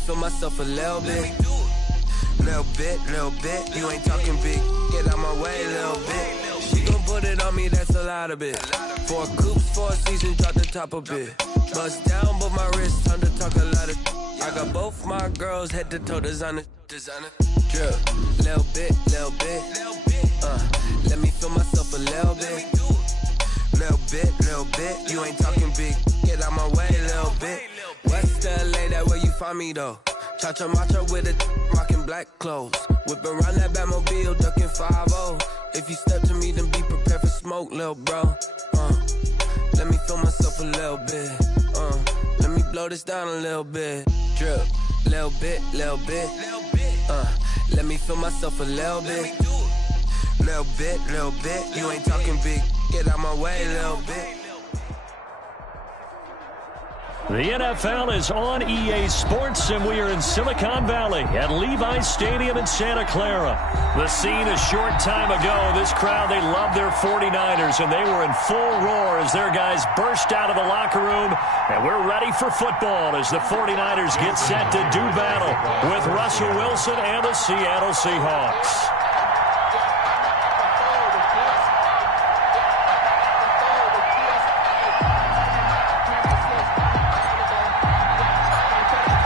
feel myself a little bit. Little bit. You ain't talking big. Get out my way, little bit. She gon' put it on me, that's a lot of it. 4 coops, 4 seasons, drop the top a bit. Bust down, but my wrist, time to talk a lot of. I got both my girls head to toe designer. Drip, little bit. Let me feel myself a little bit. Little bit. You ain't talking big. Get out my way, little bit. West LA, that where you find me though. Cha-cha matcha with a rockin' black clothes. Whip around that Batmobile, ducking 5-0. If you step to me, then be prepared for smoke, lil' bro. Let me feel myself a little bit. Let me blow this down a little bit. Drip, little bit. Let me feel myself a little bit. Little bit. You ain't talking big. Get out my way, little bit. The NFL is on EA Sports, and we are in Silicon Valley at Levi's Stadium in Santa Clara. The scene a short time ago, this crowd, they love their 49ers, and they were in full roar as their guys burst out of the locker room. And we're ready for football as the 49ers get set to do battle with Russell Wilson and the Seattle Seahawks.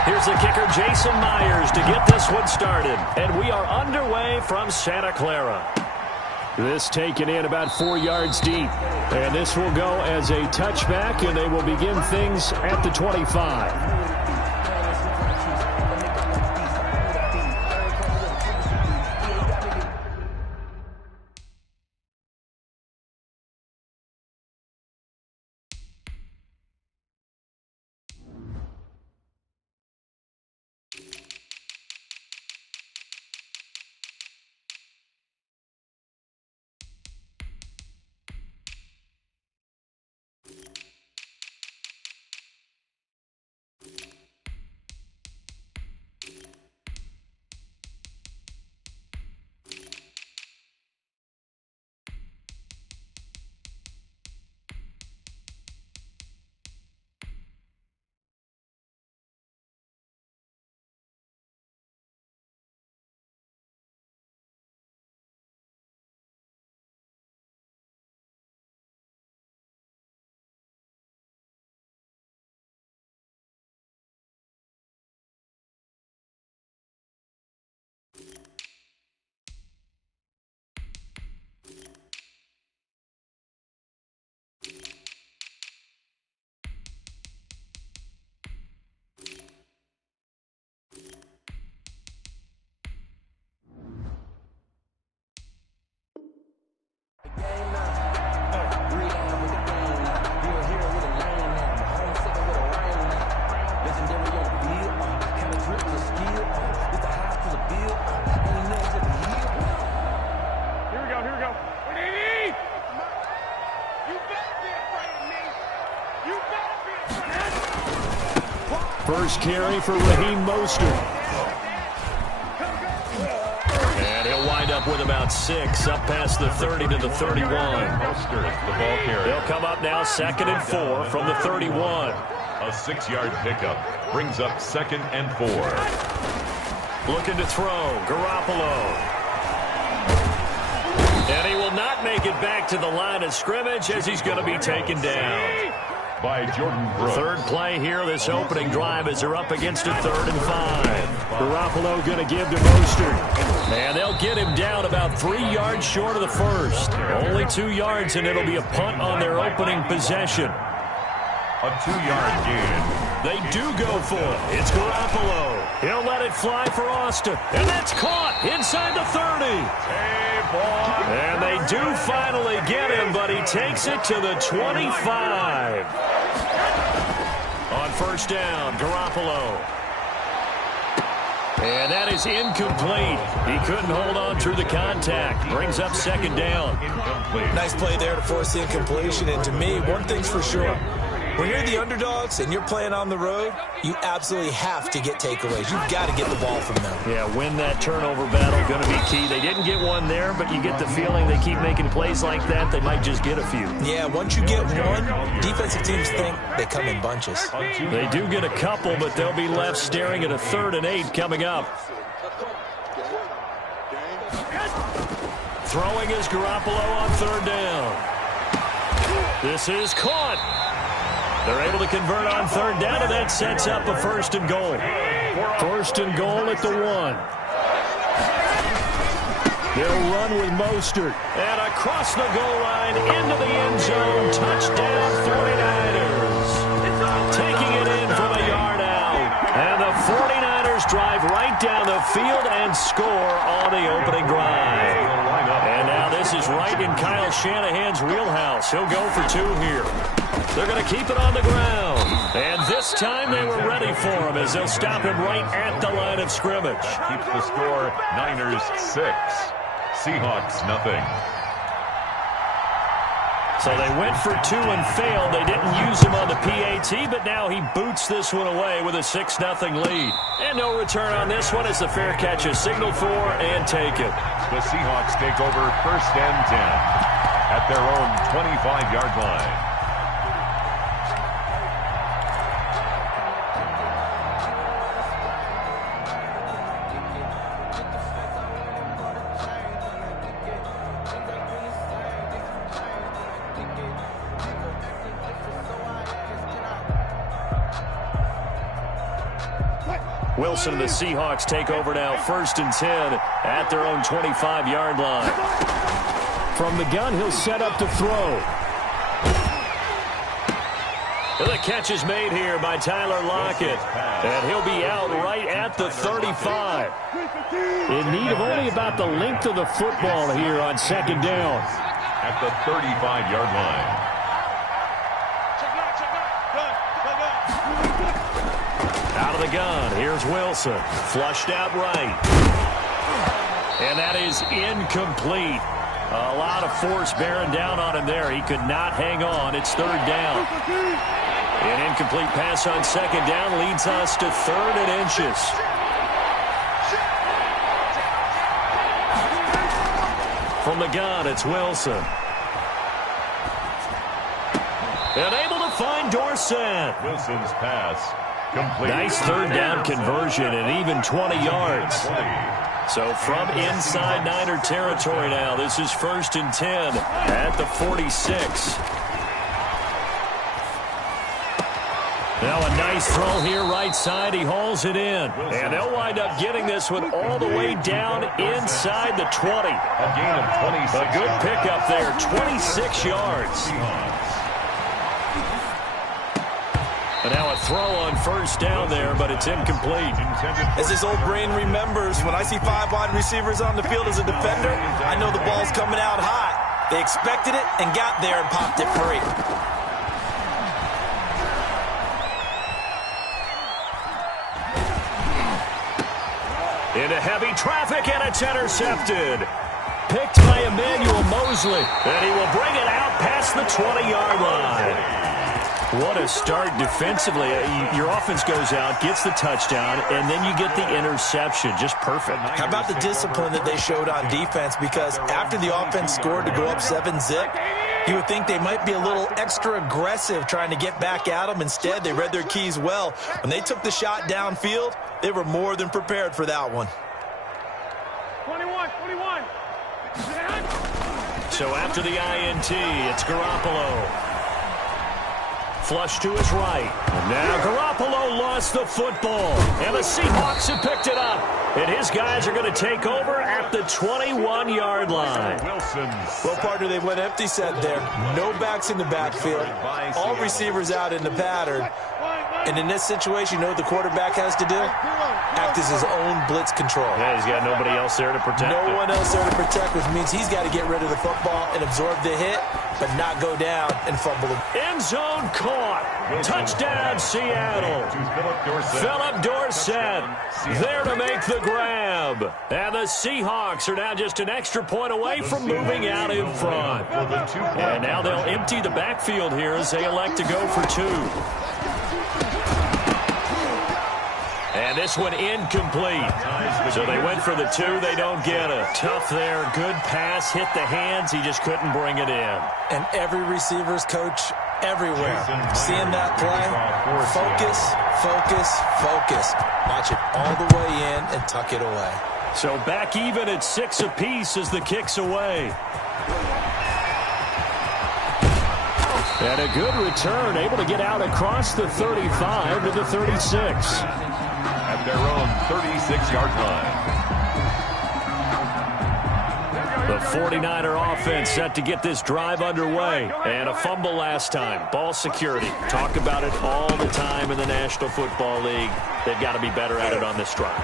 Here's the kicker, Jason Myers, to get this one started. And we are underway from Santa Clara. This taken in about 4 yards deep. And this will go as a touchback, and they will begin things at the 25. First carry for Raheem Mostert. And he'll wind up with about 6, up past the 30 to the 31. Mostert, the ball carrier. They'll come up now 2nd and 4 from the 31. A 6-yard pickup brings up 2nd and 4. Looking to throw, Garoppolo. And he will not make it back to the line of scrimmage as he's going to be taken down. By Jordan Brooks. Third play here, this opening drive as they're up against a 3rd and 5. Garoppolo going to give to Mostert. And they'll get him down about 3 yards short of the first. Only 2 yards, and it'll be a punt on their opening possession. A 2-yard gain. They do go for it. It's Garoppolo. He'll let it fly for Austin. And that's caught inside the 30. Hey, boy. And they do finally get him, but he takes it to the 25. On first down, Garoppolo. And that is incomplete. He couldn't hold on through the contact. Brings up 2nd down. Incomplete. Nice play there to force the incompletion. And to me, one thing's for sure. When you're the underdogs and you're playing on the road, you absolutely have to get takeaways. You've got to get the ball from them. Yeah, win that turnover battle, going to be key. They didn't get one there, but you get the feeling they keep making plays like that, they might just get a few. Yeah, once you get one, defensive teams think they come in bunches. They do get a couple, but they'll be left staring at a 3rd and 8 coming up. Throwing is Garoppolo on 3rd down. This is caught. They're able to convert on 3rd down, and that sets up a 1st and goal. 1st and goal at the 1. They'll run with Mostert. And across the goal line, into the end zone. Touchdown, 49ers. Taking it in from a yard out. And the 49ers drive right down the field and score on the opening drive. And now this is right in Kyle Shanahan's wheelhouse. He'll go for 2 here. They're going to keep it on the ground. And this time they were ready for him as they'll stop him right at the line of scrimmage. Keeps the score Niners 6. Seahawks nothing. So they went for 2 and failed. They didn't use him on the PAT, but now he boots this one away with a 6-0 lead. And no return on this one as the fair catch is signaled for and taken. The Seahawks take over 1st and 10 at their own 25-yard line. Wilson and the Seahawks take over now, 1st and 10 at their own 25-yard line. From the gun, he'll set up to throw. And the catch is made here by Tyler Lockett. And he'll be out right at the 35. In need of only about the length of the football here on 2nd down. At the 35-yard line. Out of the gun, here's Wilson. Flushed out right. And that is incomplete. A lot of force bearing down on him there. He could not hang on. It's 3rd down. An incomplete pass on 2nd down leads us to 3rd and inches. From the gun, it's Wilson. And able to find Dorsett. Wilson's pass. Complete. Nice 3rd down conversion and even 20 yards. So from inside Niner territory now, this is 1st and 10 at the 46. Now a nice throw here right side. He hauls it in. And they'll wind up getting this one all the way down inside the 20. A gain of 26. A good pickup there, 26 yards. And now a throw on 1st down there, but it's incomplete. As his old brain remembers, when I see 5 wide receivers on the field as a defender, I know the ball's coming out hot. They expected it and got there and popped it free. Into heavy traffic, and it's intercepted. Picked by Emmanuel Mosley, and he will bring it out past the 20-yard line. What a start defensively. Your offense goes out, gets the touchdown, and then you get the interception. Just perfect. How about the discipline that they showed on defense? Because after the offense scored to go up 7-zip, you would think they might be a little extra aggressive trying to get back at them. Instead, they read their keys well. When they took the shot downfield, they were more than prepared for that one. 21. So after the INT, it's Garoppolo. Flush to his right. And now Garoppolo lost the football. And the Seahawks have picked it up. And his guys are going to take over at the 21-yard line. Well, partner, they went empty set there. No backs in the backfield. All receivers out in the pattern. And in this situation, you know what the quarterback has to do? Act as his own blitz control. Yeah, he's got nobody else there to protect No one else there to protect, which means he's got to get rid of the football and absorb the hit, but not go down and fumble it. End zone caught. Touchdown, Seattle. Philip Dorsett there to make the grab. And the Seahawks are now just an extra point away from moving out in front. And now they'll empty the backfield here as they elect to go for two. And this one incomplete. So they went for the two. They don't get it. Tough there. Good pass. Hit the hands. He just couldn't bring it in. And every receiver's coach everywhere. Seeing that play, focus, focus, focus. Watch it all the way in and tuck it away. So back even at 6 apiece as the kick's away. And a good return, able to get out across the 35 to the 36. At their own 36-yard line. The 49er offense set to get this drive underway. And a fumble last time. Ball security. Talk about it all the time in the National Football League. They've got to be better at it on this drive.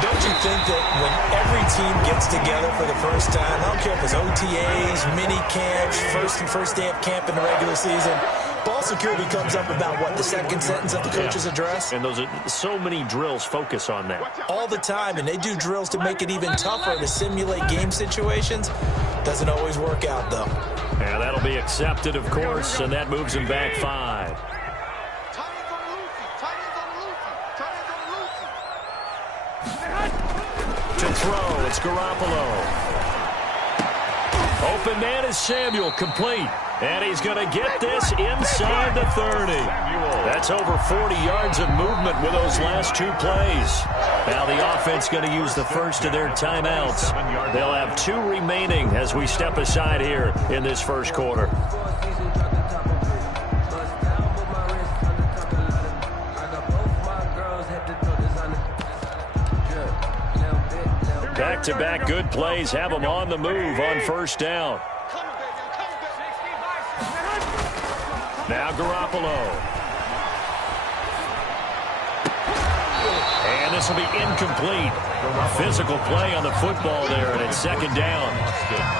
Don't you think that when every team gets together for the first time, I don't care if it's OTAs, mini camps, first day of camp in the regular season, ball security comes up about, what, the second sentence of the coach's address? And those are so many drills focus on that. All the time, and they do drills to make it even tougher to simulate game situations. Doesn't always work out, though. And that'll be accepted, of course, and that moves him back 5. To throw, it's Garoppolo. Open man is Samuel, complete. And he's going to get this inside the 30. That's over 40 yards of movement with those last 2 plays. Now the offense going to use the first of their timeouts. They'll have 2 remaining as we step aside here in this first quarter. Back-to-back good plays have them on the move on first down. Now Garoppolo. And this will be incomplete. Physical play on the football there, and it's second down.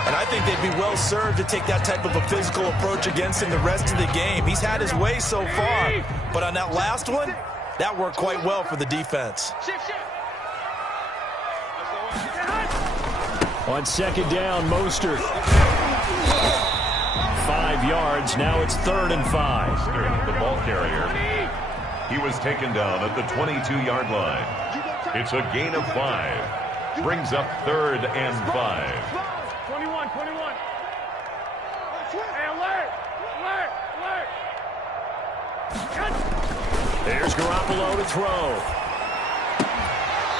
And I think they'd be well served to take that type of a physical approach against him the rest of the game. He's had his way so far, but on that last one, that worked quite well for the defense. On second down, Mostert. 5 yards. Now it's 3rd and 5. The ball carrier. He was taken down at the 22-yard line. It's a gain of 5. Brings up 3rd and 5. 21. Hey, alert! There's Garoppolo to throw.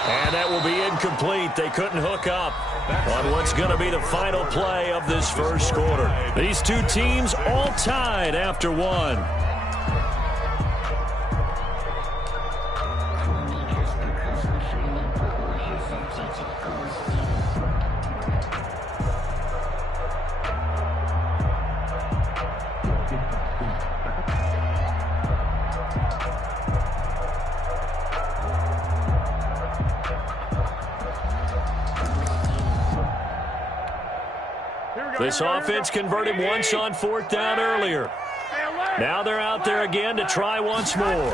And that will be incomplete. They couldn't hook up on what's going to be the final play of this first quarter. These 2 teams all tied after 1. This offense converted once on 4th down earlier. Now they're out there again to try once more.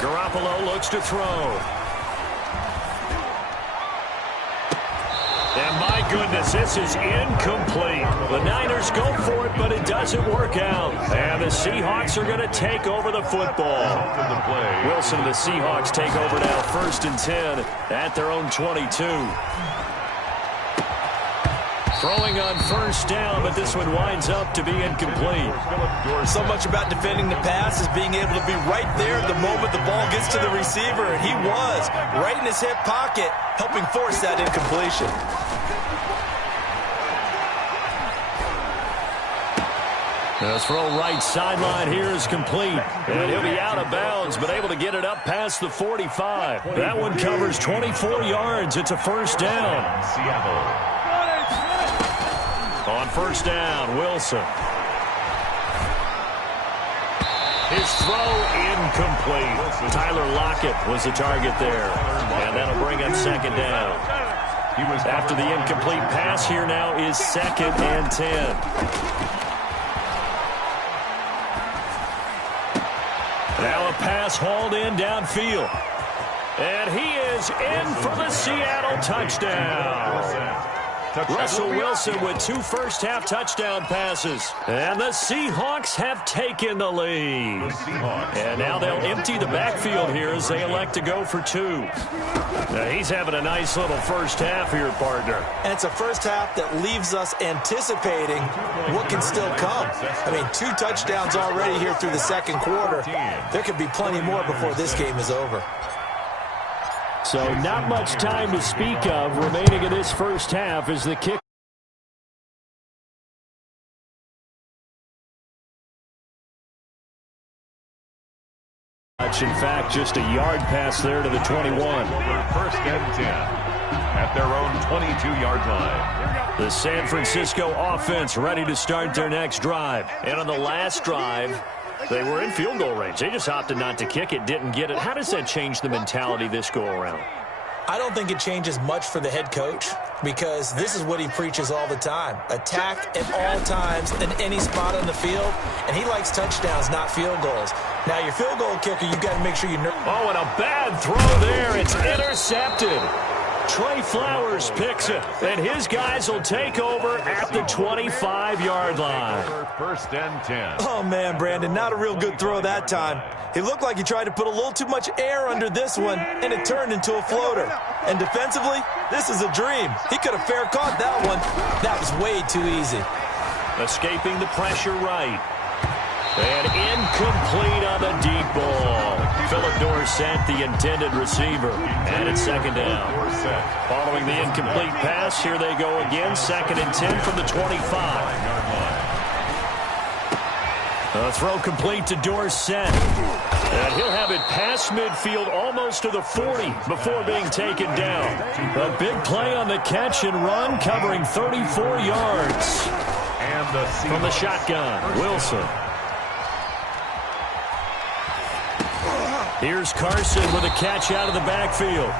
Garoppolo looks to throw. And my goodness, this is incomplete. The Niners go for it, but it doesn't work out. And the Seahawks are going to take over the football. Wilson and the Seahawks take over now, 1st and 10 at their own 22. Throwing on first down, but this one winds up to be incomplete. So much about defending the pass is being able to be right there at the moment the ball gets to the receiver, and he was right in his hip pocket, helping force that incompletion. The throw right sideline here is complete. And he'll be out of bounds, but able to get it up past the 45. That one covers 24 yards. It's a first down. Seattle. On first down, Wilson. His throw incomplete. Tyler Lockett was the target there. And that'll bring up second down. After the incomplete pass, here now is 2nd and 10. Now a pass hauled in downfield. And he is in for the Seattle touchdown. Russell Wilson with 2 first-half touchdown passes. And the Seahawks have taken the lead. And now they'll empty the backfield here as they elect to go for 2. Now he's having a nice little first half here, partner. And it's a first half that leaves us anticipating what can still come. I mean, 2 touchdowns already here through the second quarter. There could be plenty more before this game is over. So not much time to speak of remaining in this first half as the kick. In fact, just a yard pass there to the 21. First and 10 at their own 22-yard line. The San Francisco offense ready to start their next drive. And on the last drive, they were in field goal range. They just opted not to kick it, didn't get it. How does that change the mentality this go around? I don't think it changes much for the head coach because this is what he preaches all the time. Attack at all times in any spot on the field, and he likes touchdowns, not field goals. Now, your field goal kicker, you got to make sure you... Oh, and a bad throw there. It's intercepted. Trey Flowers picks it, and his guys will take over at the 25-yard line. First and 10. Oh, man, Brandon, not a real good throw that time. It looked like he tried to put a little too much air under this one, and it turned into a floater. And defensively, this is a dream. He could have fair caught that one. That was way too easy. Escaping the pressure right. And incomplete on the deep ball. Philip Dorsett, the intended receiver. And it's second down. Following the incomplete pass, here they go again. 2nd and 10 from the 25. A throw complete to Dorsett. And he'll have it past midfield almost to the 40 before being taken down. A big play on the catch and run, covering 34 yards. And from the shotgun, Wilson. Here's Carson with a catch out of the backfield.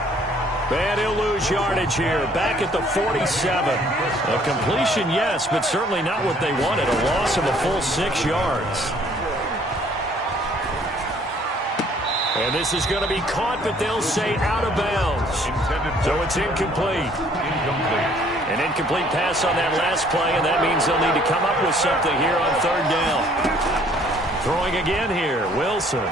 And he'll lose yardage here, back at the 47. A completion, yes, but certainly not what they wanted. A loss of a full 6 yards. And this is going to be caught, but they'll say out of bounds. So it's incomplete. An incomplete pass on that last play, and that means they'll need to come up with something here on 3rd down. Throwing again here, Wilson.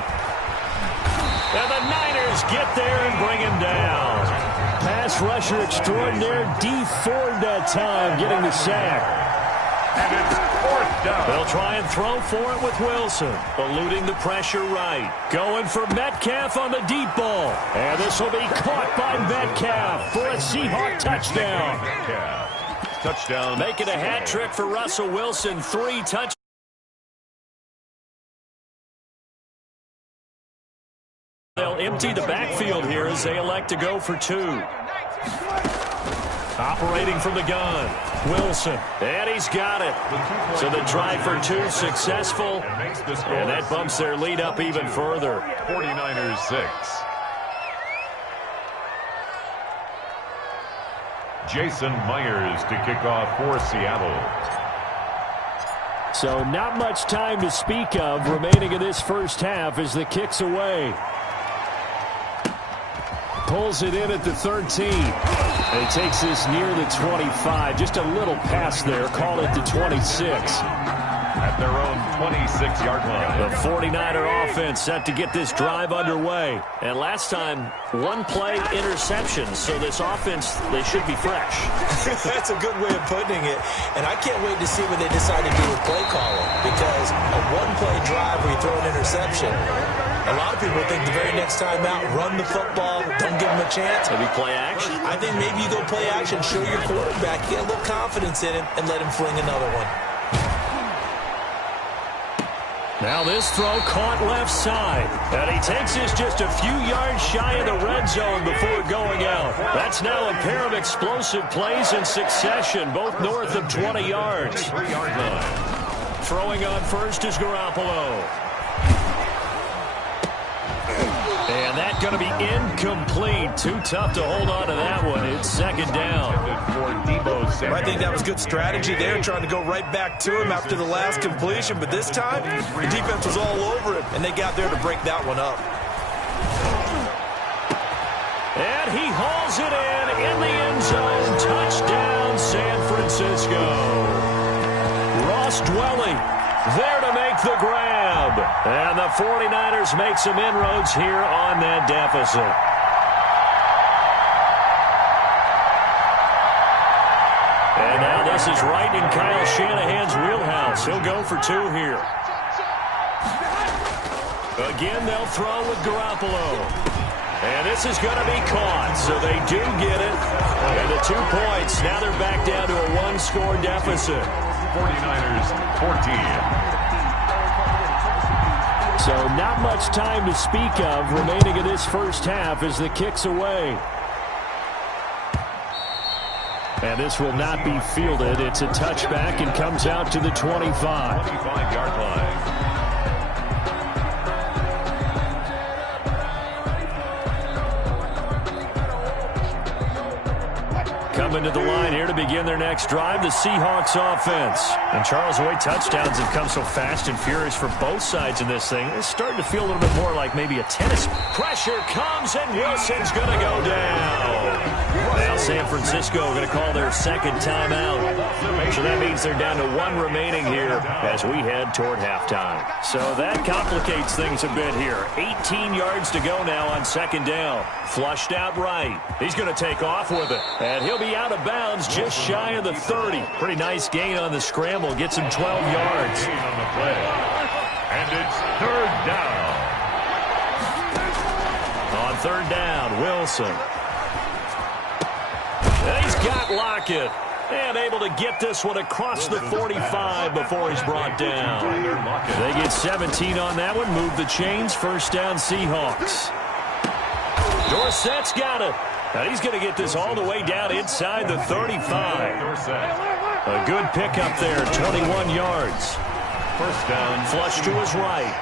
And the Niners get there and bring him down. Pass rusher extraordinaire, D Ford that time, getting the sack. And it's 4th down. They'll try and throw for it with Wilson, eluding the pressure right. Going for Metcalf on the deep ball. And this will be caught by Metcalf for a Seahawk touchdown. Touchdown. Making a hat trick for Russell Wilson, 3 touchdowns. They'll empty the backfield here as they elect to go for 2. Operating from the gun, Wilson. And he's got it. So the try for 2 successful. And that bumps their lead up even further. 49ers 6. Jason Myers to kick off for Seattle. So not much time to speak of remaining in this first half as the kick's away. Pulls it in at the 13. And he takes this near the 25. Just a little pass there. Call it the 26. At their own 26-yard line. The 49er offense set to get this drive underway. And last time, 1-play interception. So this offense, they should be fresh. That's a good way of putting it. And I can't wait to see what they decide to do with play calling. Because a 1-play drive where you throw an interception, a lot of people think the very next time out, run the football, don't give them a chance. Maybe play action? I think maybe you go play action, show your quarterback, get a little confidence in him, and let him fling another one. Now this throw caught left side. And he takes this just a few yards shy of the red zone before going out. That's now a pair of explosive plays in succession, both north of 20 yards. Throwing on first is Garoppolo. going to be incomplete. Too tough to hold on to that one. It's second down. I think that was good strategy there, trying to go right back to him after the last completion. But this time, the defense was all over him, and they got there to break that one up. And he hauls it in the end zone. Touchdown, San Francisco. Ross Dwelly there to make the grab. And the 49ers make some inroads here on that deficit. And now this is right in Kyle Shanahan's wheelhouse. He'll go for two here. Again, they'll throw with Garoppolo. And this is going to be caught, so they do get it. And the 2 points, now they're back down to a one-score deficit. 49ers 14. So not much time to speak of remaining in this first half as the kick's away. And this will not be fielded. It's a touchback and comes out to the 25. 25-yard line. Coming to the line here to begin their next drive, the Seahawks offense. And Charles, the way touchdowns have come so fast and furious for both sides in this thing, it's starting to feel a little bit more like maybe a tennis. Pressure comes, and Wilson's going to go down. Now San Francisco going to call their second timeout. So that means they're down to 1 remaining here as we head toward halftime. So that complicates things a bit here. 18 yards to go now on second down. Flushed out right. He's going to take off with it. And he'll be out of bounds just shy of the 30. Pretty nice gain on the scramble. Gets him 12 yards. On the play. And it's third down. On third down, Wilson. And he's got Lockett. And able to get this one across the 45 before he's brought down. They get 17 on that one. Move the chains. First down, Seahawks. Dorsett's got it. Now he's going to get this all the way down inside the 35. A good pickup there, 21 yards. First down. Flush to his right.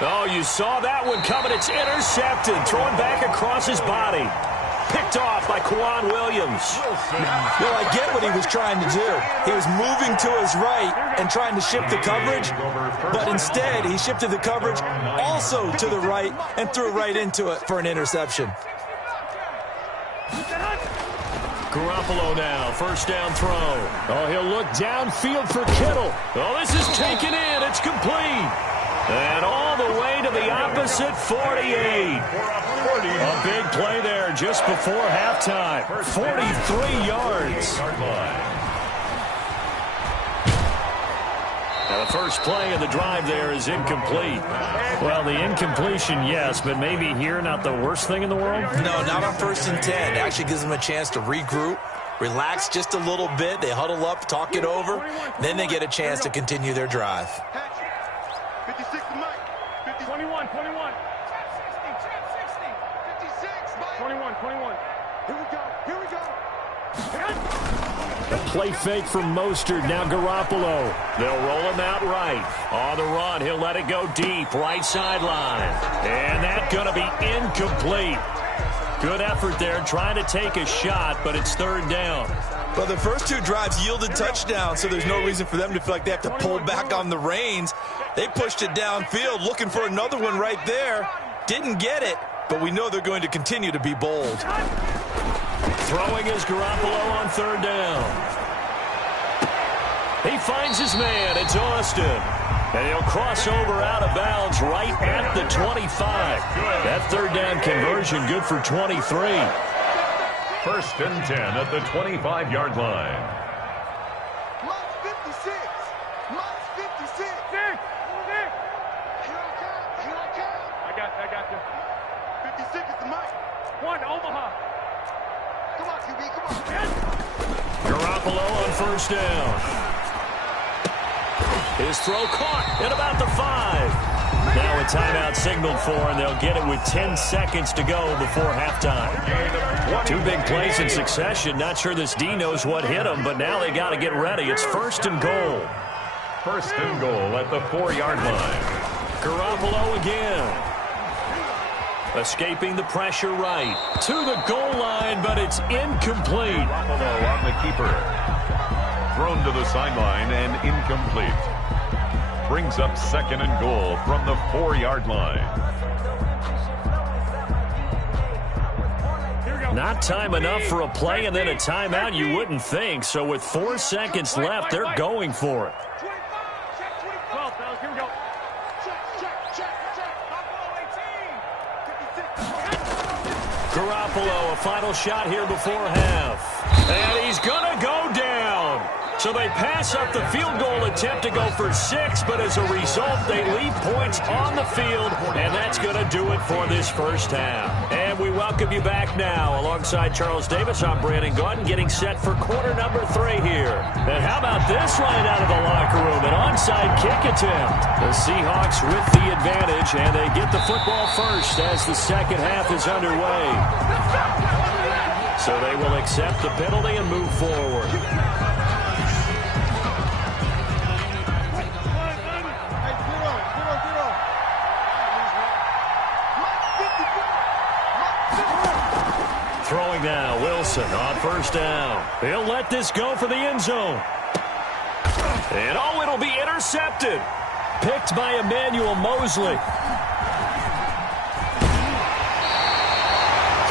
Oh, you saw that one coming. It's intercepted. Thrown back across his body. Picked off by Kwan Williams. Well, I get what he was trying to do. He was moving to his right and trying to shift the coverage, but instead he shifted the coverage also to the right and threw right into it for an interception. Garoppolo now, first down throw. Oh, he'll look downfield for Kittle. Oh, this is taken in. It's complete. And all the way to the opposite 48. A big play there just before halftime. 43 yards. Now the first play of the drive there is incomplete. Well, the incompletion, yes, but maybe here not the worst thing in the world? No, not on 1st and 10. It actually gives them a chance to regroup, relax just a little bit. They huddle up, talk it over. Then they get a chance to continue their drive. 21, 21. 21. Here we go. A play fake from Mostert. Now Garoppolo. They'll roll him out right. On the run, he'll let it go deep. Right sideline. And that's going to be incomplete. Good effort there trying to take a shot, but it's third down. Well, the first 2 drives yielded touchdowns, so there's no reason for them to feel like they have to pull back on the reins. They pushed it downfield, looking for another one right there. Didn't get it, but we know they're going to continue to be bold. Throwing is Garoppolo on third down. He finds his man. It's Austin. And he'll cross over out of bounds right at the 25. That third down conversion good for 23. First and 10 at the 25-yard line. Minus 56. Minus 56. Nick. I got you. 56 is the mic. 1, Omaha. Come on, QB, come on. Garoppolo on first down. His throw caught at about the 5. Now a timeout signaled for, and they'll get it with 10 seconds to go before halftime. 2 big plays in succession. Not sure this D knows what hit him, but now they got to get ready. It's first and goal. First and goal at the 4-yard line. Garoppolo again. Escaping the pressure right. To the goal line, but it's incomplete. Buffalo on the keeper. Thrown to the sideline and incomplete. Brings up 2nd and goal from the 4-yard line. Not time enough for a play and then a timeout, you wouldn't think. So with 4 seconds left, they're going for it. Garoppolo, a final shot here before half. And he's going to go down. So they pass up the field goal attempt to go for 6, but as a result, they leave points on the field, and that's going to do it for this first half. And we welcome you back now. Alongside Charles Davis, I'm Brandon Gaudin, getting set for quarter number 3 here. And how about this right out of the locker room? An onside kick attempt. The Seahawks with the advantage, and they get the football first as the second half is underway. So they will accept the penalty and move forward. Throwing now, Wilson on first down. He'll let this go for the end zone. And oh, it'll be intercepted. Picked by Emmanuel Mosley.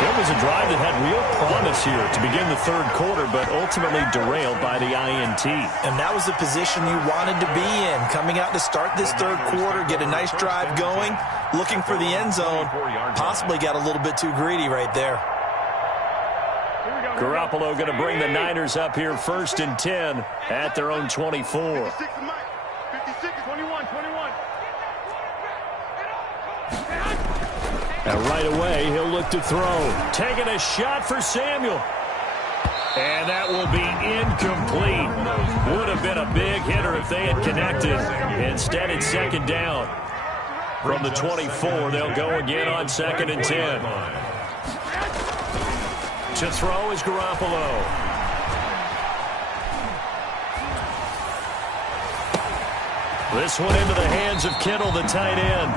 It was a drive that had real promise here to begin the third quarter, but ultimately derailed by the INT. And that was the position you wanted to be in. Coming out to start this third quarter, get a nice drive going, looking for the end zone. Possibly got a little bit too greedy right there. Garoppolo going to bring the Niners up here 1st and 10 at their own 24. 56, 21. And right away, he'll look to throw. Taking a shot for Samuel. And that will be incomplete. Would have been a big hitter if they had connected. Instead, it's 2nd down. From the 24, they'll go again on 2nd and 10. To throw is Garoppolo. This one into the hands of Kittle, the tight end.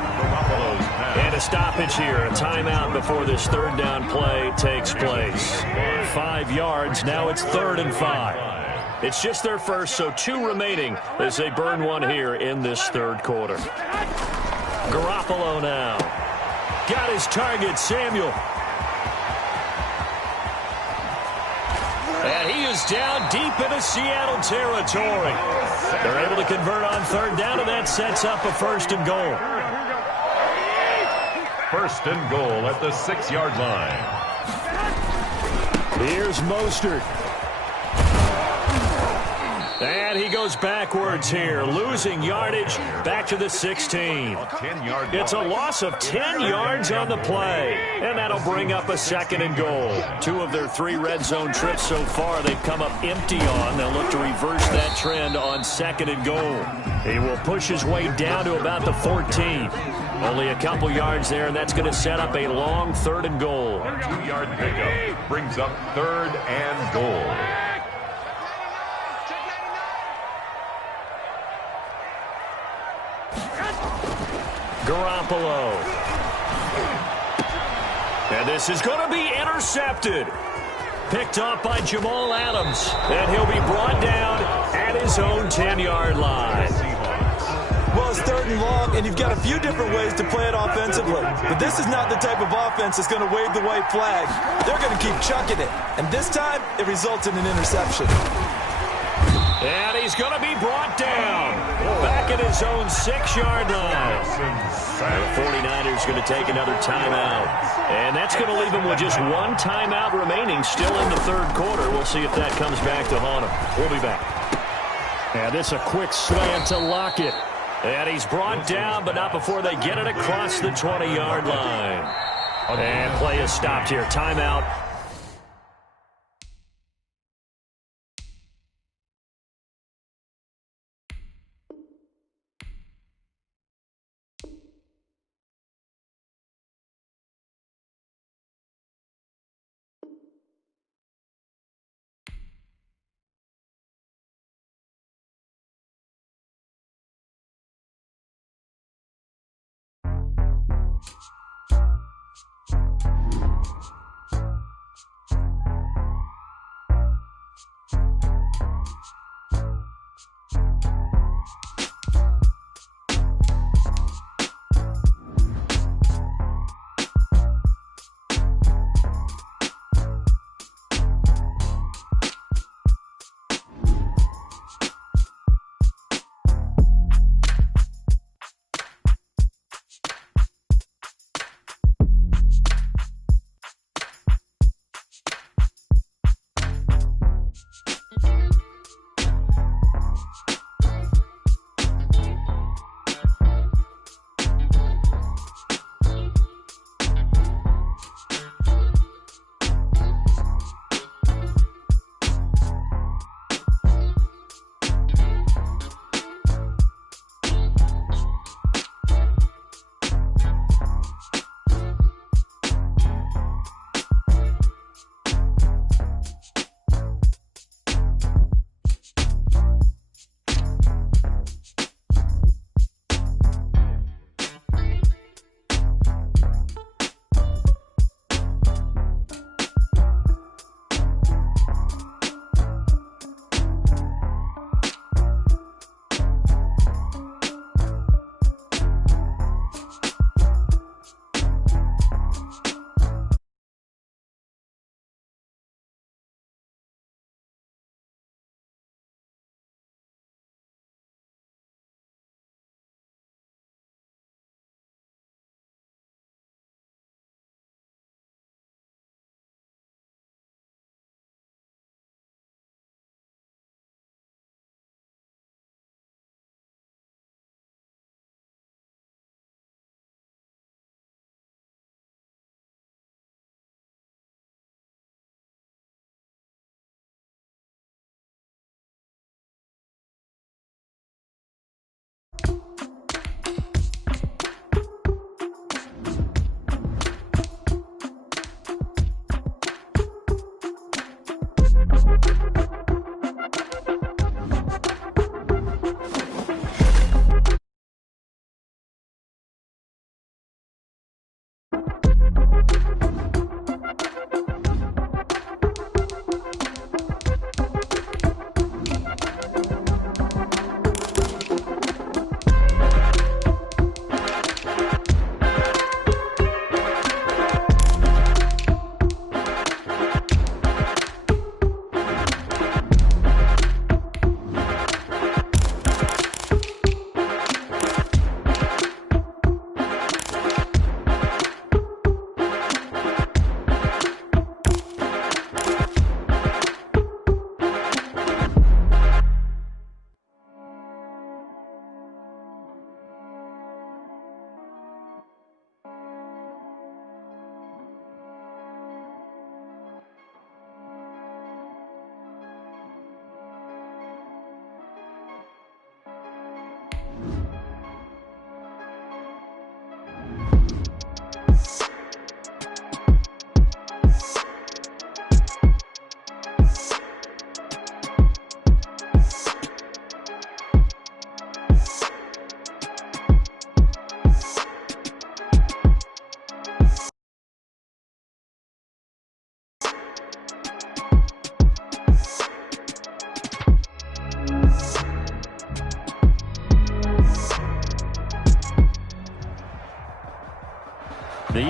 And a stoppage here, a timeout before this 3rd down play takes place. 5 yards, now it's 3rd and 5. It's just their first, so 2 remaining as they burn one here in this 3rd quarter. Garoppolo now. Got his target, Samuel. And he is down deep into Seattle territory. They're able to convert on 3rd down, and that sets up a 1st and goal. 1st and goal at the 6-yard line. Here's Mostert. And he goes backwards here, losing yardage back to the 16. It's a loss of 10 yards on the play, and that'll bring up a 2nd and goal. 2 of their 3 red zone trips so far they've come up empty on. They'll look to reverse that trend on 2nd and goal. He will push his way down to about the 14. Only a couple yards there, and that's going to set up a long 3rd and goal. 2-yard pickup brings up 3rd and goal. Garoppolo. And this is going to be intercepted. Picked off by Jamal Adams. And he'll be brought down at his own 10-yard line. Well, it's 3rd and long, and you've got a few different ways to play it offensively. But this is not the type of offense that's going to wave the white flag. They're going to keep chucking it. And this time, it results in an interception. And he's going to be brought down back at his own 6-yard line. And the 49ers going to take another timeout. And that's going to leave them with just 1 timeout remaining still in the 3rd quarter. We'll see if that comes back to haunt them. We'll be back. And this a quick slant to Lockett. And he's brought down, but not before they get it across the 20-yard line. And play is stopped here. Timeout.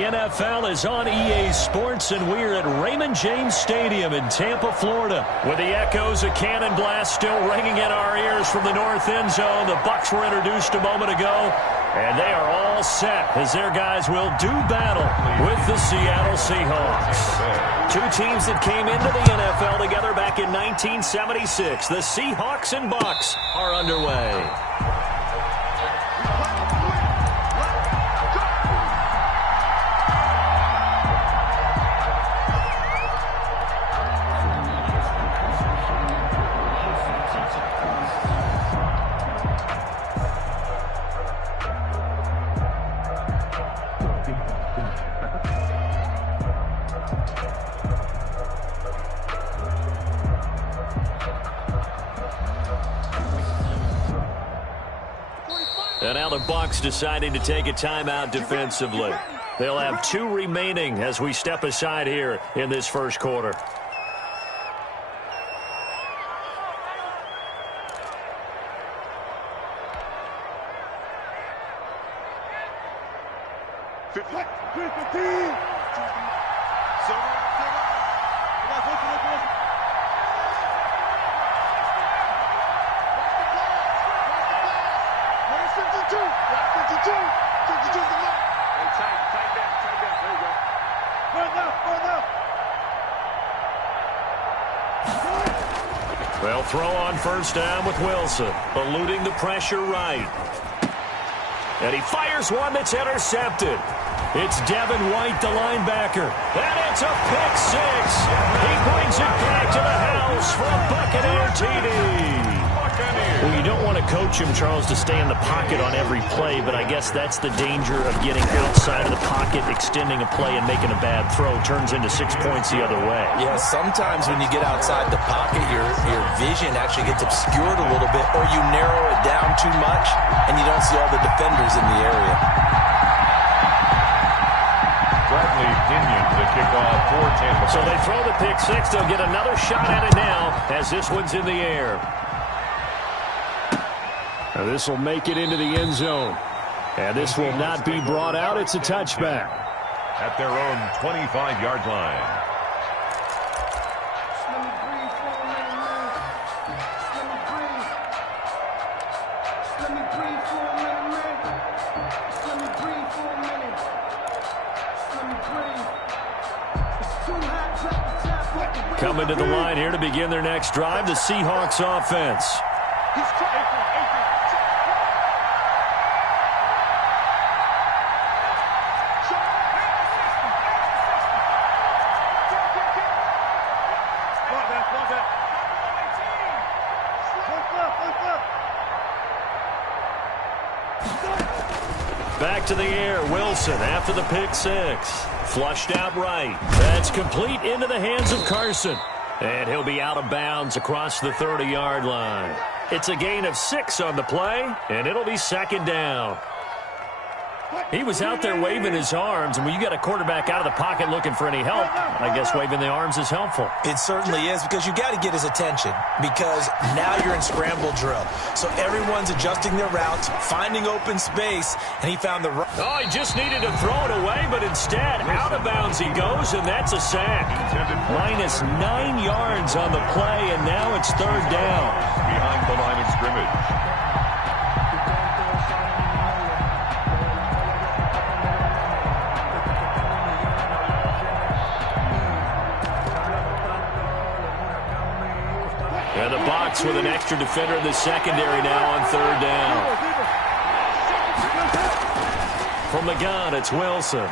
NFL is on EA Sports, and we're at Raymond James Stadium in Tampa, Florida. With the echoes of cannon blast still ringing in our ears from the north end zone, the Bucs were introduced a moment ago, and they are all set as their guys will do battle with the Seattle Seahawks. Two teams that came into the NFL together back in 1976. The Seahawks and Bucs are underway. And now the Bucs deciding to take a timeout defensively. They'll have 2 remaining as we step aside here in this first quarter. They'll throw on first down with Wilson, eluding the pressure right. And he fires one that's intercepted. It's Devin White, the linebacker. And it's a pick six. He brings it back to the house for a Buccaneer TD. Well, you don't want to coach him, Charles, to stay in the pocket on every play, but I guess that's the danger of getting outside of the pocket, extending a play, and making a bad throw. Turns into 6 points the other way. Yeah, sometimes when you get outside the pocket, your vision actually gets obscured a little bit, or you narrow it down too much, and you don't see all the defenders in the area. Bradley Pinion to kick off for Tampa. So they throw the pick six. They'll get another shot at it now as this one's in the air. Now this will make it into the end zone. And this will not be brought out. It's a touchback. At their own 25-yard line. Coming to the line here to begin their next drive, the Seahawks offense. Back to the air, Wilson after the pick six. Flushed out right. That's complete into the hands of Carson. And he'll be out of bounds across the 30-yard line. It's a gain of 6 on the play, and it'll be second down. He was out there waving his arms, and when you got a quarterback out of the pocket looking for any help, I guess waving the arms is helpful. It certainly is, because you got to get his attention, because now you're in scramble drill. So everyone's adjusting their routes, finding open space, and he found the right. Oh, he just needed to throw it away, but instead, out of bounds he goes, and that's a sack. Minus 9 yards on the play, and now it's third down. Behind the line of scrimmage. And the Bucs with an extra defender in the secondary now on third down. From the gun, it's Wilson.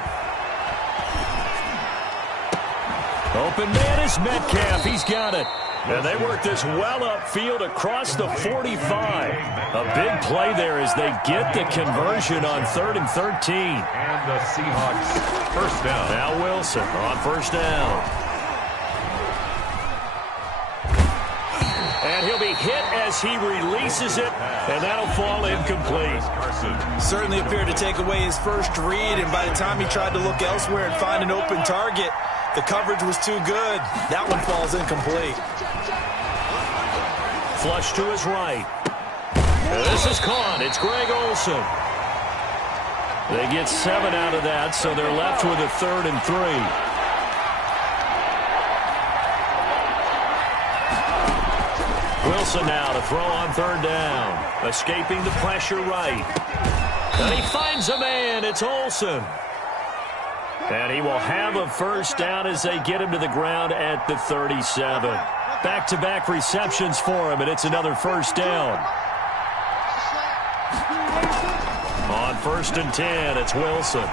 Open man is Metcalf. He's got it. And they work this well upfield across the 45. A big play there as they get the conversion on 3rd and 13. And the Seahawks first down. Now Wilson on first down. And he'll be hit as he releases it, and that'll fall incomplete. Certainly appeared to take away his first read, and by the time he tried to look elsewhere and find an open target, the coverage was too good. That one falls incomplete. Flush to his right. And this is caught. It's Greg Olsen. They get 7 out of that, so they're left with a 3rd and 3. Wilson now to throw on 3rd down. Escaping the pressure right. And he finds a man. It's Olsen. And he will have a 1st down as they get him to the ground at the 37. Back-to-back receptions for him, and it's another 1st down. On 1st and 10, it's Wilson.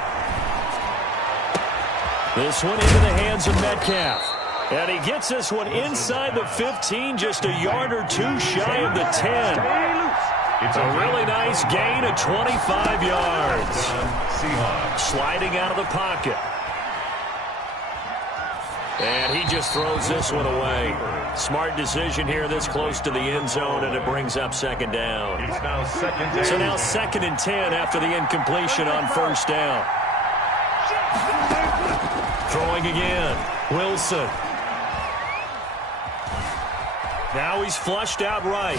This one into the hands of Metcalf. And he gets this one inside the 15, just a yard or 2 shy of the 10. It's a really nice gain of 25 yards. Sliding out of the pocket. And he just throws this one away. Smart decision here this close to the end zone, and it brings up 2nd down. It's now 2nd down. So now 2nd and 10 after the incompletion on 1st down. Throwing again. Wilson. Now he's flushed out right.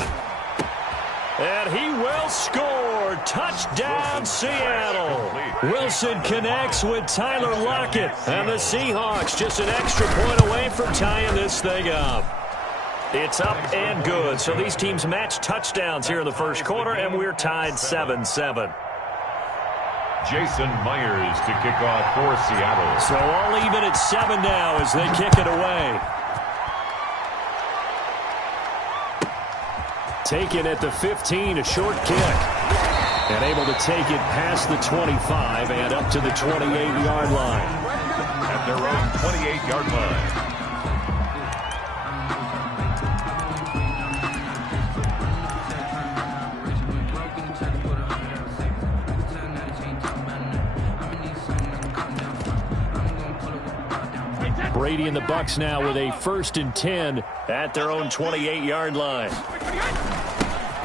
And he will score. Touchdown, Seattle. Wilson connects with Tyler Lockett. And the Seahawks just an extra point away from tying this thing up. It's up and good. So these teams match touchdowns here in the 1st quarter, and we're tied 7-7. Jason Myers to kick off for Seattle. So all even at 7 now as they kick it away. Taken at the 15, a short kick. And able to take it past the 25 and up to the 28-yard line. At their own 28-yard line. Brady and the Bucs now with a 1st and 10 at their own 28-yard line.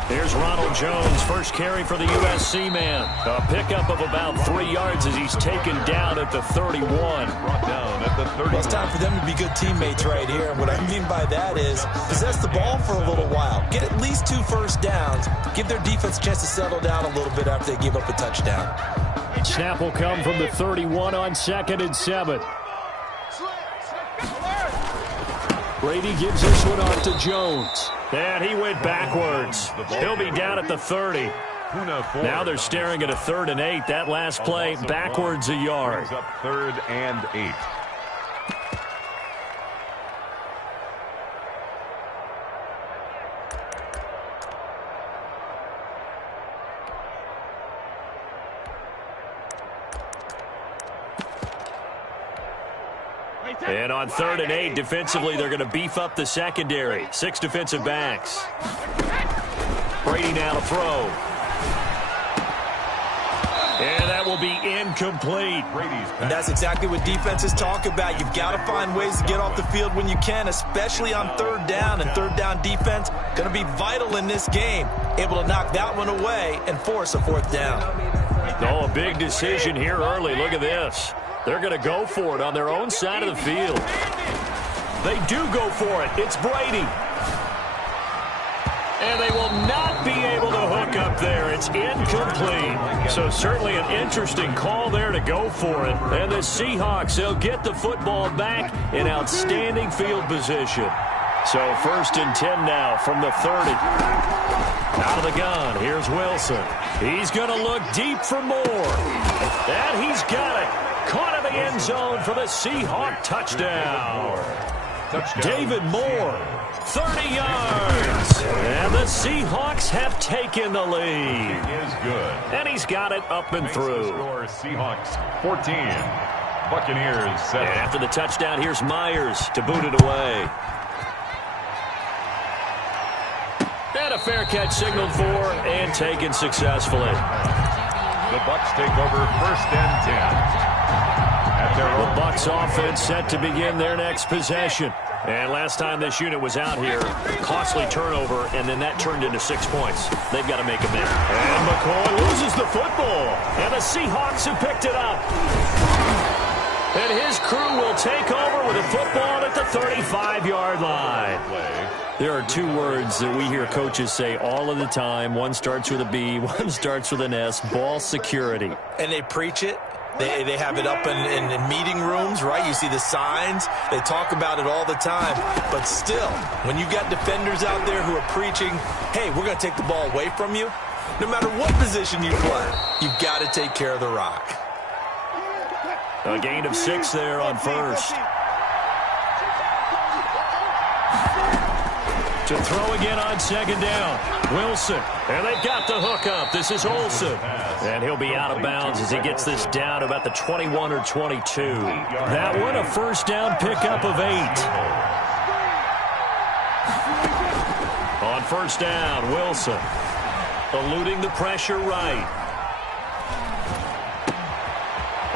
Here's Ronald Jones, first carry for the USC man. A pickup of about 3 yards as he's taken down at the 31. Brought down at the 31. Well, it's time for them to be good teammates right here. And what I mean by that is possess the ball for a little while. Get at least 2 first downs. Give their defense a chance to settle down a little bit after they give up a touchdown. Snap will come from the 31 on 2nd and 7. Brady gives this one off to Jones. And he went backwards. He'll be down at the 30. Now they're staring at a 3rd and 8. That last play backwards a yard. Up 3rd and 8. And on 3rd and 8, defensively, they're going to beef up the secondary. 6 defensive backs. Brady now to throw. And that will be incomplete. And that's exactly what defenses talk about. You've got to find ways to get off the field when you can, especially on 3rd down. And 3rd down defense going to be vital in this game. Able to knock that one away and force a 4th down. Oh, a big decision here early. Look at this. They're going to go for it on their own side of the field. They do go for it. It's Brady. And they will not be able to hook up there. It's incomplete. So certainly an interesting call there to go for it. And the Seahawks, they'll get the football back in outstanding field position. So 1st and 10 now from the 30. Out of the gun, here's Wilson. He's going to look deep for more. And he's got it. Caught in the end zone for the Seahawk touchdown. David Moore, 30 yards. And the Seahawks have taken the lead. It is good. And he's got it up and through. Score, Seahawks 14. Buccaneers 7. And after the touchdown, here's Myers to boot it away. And a fair catch signaled for and taken successfully. The Bucs take over 1st and 10. The Bucs offense set to begin their next possession. And last time this unit was out here, costly turnover, and then that turned into 6 points. They've got to make a minute. And McCoy loses the football. And the Seahawks have picked it up. And his crew will take over with a football at the 35-yard line. There are two words that we hear coaches say all of the time. One starts with a B, one starts with an S, ball security. And they preach it. They have it up in meeting rooms, right? You see the signs. They talk about it all the time. But still, when you got defenders out there who are preaching, hey, we're going to take the ball away from you, no matter what position you play, you've got to take care of the rock. A gain of 6 there on first. To throw again on second down. Wilson. And they've got the hook up. This is Olsen. And he'll be out of bounds as he gets this down to about the 21 or 22. That one, a first down pickup of 8. On first down, Wilson. Eluding the pressure right.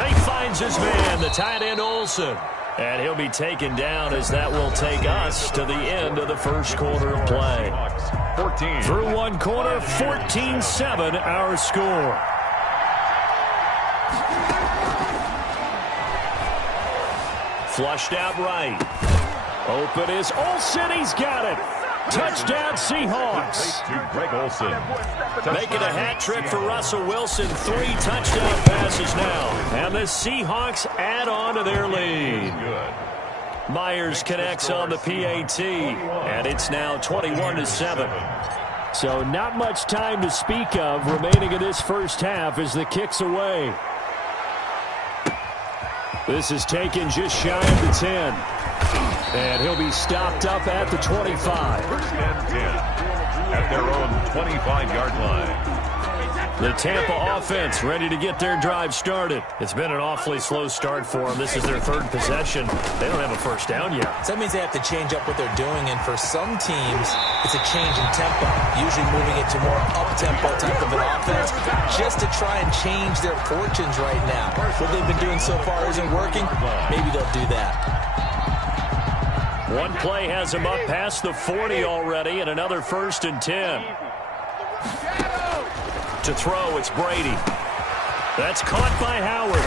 He finds his man, the tight end Olsen. And he'll be taken down as that will take us to the end of the first quarter of play. 14. Through one quarter, 14-7 our score. Flushed out right. Open is Olsen. He's got it. Touchdown Seahawks. To Greg Olsen. Making a hat trick for Russell Wilson. 3 touchdown passes now. And the Seahawks add on to their lead. Myers connects on the PAT. And it's now 21-7. So not much time to speak of remaining in this first half as the kick's away. This is taken just shy of the 10. And he'll be stopped up at the 25. First and 10 at their own 25-yard line. The Tampa offense ready to get their drive started. It's been an awfully slow start for them. This is their 3rd possession. They don't have a first down yet. So that means they have to change up what they're doing, and for some teams, it's a change in tempo, usually moving it to more up-tempo type of an offense, just to try and change their fortunes right now. What they've been doing so far isn't working. Maybe they'll do that. One play has him up past the 40 already, and another 1st and 10. To throw, it's Brady. That's caught by Howard.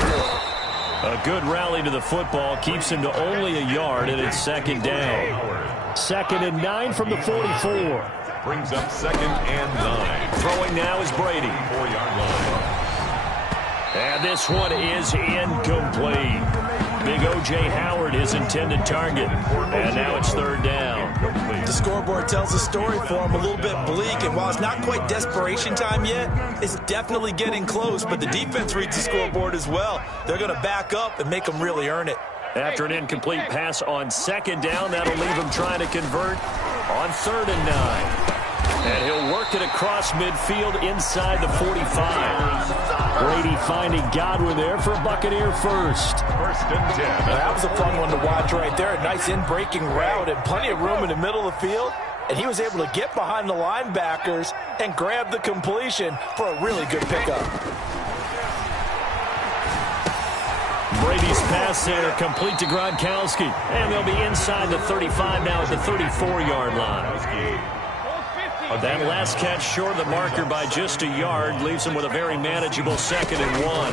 A good rally to the football keeps him to only a yard, and it's 2nd down. 2nd and 9 from the 44. Brings up 2nd and 9. Throwing now is Brady. 4-yard line. And this one is incomplete. Big O.J. Howard, his intended target. And now it's 3rd down. The scoreboard tells the story for him, a little bit bleak, and while it's not quite desperation time yet, it's definitely getting close, but the defense reads the scoreboard as well. They're going to back up and make them really earn it. After an incomplete pass on 2nd down, that'll leave him trying to convert on 3rd and 9. And he'll work it across midfield inside the 45. Brady finding Godwin there for Buccaneer first. 1st and 10. That was a fun one to watch right there. A nice in-breaking route and plenty of room in the middle of the field. And he was able to get behind the linebackers and grab the completion for a really good pickup. Brady's pass there, complete to Gronkowski. And they'll be inside the 35 now at the 34-yard line. That last catch short of the marker by just a yard leaves him with a very manageable 2nd and 1.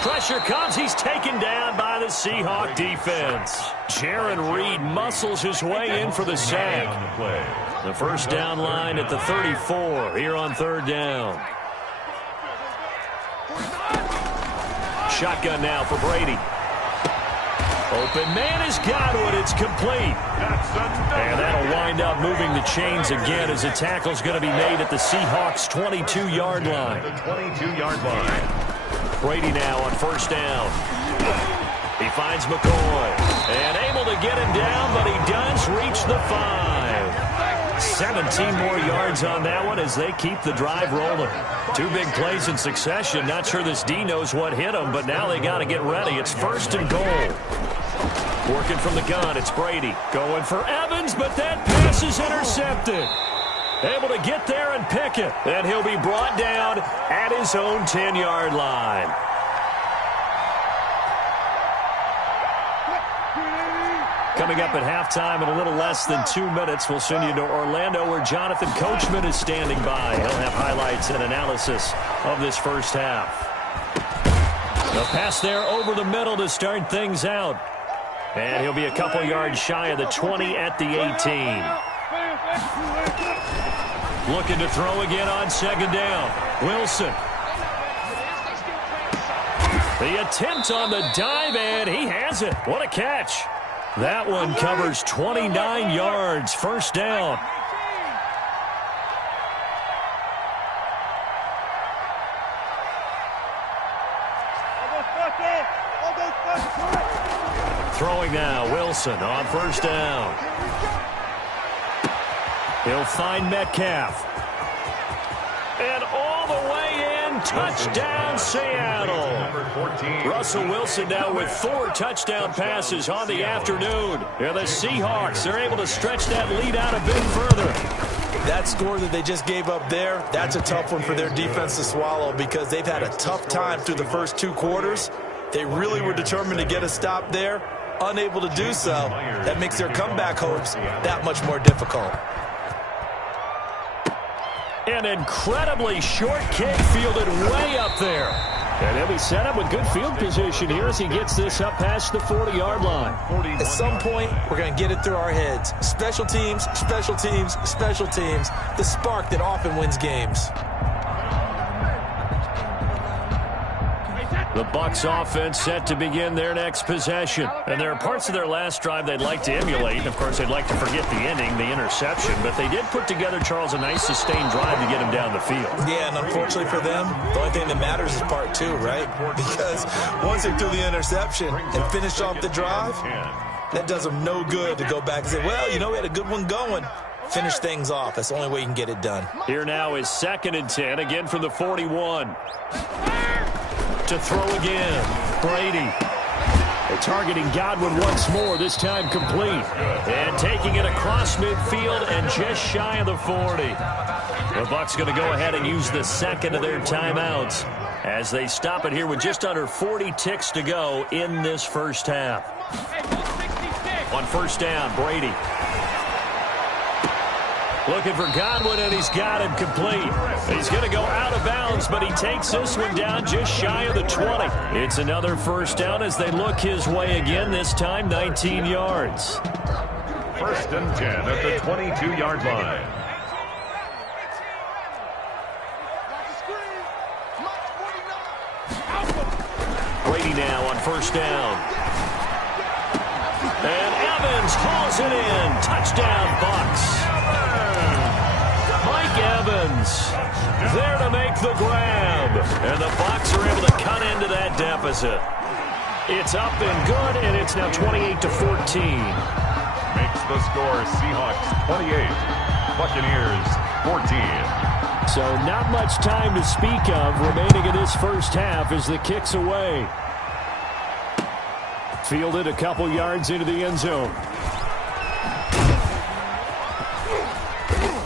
Pressure comes. He's taken down by the Seahawk defense. Jaron Reed muscles his way in for the sack. The first down line at the 34 here on 3rd down. Shotgun now for Brady. Open man is Godwin. It's complete. And that'll wind up moving the chains again as the tackle's going to be made at the Seahawks' 22-yard line. The 22-yard line. Brady now on 1st down. He finds McCoy. And able to get him down, but he does reach the 5. 17 more yards on that one as they keep the drive rolling. 2 big plays in succession. Not sure this D knows what hit him, but now they got to get ready. It's 1st and goal. Working from the gun, it's Brady. Going for Evans, but that pass is intercepted. Able to get there and pick it. And he'll be brought down at his own 10-yard line. Coming up at halftime in a little less than 2 minutes, we'll send you to Orlando where Jonathan Coachman is standing by. He'll have highlights and analysis of this first half. The pass there over the middle to start things out. And he'll be a couple yards shy of the 20 at the 18. Looking to throw again on second down. Wilson. The attempt on the dive, and he has it. What a catch. That one covers 29 yards. First down. Throwing now, Wilson on first down. He'll find Metcalf. And all the way in, touchdown Seattle. Russell Wilson now with 4 touchdown passes on the afternoon. And the Seahawks are able to stretch that lead out a bit further. That score that they just gave up there, that's a tough one for their defense to swallow because they've had a tough time through the first 2 quarters. They really were determined to get a stop there. Unable to do so, that makes their comeback hopes that much more difficult. An incredibly short kick fielded way up there. And he'll be set up with good field position here as he gets this up past the 40-yard line. At some point, we're going to get it through our heads. Special teams, special teams, special teams. The spark that often wins games. The Bucs offense set to begin their next possession. And there are parts of their last drive they'd like to emulate. Of course, they'd like to forget the ending, the interception. But they did put together, Charles, a nice sustained drive to get him down the field. Yeah, and unfortunately for them, the only thing that matters is part 2, right? Because once they threw the interception and finished off the drive, that does them no good to go back and say, well, you know, we had a good one going. Finish things off. That's the only way you can get it done. Here now is 2nd and 10, again from the 41. To throw again, Brady. They're targeting Godwin once more, this time complete. And taking it across midfield and just shy of the 40. The Bucs going to go ahead and use the second of their timeouts as they stop it here with just under 40 ticks to go in this first half. On first down, Brady. Looking for Godwin, and he's got him complete. He's going to go out of bounds, but he takes this one down just shy of the 20. It's another first down as they look his way again, this time 19 yards. 1st and 10 at the 22-yard line. Brady now on first down. And Evans hauls it in. Touchdown, Bucs. Mike Evans there to make the grab. And the Bucs are able to cut into that deficit. It's up and good, and it's now 28-14. Makes the score Seahawks 28, Buccaneers 14. So not much time to speak of remaining in this first half as the kick's away. Fielded a couple yards into the end zone.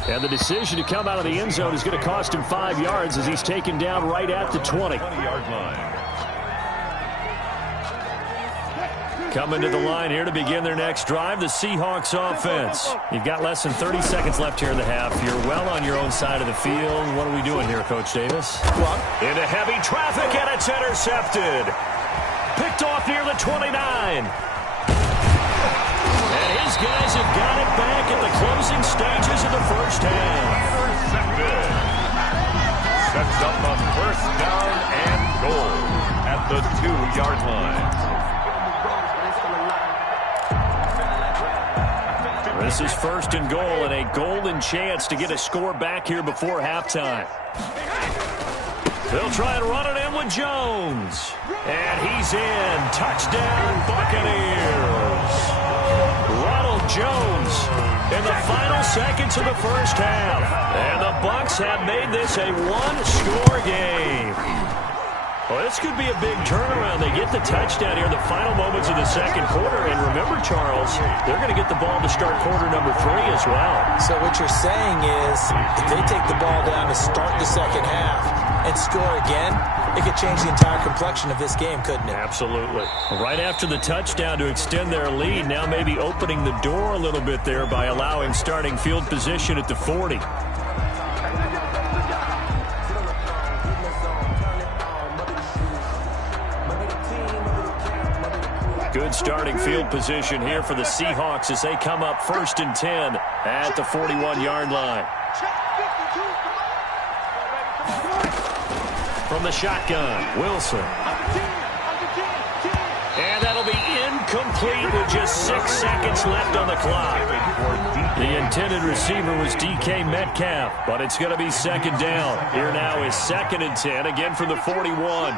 And the decision to come out of the end zone is going to cost him 5 yards as he's taken down right at the 20. 20-yard line. Coming to the line here to begin their next drive, the Seahawks offense. You've got less than 30 seconds left here in the half. You're well on your own side of the field. What are we doing here, Coach Davis? Into heavy traffic, and it's intercepted. Picked off near the 29. And his guys have got it back at the closing stages of the first half. Intercepted. Sets up a first down and goal at the 2-yard line. This is 1st and goal and a golden chance to get a score back here before halftime. They'll try and run it in with Jones. And he's in. Touchdown, Buccaneers. Ronald Jones in the final seconds of the first half. And the Bucs have made this a one-score game. Well, this could be a big turnaround. They get the touchdown here in the final moments of the second quarter. And remember, Charles, they're going to get the ball to start quarter number 3 as well. So what you're saying is if they take the ball down to start the second half and score again, it could change the entire complexion of this game, couldn't it? Absolutely. Right after the touchdown to extend their lead, now maybe opening the door a little bit there by allowing starting field position at the 40. Good starting field position here for the Seahawks as they come up 1st and 10 at the 41-yard line. From the shotgun, Wilson. And that'll be incomplete with just 6 seconds left on the clock. The intended receiver was DK Metcalf, but it's going to be 2nd down. Here now is 2nd and 10, again from the 41.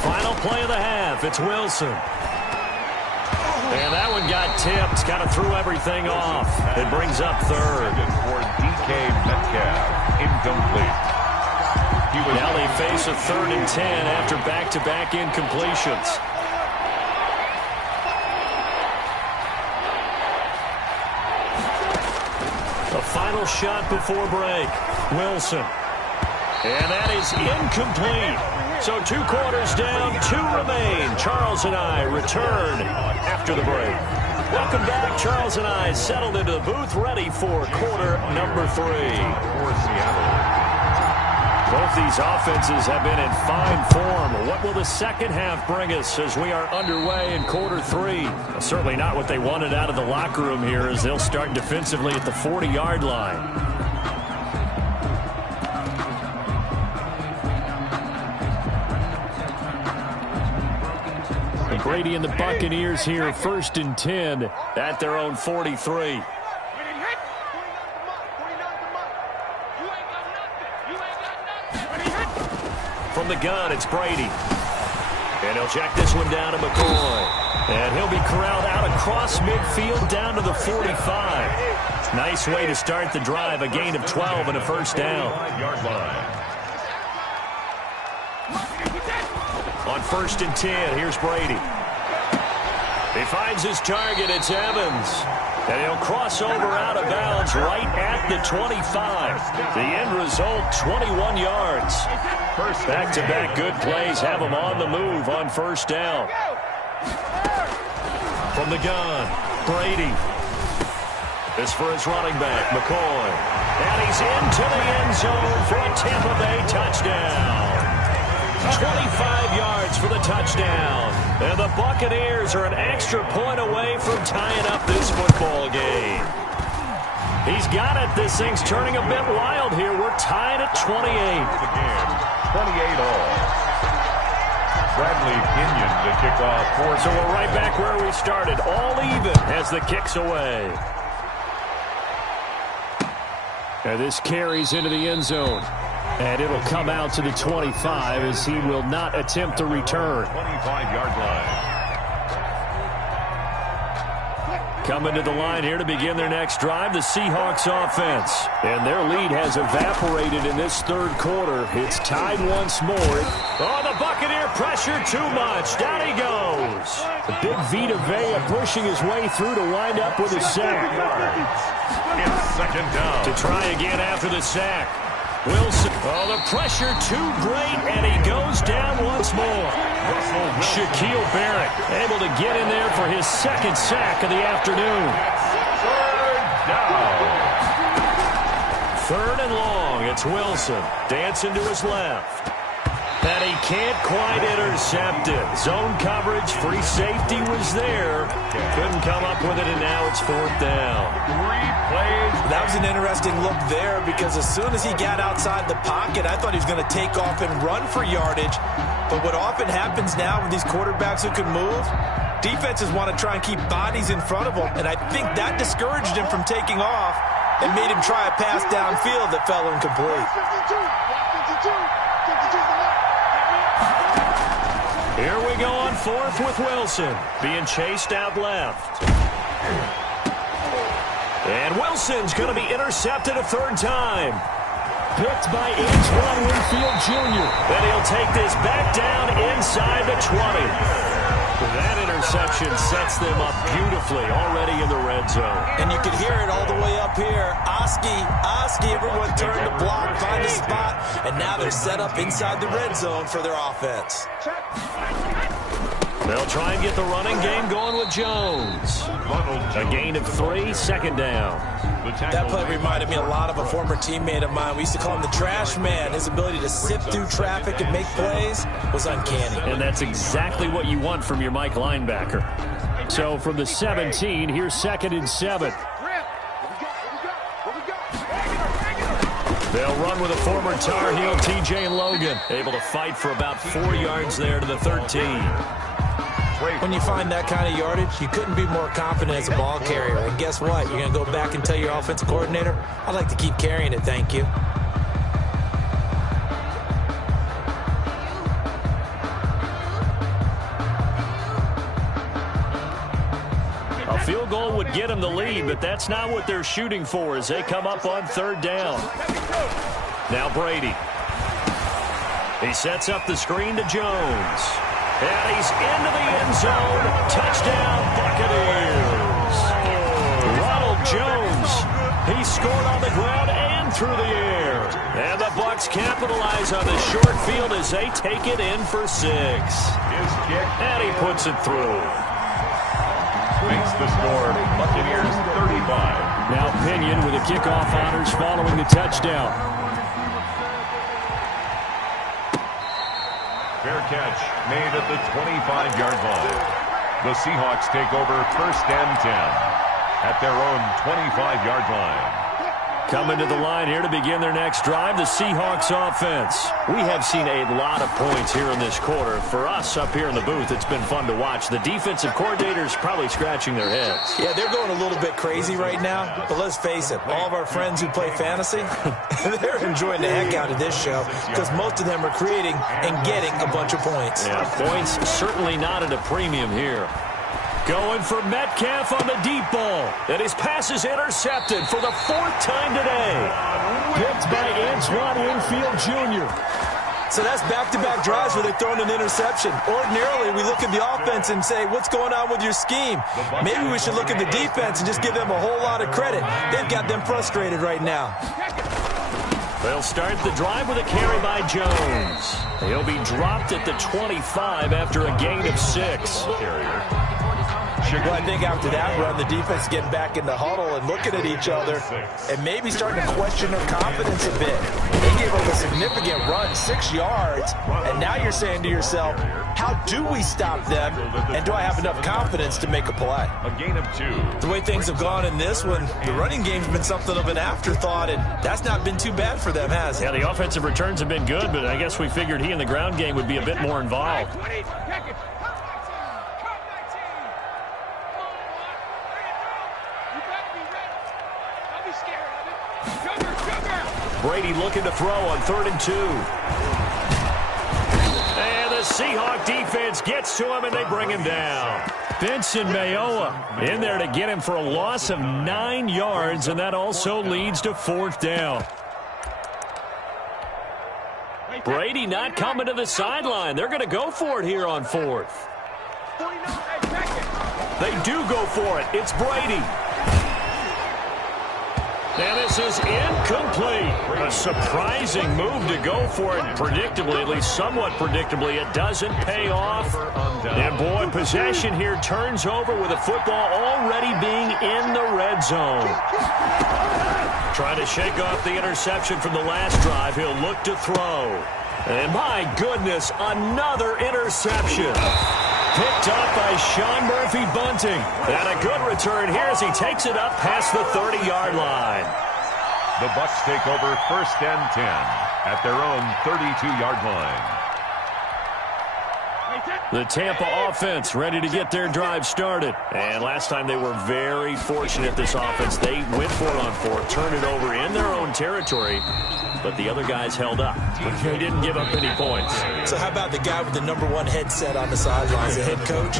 Final play of the half, it's Wilson. And that one got tipped, kind of threw everything off. It brings up 3rd. For DK Metcalf, incomplete. Now they face a 3rd and 10 after back-to-back incompletions. The final shot before break, Wilson. And that is incomplete. So 2 quarters down, 2 remain. Charles and I return after the break. Welcome back. Charles and I settled into the booth ready for quarter number 3. For Seattle. Both these offenses have been in fine form. What will the second half bring us as we are underway in quarter 3? Well, certainly not what they wanted out of the locker room here as they'll start defensively at the 40-yard line. Brady and the Buccaneers here, 1st and 10 at their own 43. From the gun, it's Brady. And he'll check this one down to McCoy. And he'll be corralled out across midfield down to the 45. Nice way to start the drive, a gain of 12 and a 1st down. On 1st and 10, here's Brady. He finds his target, it's Evans. And he'll cross over out of bounds right at the 25. The end result, 21 yards. Back-to-back good plays have him on the move on 1st down. From the gun, Brady. This for his running back, McCoy. And he's into the end zone for a Tampa Bay touchdown. 25 yards for the touchdown. And the Buccaneers are an extra point away from tying up this football game. He's got it. This thing's turning a bit wild here. We're tied at 28. Again, 28 all. Bradley Pinion to kick off. So we're right back where we started. All even as the kick's away. And this carries into the end zone. And it'll come out to the 25 as he will not attempt to return. 25-yard line. Coming to the line here to begin their next drive, the Seahawks offense. And their lead has evaporated in this 3rd quarter. It's tied once more. Oh, the Buccaneer pressure too much. Down he goes. The big Vita Vea pushing his way through to wind up with a sack. It's 2nd down. To try again after the sack. Wilson, oh, the pressure too great, and he goes down once more. Shaquille Barrett able to get in there for his 2nd sack of the afternoon. 3rd down. 3rd and long, it's Wilson, dancing to his left. And he can't quite intercept it. Zone coverage, free safety was there. Couldn't come up with it, and now it's 4th down. 3 plays. That was an interesting look there because as soon as he got outside the pocket, I thought he was going to take off and run for yardage. But what often happens now with these quarterbacks who can move, defenses want to try and keep bodies in front of them. And I think that discouraged him from taking off and made him try a pass downfield that fell incomplete. Here we go on 4th with Wilson, being chased out left. And Wilson's going to be intercepted a 3rd time. Picked by Antoine Winfield Jr. Then he'll take this back down inside the 20. That interception sets them up beautifully already in the red zone. And you can hear it all the way up here. Oski, everyone turned to block, find a spot, and now they're set up inside the red zone for their offense. They'll try and get the running game going with Jones. A gain of 3, second down. That play reminded me a lot of a former teammate of mine. We used to call him the trash man. His ability to sift through traffic and make plays was uncanny. And that's exactly what you want from your Mike linebacker. So from the 17, here's 2nd and 7. They'll run with a former Tar Heel, T.J. Logan. Able to fight for about 4 yards there to the 13. When you find that kind of yardage, you couldn't be more confident as a ball carrier. And guess what? You're going to go back and tell your offensive coordinator, I'd like to keep carrying it, thank you. A field goal would get them the lead, but that's not what they're shooting for as they come up on 3rd down. Now Brady. He sets up the screen to Jones. And he's into the end zone. Touchdown, Buccaneers. Ronald Jones. He scored on the ground and through the air. And the Bucs capitalize on the short field as they take it in for 6. And he puts it through. Makes the score Buccaneers 35. Now Pinion with the kickoff honors following the touchdown. Fair catch made at the 25-yard line. The Seahawks take over 1st and 10 at their own 25-yard line. Coming to the line here to begin their next drive, the Seahawks offense. We have seen a lot of points here in this quarter. For us up here in the booth, it's been fun to watch. The defensive coordinators probably scratching their heads. Yeah, they're going a little bit crazy right now. But let's face it, all of our friends who play fantasy, they're enjoying the heck out of this show because most of them are creating and getting a bunch of points. Yeah, points certainly not at a premium here. Going for Metcalf on the deep ball. And his pass is intercepted for the 4th time today. Picked by Antoine Winfield Jr. So that's back-to-back drives where they're throwing an interception. Ordinarily, we look at the offense and say, what's going on with your scheme? Maybe we should look at the defense and just give them a whole lot of credit. They've got them frustrated right now. They'll start the drive with a carry by Jones. He'll be dropped at the 25 after a gain of 6. Well, I think after that run, the defense getting back in the huddle and looking at each other and maybe starting to question their confidence a bit. They gave up a significant run, 6 yards, and now you're saying to yourself, how do we stop them, and do I have enough confidence to make a play? A gain of 2. The way things have gone in this one, the running game's been something of an afterthought, and that's not been too bad for them, has it? Yeah, the offensive returns have been good, but I guess we figured he in the ground game would be a bit more involved. Brady looking to throw on 3rd and 2. And the Seahawk defense gets to him, and they bring him down. Benson Mayowa in there to get him for a loss of 9 yards, and that also leads to 4th down. Brady not coming to the sideline. They're going to go for it here on 4th. They do go for it. It's Brady. And this is incomplete. A surprising move to go for it predictably, at least somewhat predictably. It doesn't pay off. And, boy, possession here turns over with the football already being in the red zone. Trying to shake off the interception from the last drive. He'll look to throw. And, my goodness, another interception. Picked up by Sean Murphy-Bunting. And a good return here as he takes it up past the 30-yard line. The Bucs take over 1st and 10 at their own 32-yard line. The Tampa offense ready to get their drive started. And last time they were very fortunate, this offense. They went for it on 4th, turned it over in their own territory. But the other guys held up. They didn't give up any points. So how about the guy with the #1 headset on the sidelines, the head coach?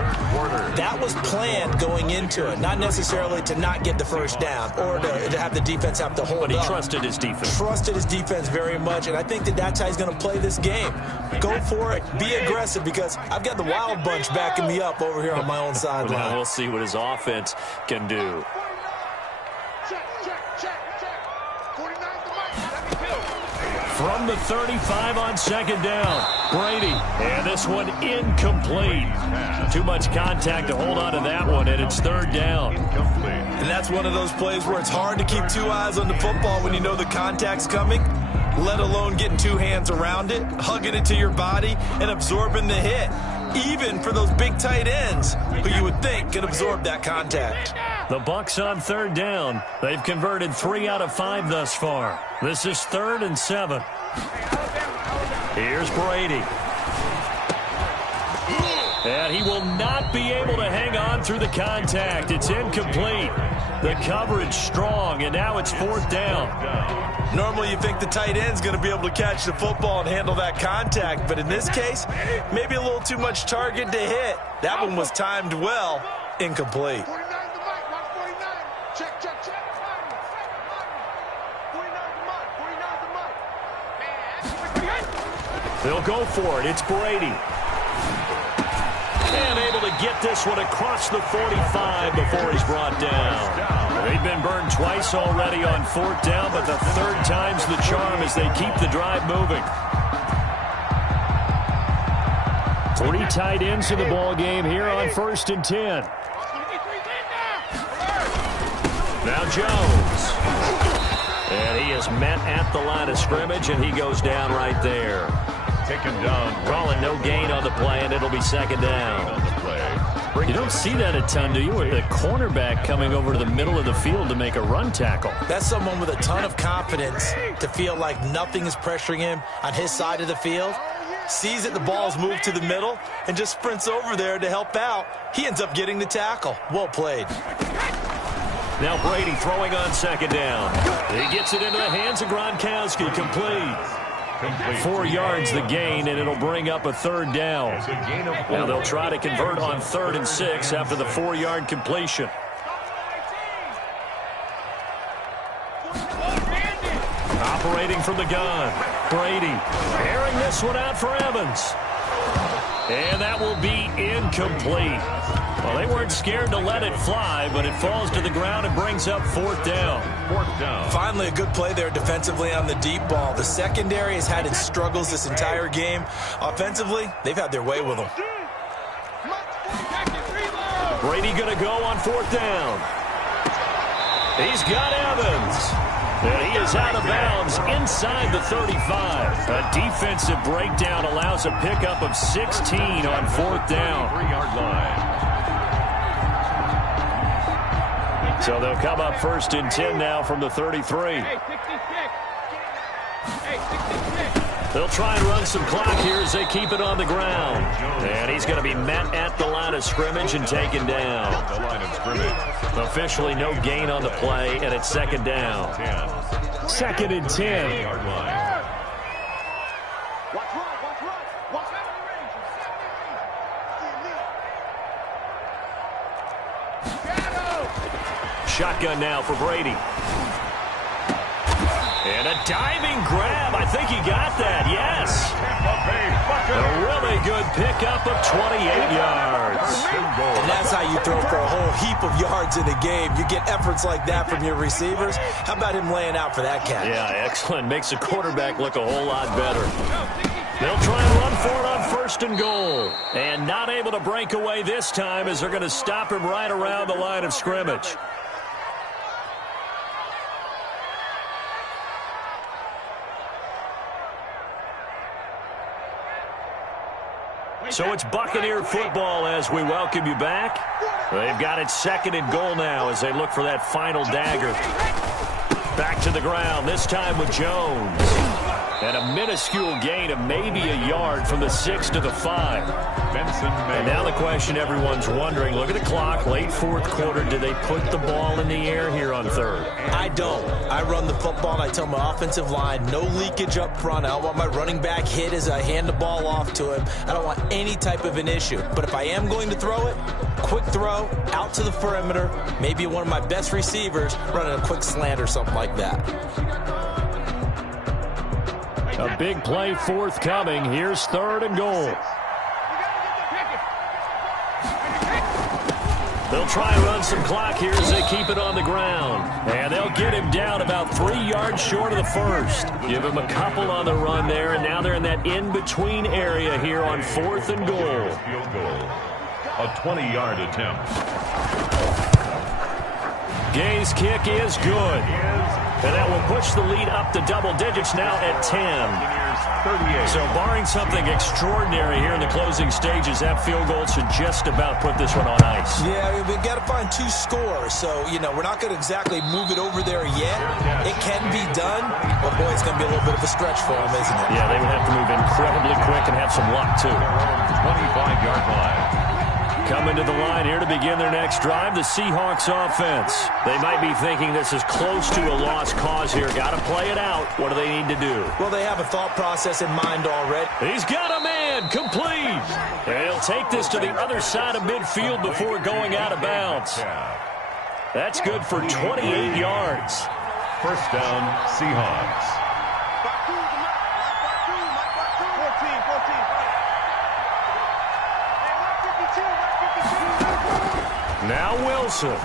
That was planned going into it, not necessarily to not get the first down or to have the defense have to hold up. But he trusted his defense. Trusted his defense very much, and I think that's how he's going to play this game. Go for it. Be aggressive because I've got the Wild Bunch backing me up over here on my own sideline. Now we'll see what his offense can do. From the 35 on 2nd down. Brady, and this one incomplete. Too much contact to hold on to that one, and it's third down. And that's one of those plays where it's hard to keep two eyes on the football when you know the contact's coming, let alone getting two hands around it, hugging it to your body, and absorbing the hit. Even for those big tight ends who you would think could absorb that contact. The Bucs on third down. They've converted 3 out of 5 thus far. This is 3rd and 7. Here's Brady. And he will not be able to hang on through the contact. It's incomplete. The coverage strong, and now it's 4th down. Normally you think the tight end's going to be able to catch the football and handle that contact, but in this case, maybe a little too much target to hit. That one was timed well. Incomplete. 49 the mic, watch 49. Check, check, check. 49 the mic. They'll go for it. It's Brady. And able to get this one across the 45 before he's brought down. They've been burned twice already on 4th down, but the 3rd time's the charm as they keep the drive moving. 3 tight ends in the ball game here on 1st and 10. Now Jones. And he is met at the line of scrimmage, and he goes down right there. Taken down. Calling no gain on the play, and it'll be 2nd down. You don't see that a ton, do you? With a cornerback coming over to the middle of the field to make a run tackle. That's someone with a ton of confidence to feel like nothing is pressuring him on his side of the field. Sees that the ball's moved to the middle and just sprints over there to help out. He ends up getting the tackle. Well played. Now Brady throwing on 2nd down. He gets it into the hands of Gronkowski. Complete. 4 yards the gain, and it'll bring up a 3rd down. Now they'll try to convert on 3rd and 6 after the 4-yard completion. Operating from the gun. Brady airing this one out for Evans. And that will be incomplete. Well, they weren't scared to let it fly, but it falls to the ground and brings up 4th down. Finally, a good play there defensively on the deep ball. The secondary has had its struggles this entire game. Offensively, they've had their way with them. Brady going to go on 4th down. He's got Evans. And he is out of bounds inside the 35. A defensive breakdown allows a pickup of 16 on 4th down. 3-yard line. So they'll come up 1st and 10 now from the 33. They'll try and run some clock here as they keep it on the ground. And he's going to be met at the line of scrimmage and taken down. The line of scrimmage. Officially no gain on the play, and it's 2nd down. 2nd and 10. 3-yard line. Shotgun now for Brady. And a diving grab. I think he got that. Yes. A really good pickup of 28 yards. And that's how you throw for a whole heap of yards in a game. You get efforts like that from your receivers. How about him laying out for that catch? Yeah, excellent. Makes the quarterback look a whole lot better. They'll try and run for it on 1st and goal. And not able to break away this time as they're going to stop him right around the line of scrimmage. So it's Buccaneer football as we welcome you back. They've got it 2nd and goal now as they look for that final dagger. Back to the ground, this time with Jones. And a minuscule gain of maybe a yard from the 6 to the 5. And now the question everyone's wondering, look at the clock, late 4th quarter, do they put the ball in the air here on 3rd? I don't. I run the football and I tell my offensive line, no leakage up front. I don't want my running back hit as I hand the ball off to him. I don't want any type of an issue. But if I am going to throw it, quick throw, out to the perimeter, maybe one of my best receivers running a quick slant or something like that. A big play forthcoming. Here's 3rd and goal. They'll try and run some clock here as they keep it on the ground. And they'll get him down about 3 yards short of the first. Give him a couple on the run there, and now they're in that in-between area here on 4th and goal. Field goal. A 20-yard attempt. Gay's kick is good. And that will push the lead up to double digits now at 10. 38. So barring something extraordinary here in the closing stages, that field goal should just about put this one on ice. Yeah, we've got to find 2 scores. So, we're not going to exactly move it over there yet. It can be done, but boy, it's going to be a little bit of a stretch for them, isn't it? Yeah, they would have to move incredibly quick and have some luck, too. 25-yard line. Coming to the line here to begin their next drive, the Seahawks offense. They might be thinking this is close to a lost cause here. Got to play it out. What do they need to do? Well, they have a thought process in mind already. He's got a man, complete. And he'll take this to the other side of midfield before going out of bounds. That's good for 28 yards. First down, Seahawks. 14. Now Wilson.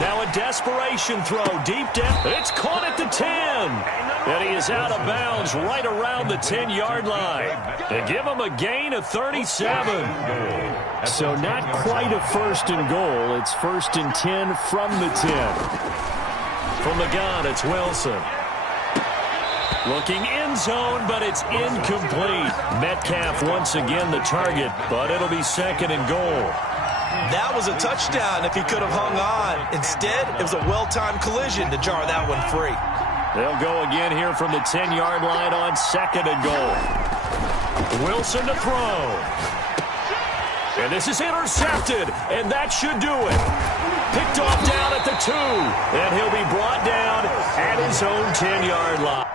Now a desperation throw deep down. It's caught at the 10. And he is out of bounds right around the 10-yard line. They give him a gain of 37. So not quite a first and goal. It's 1st and 10 from the 10. From the gun, it's Wilson. Looking end zone, but it's incomplete. Metcalf once again the target, but it'll be 2nd and goal. That was a touchdown if he could have hung on. Instead, it was a well-timed collision to jar that one free. They'll go again here from the 10-yard line on 2nd and goal. Wilson to throw. And this is intercepted, and that should do it. Picked off down at the 2, and he'll be brought down at his own 10-yard line.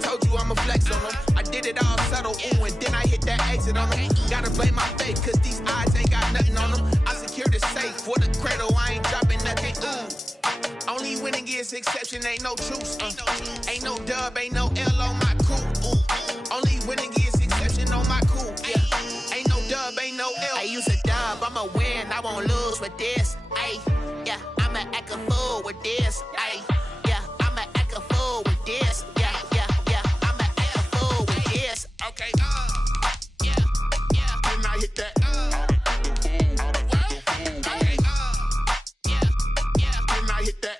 Told you I'ma flex on them. I did it all subtle, ooh, and then I hit that exit on them. Gotta blame my faith, cause these eyes ain't got nothing on them. I secured the safe for the cradle, I ain't dropping nothing, ooh. Only winning is exception, ain't no truce. Ain't no dub, ain't no L on my crew, ooh. Only winning is exception on my crew, yeah. Ain't no dub, ain't no L. I use a dub, I'ma win, I won't lose with this, ayy. Yeah, I'ma act a fool with this, ayy. Yeah, I'ma act a fool with this, yeah, yeah, yeah. I'ma act a fool with this, okay, yeah, yeah. Then I hit that, okay, yeah, yeah. Then I hit that,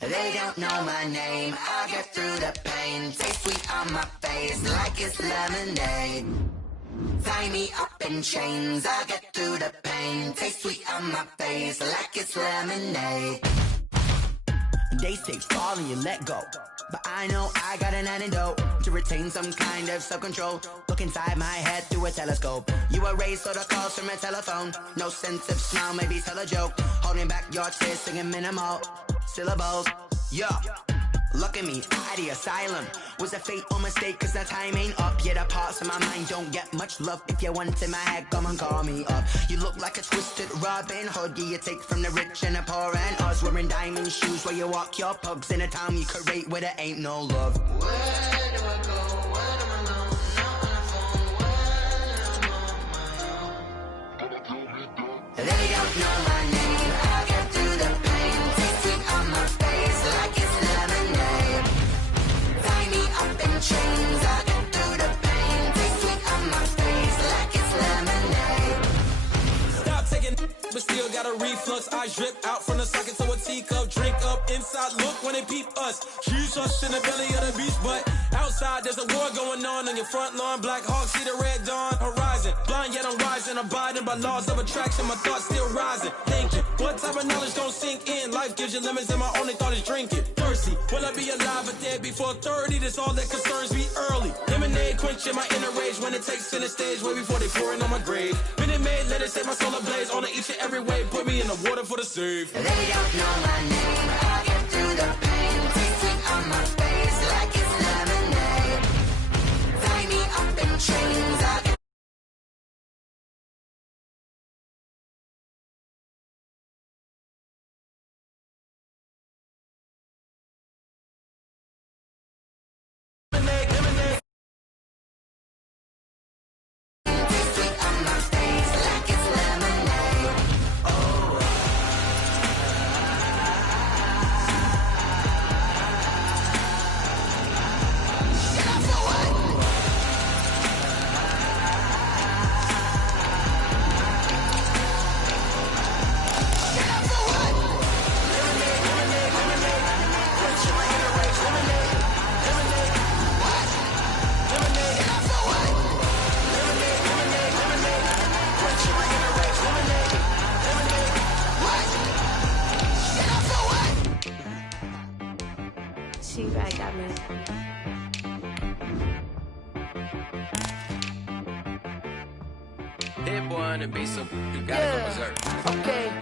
They don't know my name, I'll get through the pain. Taste sweet on my face like it's lemonade. Tie me up in chains, I'll get through the pain. Taste sweet on my face like it's lemonade. They say fall and you let go, but I know I got an antidote to retain some kind of self-control. Look inside my head through a telescope. You erase all the calls from a telephone. No sense of smile, maybe tell a joke. Holding back your tears, singing minimal syllables. Yeah, look at me, out the asylum. Was a fate or mistake, cause the time ain't up. Yet the parts of my mind don't get much love. If you want in my head, come and call me up. You look like a twisted Robin Hood. You take from the rich and the poor and us. Wearing diamond shoes where you walk your pugs in a town you create where there ain't no love. Where do I go? Where do I go? Not on the phone, when I'm on my own. They don't know my name, I'll get through the pain. Taste sweet on my face like it's lemonade. Tie me up in chains, I'll get through the pain. Taste sweet on my face like it's lemonade. Stop taking but still got a reflux. I drip out from the socket to a teacup. Drink up inside, look when they peep us. Huge us in the belly of the beach, but outside there's a war going on your front lawn. Black Hawk, see the red dawn horizon. Blind yet I'm rising, abiding by laws of attraction. My thoughts still rising. Thinking, what type of knowledge don't sink in? Life gives you lemons and my only thought is drinking. Thirsty, will I be alive or dead before 30? That's all that concerns me early. Lemonade quenching my inner rage when it takes center stage way before they pour it on my grave. Minute Maid, let it set my soul ablaze on each and every way. Put me in the water for the save. They don't know my name, I'll get through the pain. Taste sweet on my face like it's lemonade. Tie me up in chains, I'll get she right got me. Hit boy on the beat, so you gotta go berserk. Okay,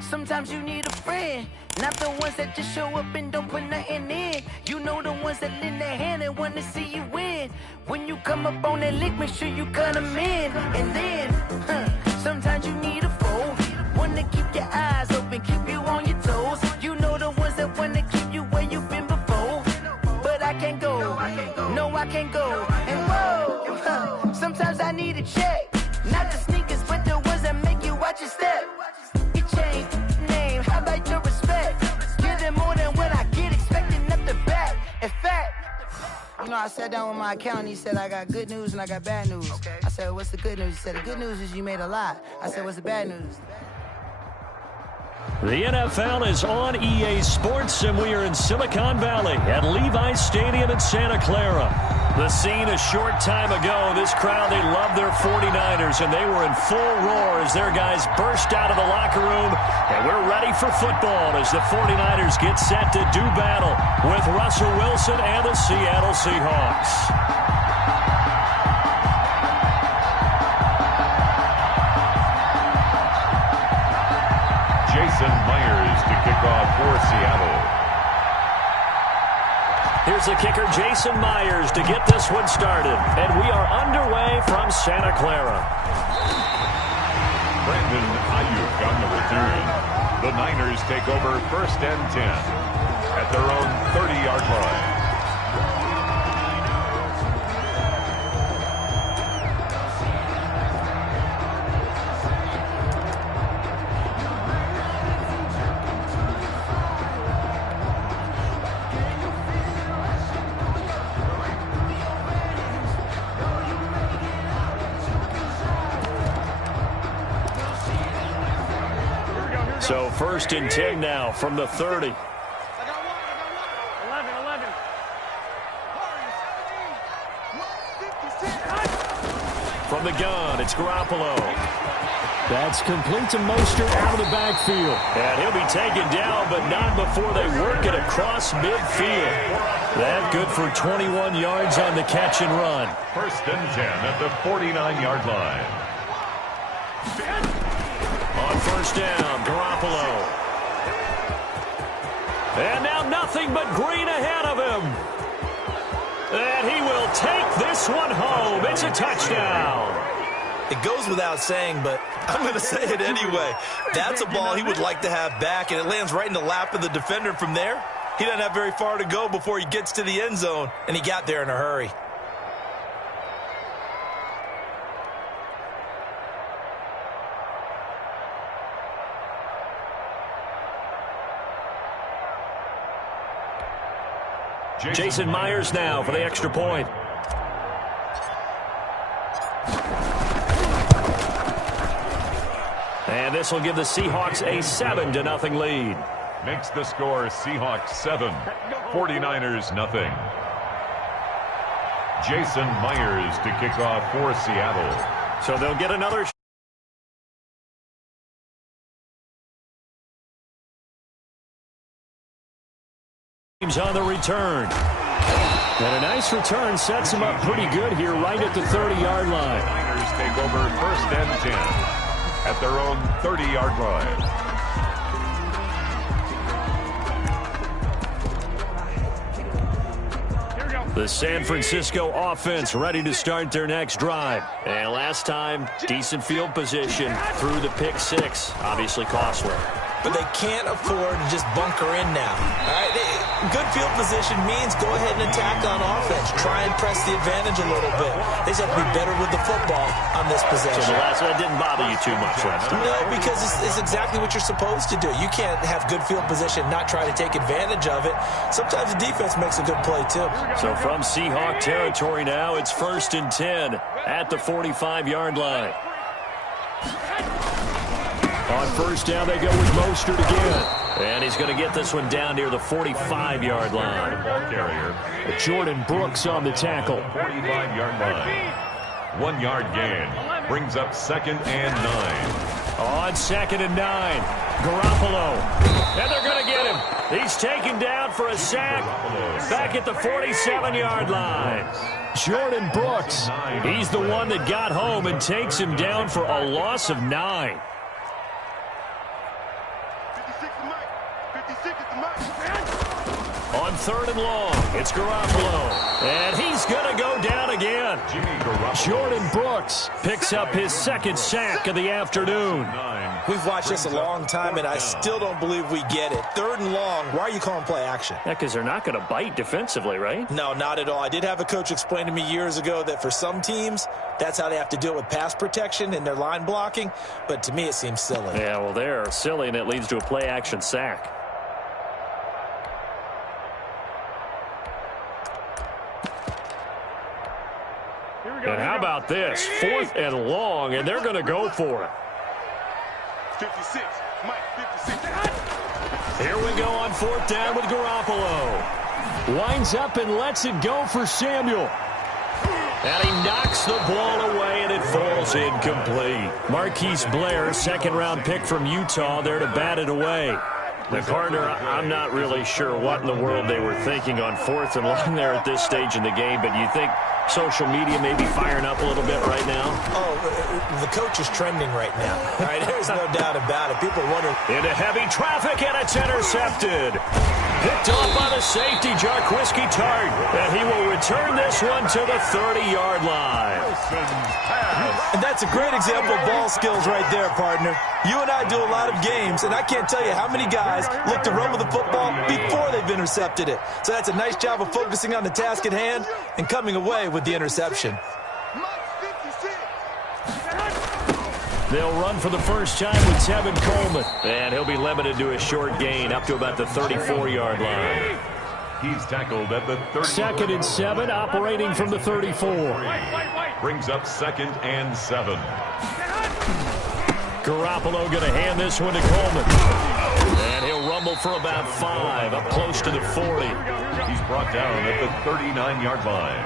sometimes you need a friend. Not the ones that just show up and don't put nothing in. You know the ones that lend their hand and want to see you win. When you come up on that lick, make sure you cut them in. And then, sometimes you need a foe. One to keep your eyes open, keep you on your toes. You know the ones that want to keep you where you've been before. But I can't go, no I can't go. And whoa, sometimes I need a check. Not the sneakers, but the ones that make you watch your step. You change name, how about your respect? Give them more than what I get, expecting up the back. In fact, you know, I sat down with my accountant, he said I got good news and I got bad news. Okay. I said, what's the good news? He said, the good news is you made a lot. I said, what's the bad news? The NFL is on EA Sports, and we are in Silicon Valley at Levi Stadium in Santa Clara. The scene a short time ago, this crowd, they love their 49ers, and they were in full roar as their guys burst out of the locker room. And we're ready for football as the 49ers get set to do battle with Russell Wilson and the Seattle Seahawks. Jason Myers to kick off for Seattle. Here's the kicker, Jason Myers, to get this one started. And we are underway from Santa Clara. Brandon Ayuk on the return. The Niners take over 1st and 10 at their own 30-yard line. So 1st and 10 now from the 30. 11. From the gun, it's Garoppolo. That's complete to Mostert out of the backfield. And he'll be taken down, but not before they work it across midfield. That good for 21 yards on the catch and run. 1st and 10 at the 49-yard line. On 1st down, Garoppolo. And now nothing but green ahead of him. And he will take this one home. It's a touchdown. It goes without saying, but I'm going to say it anyway. That's a ball he would like to have back, and it lands right in the lap of the defender from there. He doesn't have very far to go before he gets to the end zone, and he got there in a hurry. Jason Myers now for the extra point. And this will give the Seahawks a 7-0 lead. Makes the score Seahawks 7, 49ers nothing. Jason Myers to kick off for Seattle. So they'll get another on the return. And a nice return sets him up pretty good here right at the 30-yard line. Niners take over 1st and 10 at their own 30-yard line. The San Francisco offense ready to start their next drive. And last time, decent field position through the pick six. Obviously costly. But they can't afford to just bunker in now. All right, good field position means go ahead and attack on offense. Try and press the advantage a little bit. They just have to be better with the football on this possession. So that didn't bother you too much last time? No, because it's exactly what you're supposed to do. You can't have good field position, not try to take advantage of it. Sometimes the defense makes a good play, too. So from Seahawk territory now, it's 1st and 10 at the 45-yard line. On 1st down, they go with Mostert again. And he's going to get this one down near the 45-yard line. Ball carrier. Jordan Brooks on the tackle. 45-yard line. 1 yard gain. Brings up 2nd and 9. On 2nd and 9. Garoppolo. And they're going to get him. He's taken down for a sack back at the 47-yard line. Jordan Brooks. He's the one that got home and takes him down for a loss of 9. On 3rd and long, it's Garoppolo. And he's going to go down again. Jordan Brooks picks up his 2nd sack of the afternoon. We've watched this a long time, and I still don't believe we get it. 3rd and long, why are you calling play action? Yeah, because they're not going to bite defensively, right? No, not at all. I did have a coach explain to me years ago that for some teams, that's how they have to deal with pass protection and their line blocking. But to me, it seems silly. Yeah, well, they're silly, and it leads to a play action sack. And how about this? 4th and long, and they're going to go for it. 56. Here we go on 4th down with Garoppolo. Winds up and lets it go for Samuel. And he knocks the ball away, and it falls incomplete. Marquise Blair, 2nd-round pick from Utah, there to bat it away. The partner, I'm not really sure what in the world they were thinking on 4th and long there at this stage in the game, but you think social media may be firing up a little bit right now? Oh, the coach is trending right now. All right, there's no doubt about it. People wonder. Into heavy traffic, and it's intercepted. Picked off by the safety, Jarquiski Tart, and he will return this one to the 30-yard line. And that's a great example of ball skills right there, partner. You and I do a lot of games, and I can't tell you how many guys look to run with the football before they've intercepted it. So that's a nice job of focusing on the task at hand and coming away with the interception. They'll run for the first time with Tevin Coleman, and he'll be limited to a short gain up to about the 34-yard line. He's tackled at the 30. 2nd and 7, operating from the 34. Brings up 2nd and 7. Garoppolo going to hand this one to Coleman. And he'll rumble for about 5, up close to the 40. He's brought down at the 39-yard line.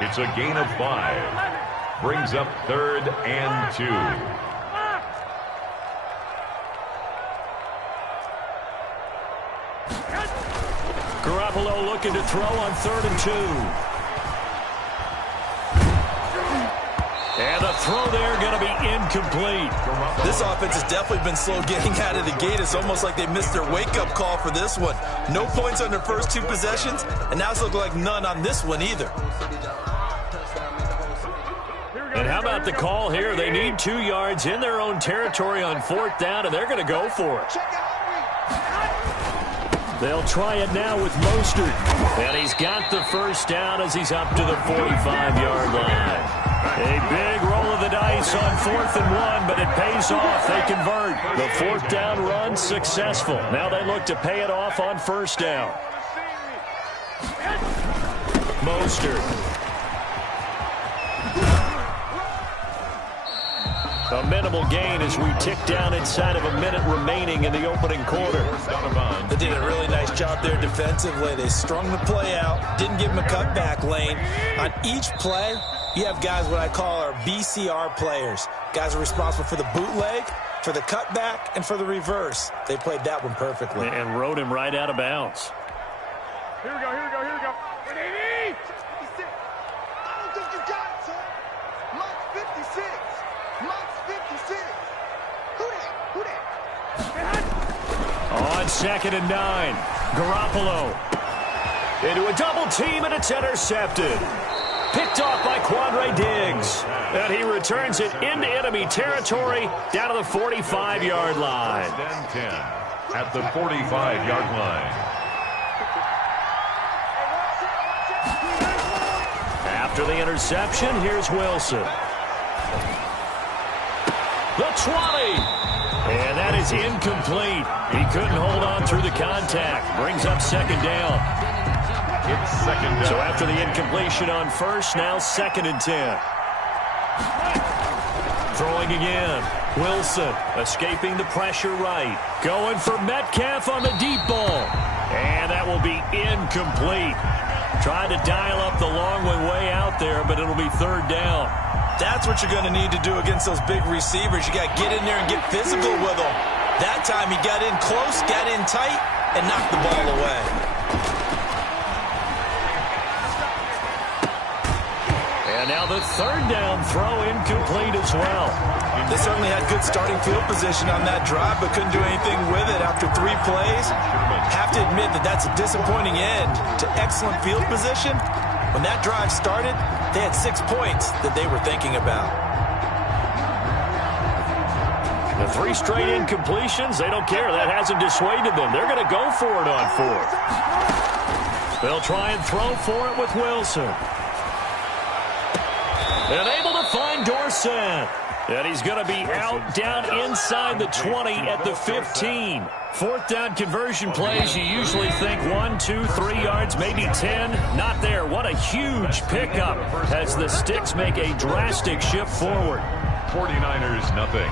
It's a gain of 5. Brings up 3rd and 2. Garoppolo looking to throw on 3rd and 2. And the throw there going to be incomplete. This offense has definitely been slow getting out of the gate. It's almost like they missed their wake-up call for this one. No points on their first 2 possessions, and now it's looking like none on this one either. And how about the call here? They need 2 yards in their own territory on 4th down, and they're going to go for it. They'll try it now with Mostert. And he's got the first down as he's up to the 45-yard line. A big roll of the dice on 4th and 1, but it pays off. They convert. The 4th down run successful. Now they look to pay it off on 1st down. Mostert. A minimal gain as we tick down inside of a minute remaining in the opening quarter. They did a really nice job there defensively. They strung the play out, didn't give him a cutback lane. On each play, you have guys what I call our BCR players. Guys are responsible for the bootleg, for the cutback, and for the reverse. They played that one perfectly. And rode him right out of bounds. Here we go, here we go, here we go. 180! I don't think you got it, son. Mike's 56. Mike's 56. Who that? On 2nd and 9, Garoppolo into a double team, and it's intercepted. Picked off by Quandre Diggs. And he returns it into enemy territory down to the 45-yard line. 10 at the 45-yard line. After the interception, here's Wilson. The 20. And that is incomplete. He couldn't hold on through the contact. Brings up 2nd down. It's 2nd down. So after the incompletion on 1st, now 2nd and 10. Throwing again. Wilson escaping the pressure right. Going for Metcalf on the deep ball. And that will be incomplete. Trying to dial up the long way out there, but it'll be 3rd down. That's what you're going to need to do against those big receivers. You got to get in there and get physical with them. That time he got in close, got in tight, and knocked the ball away. And now the 3rd down throw incomplete as well. They certainly had good starting field position on that drive, but couldn't do anything with it after 3 plays. Have to admit that that's a disappointing end to excellent field position. When that drive started, they had 6 points that they were thinking about. The 3 straight incompletions, they don't care. That hasn't dissuaded them. They're going to go for it on 4th. They'll try and throw for it with Wilson. And able to find Dorsett. And he's going to be out down inside the 20 at the 15. 4th down conversion plays, you usually think 1, 2, 3 yards, maybe 10. Not there. What a huge pickup as the Sticks make a drastic shift forward. 49ers nothing.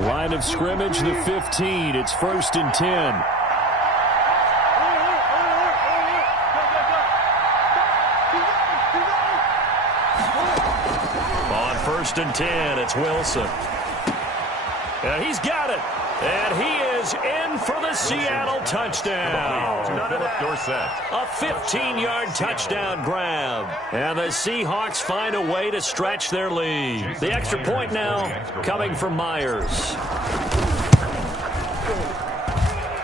Line of scrimmage, the 15. It's 1st and 10. On 1st and 10, it's Wilson. And he's got it. And he is in for the Seattle touchdown. A 15-yard touchdown grab. And the Seahawks find a way to stretch their lead. The extra point now coming from Myers.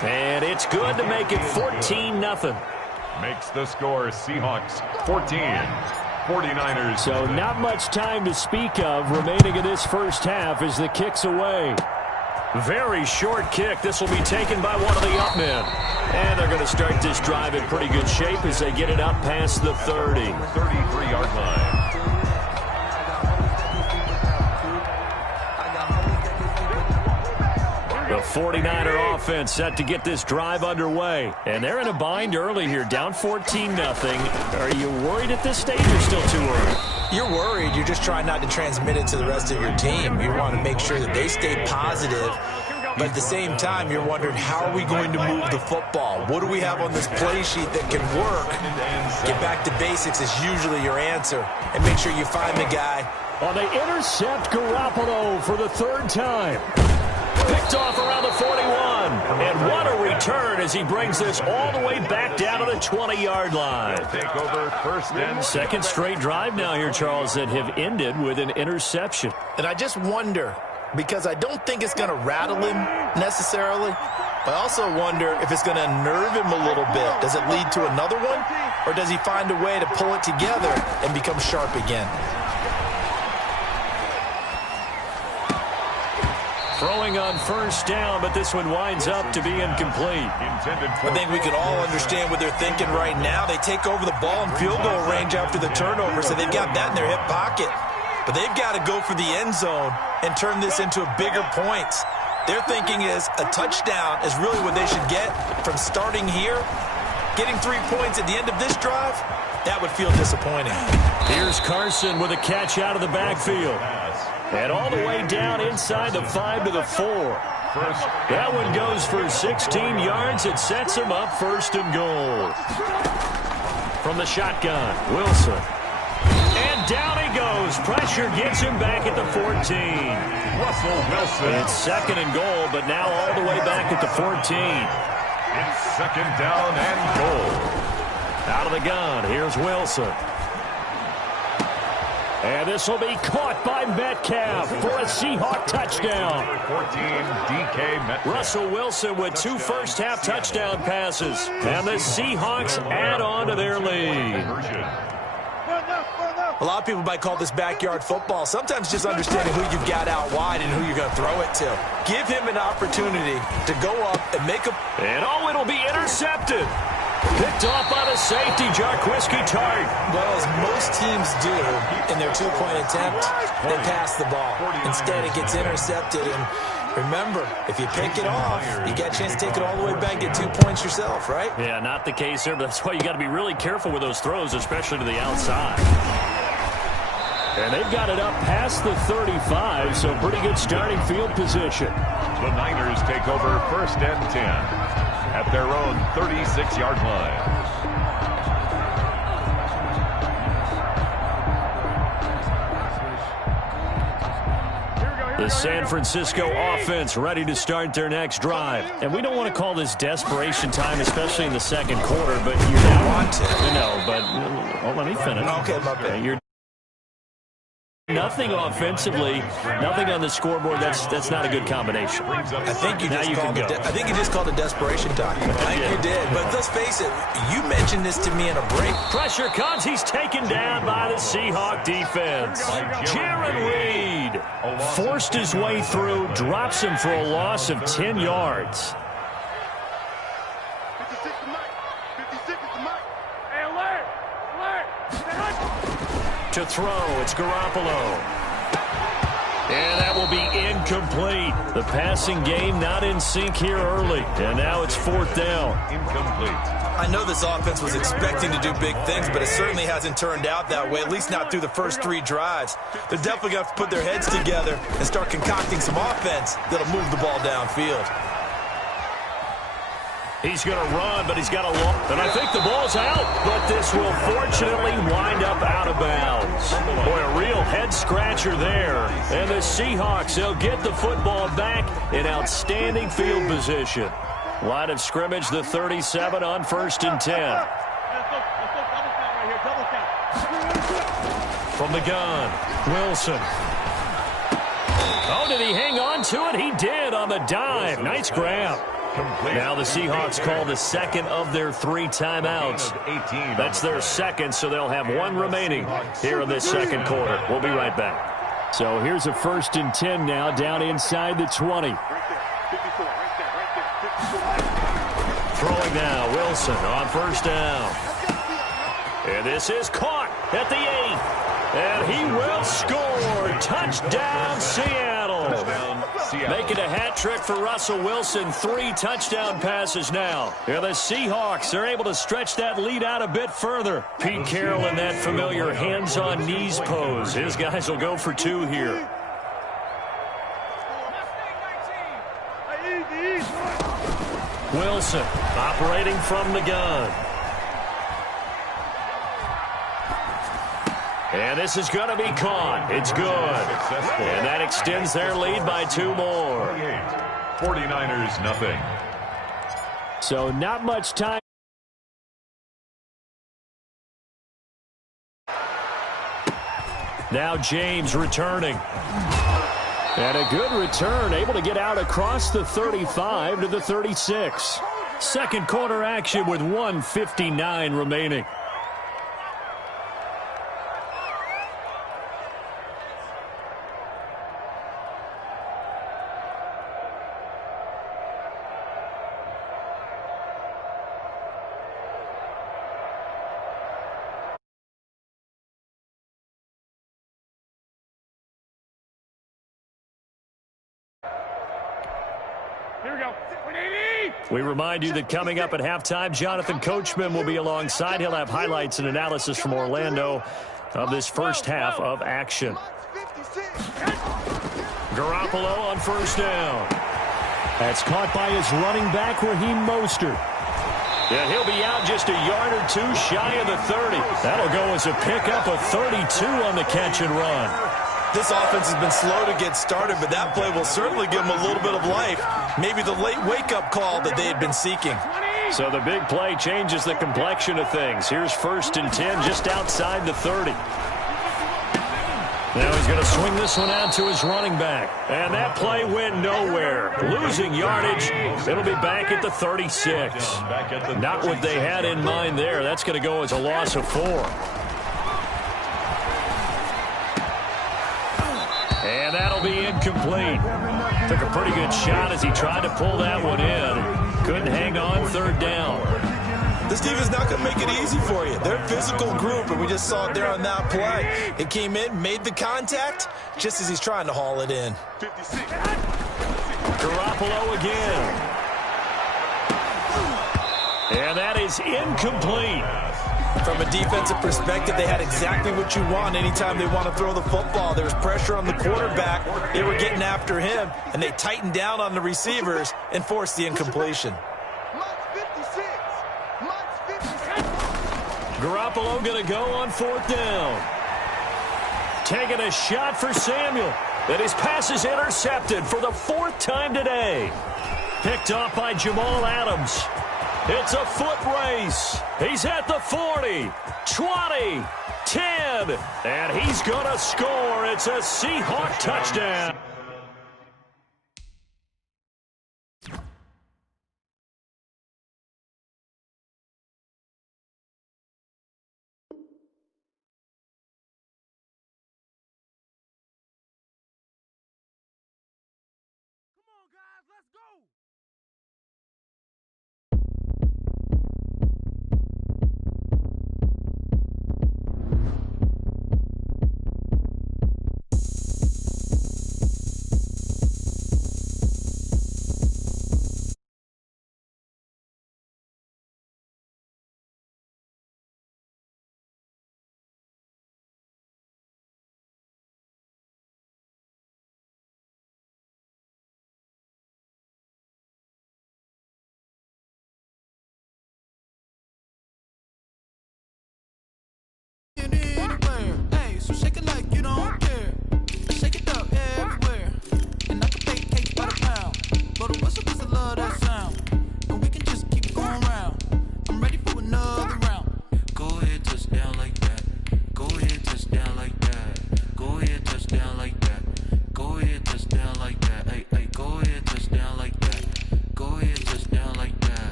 And it's good to make it 14-0. Makes the score Seahawks 14. 49ers. So not much time to speak of remaining in this first half as the kick's away. Very short kick. This will be taken by one of the up men. And they're going to start this drive in pretty good shape as they get it up past the 30. 33-yard line. The 49er offense set to get this drive underway. And they're in a bind early here, down 14-0. Are you worried at this stage or still too early? You're worried. You're just trying not to transmit it to the rest of your team. You want to make sure that they stay positive. But at the same time, you're wondering, how are we going to move the football? What do we have on this play sheet that can work? Get back to basics is usually your answer. And make sure you find the guy. Well, they intercept Garoppolo for the 3rd time. Picked off around the 41. And what a return as he brings this all the way back down to the 20-yard line. Take over 1st and 2nd straight drive now here, Charles, that have ended with an interception. And I just wonder, because I don't think it's going to rattle him necessarily, but I also wonder if it's going to unnerve him a little bit. Does it lead to another one? Or does he find a way to pull it together and become sharp again? Throwing on 1st down, but this one winds up to be incomplete. I think we can all understand what they're thinking right now. They take over the ball in field goal range after the turnover, so they've got that in their hip pocket. But they've got to go for the end zone and turn this into bigger points. Their thinking is a touchdown is really what they should get from starting here. Getting 3 points at the end of this drive, that would feel disappointing. Here's Carson with a catch out of the backfield. And all the way down inside the 5 to the 4. That one goes for 16 yards. It sets him up 1st and goal. From the shotgun, Wilson. And down he goes. Pressure gets him back at the 14. Russell Wilson. It's 2nd and goal, but now all the way back at the 14. It's 2nd down and goal. Out of the gun, here's Wilson. And this will be caught by Metcalf for a Seahawk touchdown. 14, DK Metcalf. Russell Wilson with 2 first-half touchdown passes. And the Seahawks add on to their lead. A lot of people might call this backyard football. Sometimes just understanding who you've got out wide and who you're going to throw it to. Give him an opportunity to go up and make a... And oh, it'll be intercepted. Picked off by the safety, Jarquiski Tart. Well, as most teams do in their 2-point attempt, they pass the ball. Instead, it gets intercepted. And remember, if you pick it off, you got a chance to take it all the way back and get 2 points yourself, right? Yeah, not the case there, but that's why you got to be really careful with those throws, especially to the outside. And they've got it up past the 35, so pretty good starting field position. The Niners take over 1st and 10 at their own 36-yard line. The San Francisco offense ready to start their next drive. And we don't want to call this desperation time, especially in the 2nd quarter, but you want to. No, but well, let me finish. Okay, my bad. You're nothing offensively, nothing on the scoreboard. That's not a good combination. I think you just called it desperation time. I think you did. But let's face it, you mentioned this to me in a break. Pressure comes. He's taken down by the Seahawk defense. Jaron Reed forced his way through, drops him for a loss of 10 yards. 56 to Mike. 56 to Mike. Hey, To throw, it's Garoppolo. And that will be incomplete. The passing game not in sync here early, and now it's 4th down. Incomplete. I know this offense was expecting to do big things, but it certainly hasn't turned out that way, at least not through the first 3 drives. They're definitely going to have to put their heads together and start concocting some offense that'll move the ball downfield. He's going to run, but he's got a long, and I think the ball's out, but this will fortunately wind up out of bounds. Boy, a real head-scratcher there. And the Seahawks, they'll get the football back in outstanding field position. Line of scrimmage, the 37 on 1st and 10. From the gun, Wilson. Oh, did he hang on to it? He did on the dive. Nice grab. Now the Seahawks call the second of their 3 timeouts. That's their second, so they'll have 1 remaining here in this second quarter. We'll be right back. So here's a 1st and 10 now, down inside the 20. Throwing now, Wilson on 1st down. And this is caught at the 8th. And he will score. Touchdown, Seattle. Making a hat trick for Russell Wilson. 3 touchdown passes now. And the Seahawks are able to stretch that lead out a bit further. Pete Carroll in that familiar hands-on knees pose. His guys will go for 2 here. Wilson operating from the gun. And this is going to be caught. It's good. And that extends their lead by 2 more. 49ers, nothing. So not much time. Now James returning. And a good return, able to get out across the 35 to the 36. Second quarter action with 1:59 remaining. We remind you that coming up at halftime, Jonathan Coachman will be alongside. He'll have highlights and analysis from Orlando of this first half of action. Garoppolo on 1st down. That's caught by his running back, Raheem Mostert. Yeah, he'll be out just a yard or 2 shy of the 30. That'll go as a pickup of 32 on the catch and run. This offense has been slow to get started, but that play will certainly give them a little bit of life. Maybe the late wake-up call that they had been seeking. So the big play changes the complexion of things. Here's 1st and 10 just outside the 30. Now he's going to swing this one out to his running back. And that play went nowhere. Losing yardage. It'll be back at the 36. Not what they had in mind there. That's going to go as a loss of 4. And that'll be incomplete. Took a pretty good shot as he tried to pull that one in. Couldn't hang on 3rd down. This defense is not going to make it easy for you. They're a physical group, and we just saw it there on that play. It came in, made the contact, just as he's trying to haul it in. Garoppolo again. And that is incomplete. From a defensive perspective, they had exactly what you want anytime they want to throw the football. There was pressure on the quarterback. They were getting after him, and they tightened down on the receivers and forced the incompletion. Garoppolo going to go on 4th down. Taking a shot for Samuel. And his pass is intercepted for the 4th time today. Picked off by Jamal Adams. It's a foot race. He's at the 40, 20, 10, and he's going to score. It's a Seahawk touchdown.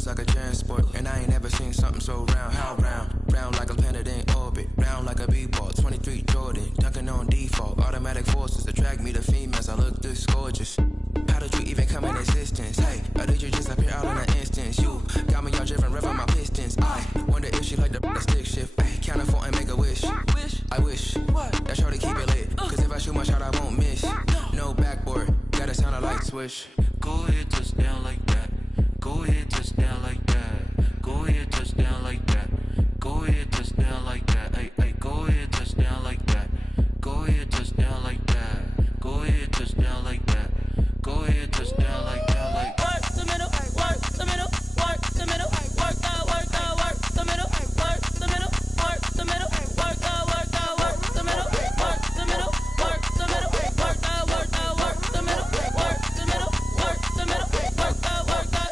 looks like a transport. And I ain't never seen something so round. How round? Round like a planet in orbit. Round like a b-ball. 23 Jordan. Dunking on default. Automatic forces attract me to females. I look this gorgeous. How did you even come in existence? Hey, or did you just appear out in an instance? You got me all driven, revving my pistons. I wonder if she like the stick shift. Hey, count four and make a wish. I wish that shorty keep it lit. Cause if I shoot my shot, I won't miss. No backboard, gotta sound a light switch. Go ahead, touch down like that. Go ahead, touch down like that. Go ahead, touch down like that. Go ahead, touch down like that. Hey, hey, go ahead, touch down like that. Go ahead, touch down like that. Go ahead, touch down like that. Go ahead, touch down like that. Like work the middle, work the middle, work the middle, work the middle, work the middle, work the middle, work the middle, work the middle, work the middle, work the middle, work the middle, work the middle, work the middle, work the.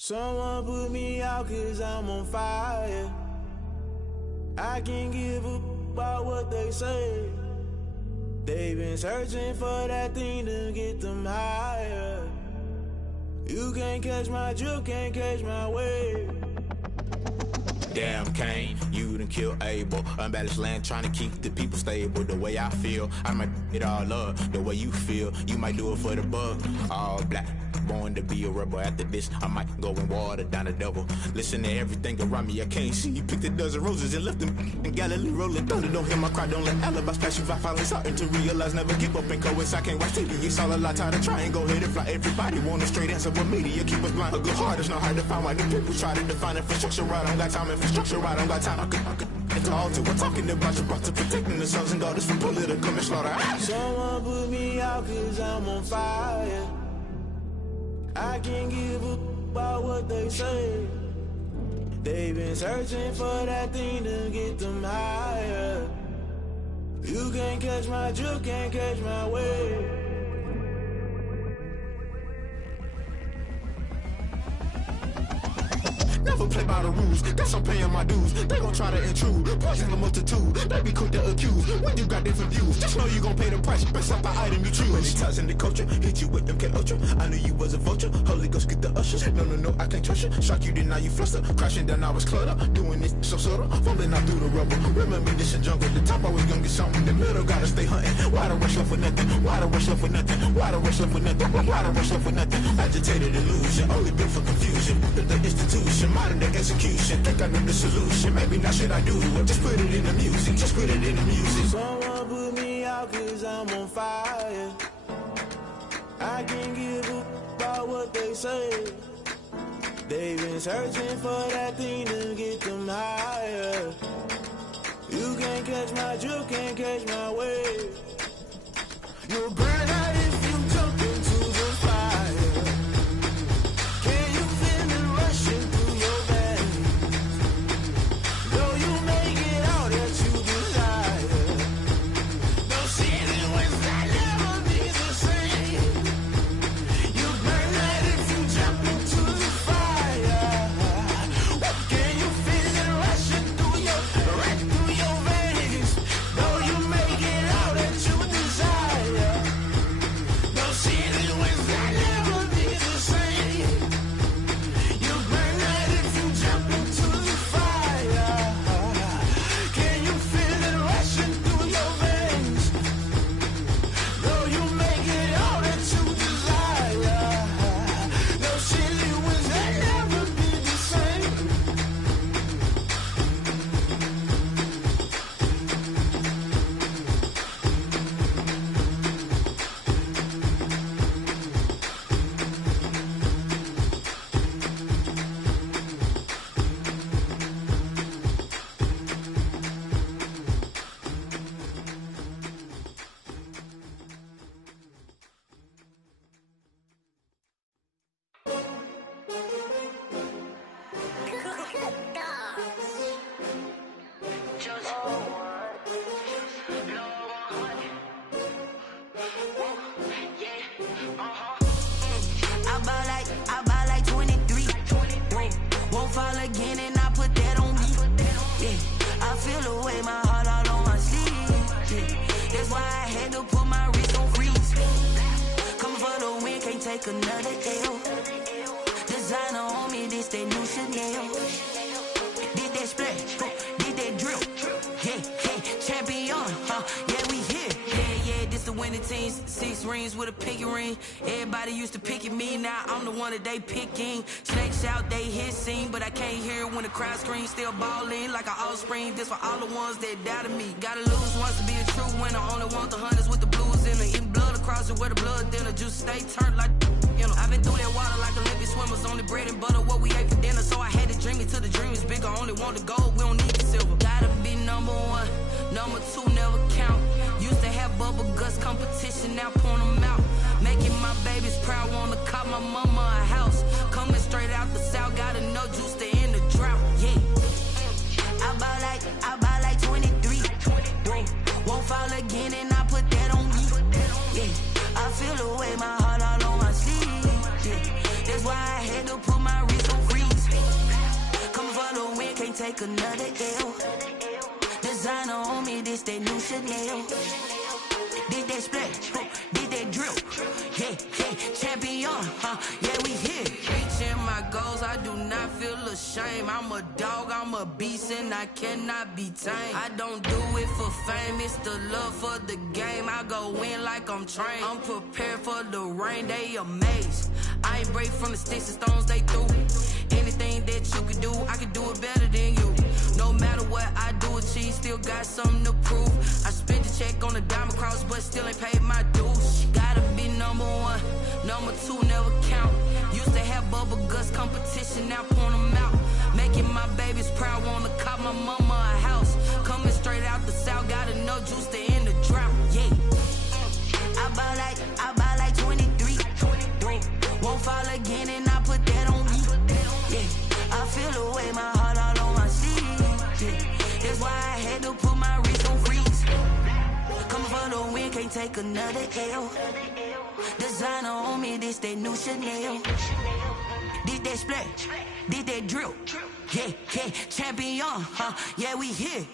Someone put me out 'cause I'm on fire. I can't give a about what they say. They've been searching for that thing to get them higher. You can't catch my drift, can't catch my wave. Damn, Kane, you shoot and kill Abel. Unbalanced land trying to keep the people stable. The way I feel, I might it all up. The way you feel, you might do it for the buck. All black, born to be a rebel. After this, I might go and water down the devil. Listen to everything around me, I can't see. You picked a dozen roses and left them in Galilee rolling thunder. Don't hear my cry, don't let alibis pass you by. Finally starting to realize, never give up and coincide. Can't watch TV, it's all a lot. Tired of trying, go ahead and fly. Everybody want a straight answer, but media keep us blind. A good heart is not hard to find. Why the people try to define infrastructure right? I don't got time, infrastructure right, I don't got time. I could it's all to. We're talking about you brought to protecting the sons and daughters from political and slaughter. Someone put me out cause I'm on fire. I can't give a about what they say. They've been searching for that thing to get them higher. You can't catch my drift, can't catch my wave. Never play by the rules, guess I'm paying my dues. They gon' try to intrude, poison the multitude. They be quick to accuse, when you got different views. Just know you gon' pay the price, best up the item you choose. Many ties in the culture, hit you with them K-Ultra. I knew you was a vulture, Holy Ghost get the ushers. No, I can't trust you. Shock you, then now you fluster. Crashing down, I was cluttered. Doing this so subtle, falling out through the rubble. Remember this in jungle, the top I was gonna get something. The middle gotta stay hunting. Why the rush left for nothing? Why the rush left for nothing? Why the rush left for nothing? Why the rush left for nothing? Agitated illusion, only built for confusion. The institution, modern day execution. Think I know the solution. Maybe not should I do it? Just put it in the music. Just put it in the music. Someone put me out cause I'm on fire. I can't give a about what they say. They've been searching for that thing to get them higher. You can't catch my drift, can't catch my wave. You'll burn out if you jump into the fire. Can you feel it rushing through your veins? Though you make it all that you desire. No ceiling when that never be the same. You burn out if you jump into the fire. Can you feel it rushing through your veins? Though you make it all that you desire. No ceiling when that never be the same. You burn out if you jump into the fire. Can you feel it rushing through your veins? Though you make it all that you desire. No ceiling when that never be the same. I buy like 23. Won't fall again and I put that on me. Yeah, I feel the way my heart all on my sleeve. Yeah, that's why I had to put my wrist on freeze. Coming for the win, can't take another L. Designer on me, this that new Chanel. Did that splash, did that drill. Yeah, champion, yeah, we here. Yeah, this the winning team. 6 rings with a pinky ring. Everybody used to pick at me, now I'm the one that they picking. Snakes out, they hit scene, but I can't hear it when the crowd screams. Still ballin' like an offspring. This for all the ones that doubted me. Gotta lose once to be a true winner. Only want the hunters with the blues in it. Eating blood across it where the blood dinner. Juice stay turned like, you know. I've been through that water like Olympic swimmers. Only bread and butter, what we ate for dinner. So I had to dream it till the dream is bigger. Only want the gold, we don't need the silver. Gotta be number 1, number 2 never count. Used to have bubble guts competition, now point them out. Making my babies proud, wanna cop my mama a house. Coming straight out the south, gotta know juice to end the drought. Yeah, I buy like 23. Won't fall again and I put that on me. Yeah, I feel the way my heart all on my sleeve. Yeah, that's why I had to put my wrist on freeze. Coming for the win, can't take another L. Designer on me, this that new Chanel. Did that splash, did that drill. Yeah, champion, yeah, we here. Reaching my goals, I do not feel ashamed. I'm a dog, I'm a beast, and I cannot be tamed. I don't do it for fame, it's the love for the game. I go in like I'm trained. I'm prepared for the rain, they amazed. I ain't break from the sticks and stones they threw. Anything that you can do, I can do it better than you. No matter what I do, achieve, still got something to prove. I spent the check on the diamond cross, but still ain't paid my dues. Gotta be number one, number two never count. Used to have bubble guts competition, now point them out. Making my babies proud, wanna cop my mama a house. Coming straight out the south, got enough juice to end the drought. Yeah, I buy like 23. Won't fall again, and I put that on me. Yeah, I feel the way, my heart all on my sleeve. Yeah, that's why I had to put my wrist on freeze. Coming for the win, can't take another L. Designer on me, this that new Chanel. Did that splash, did that drill. Yeah, yeah, champion, huh? Yeah, we here.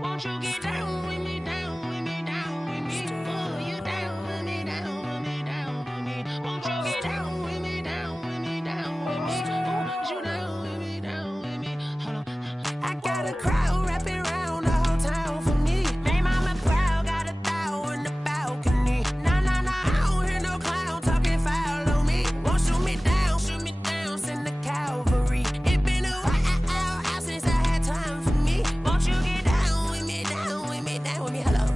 Won't you get down with me, down with me, down with me? Oh, you down with me, down with me, down with me. Won't you get down with me, down with me, down with me? Oh, you down with me, down with me? Hold on. I got a crowd wrapping around the whole town for me. Made mama proud, got a thou in the balcony. Nah, I don't hear no clown talking foul on me. Won't shoot me down, send the cavalry. It been a while since I had time for me. Won't you get down with me, down with me, down with me? Hello.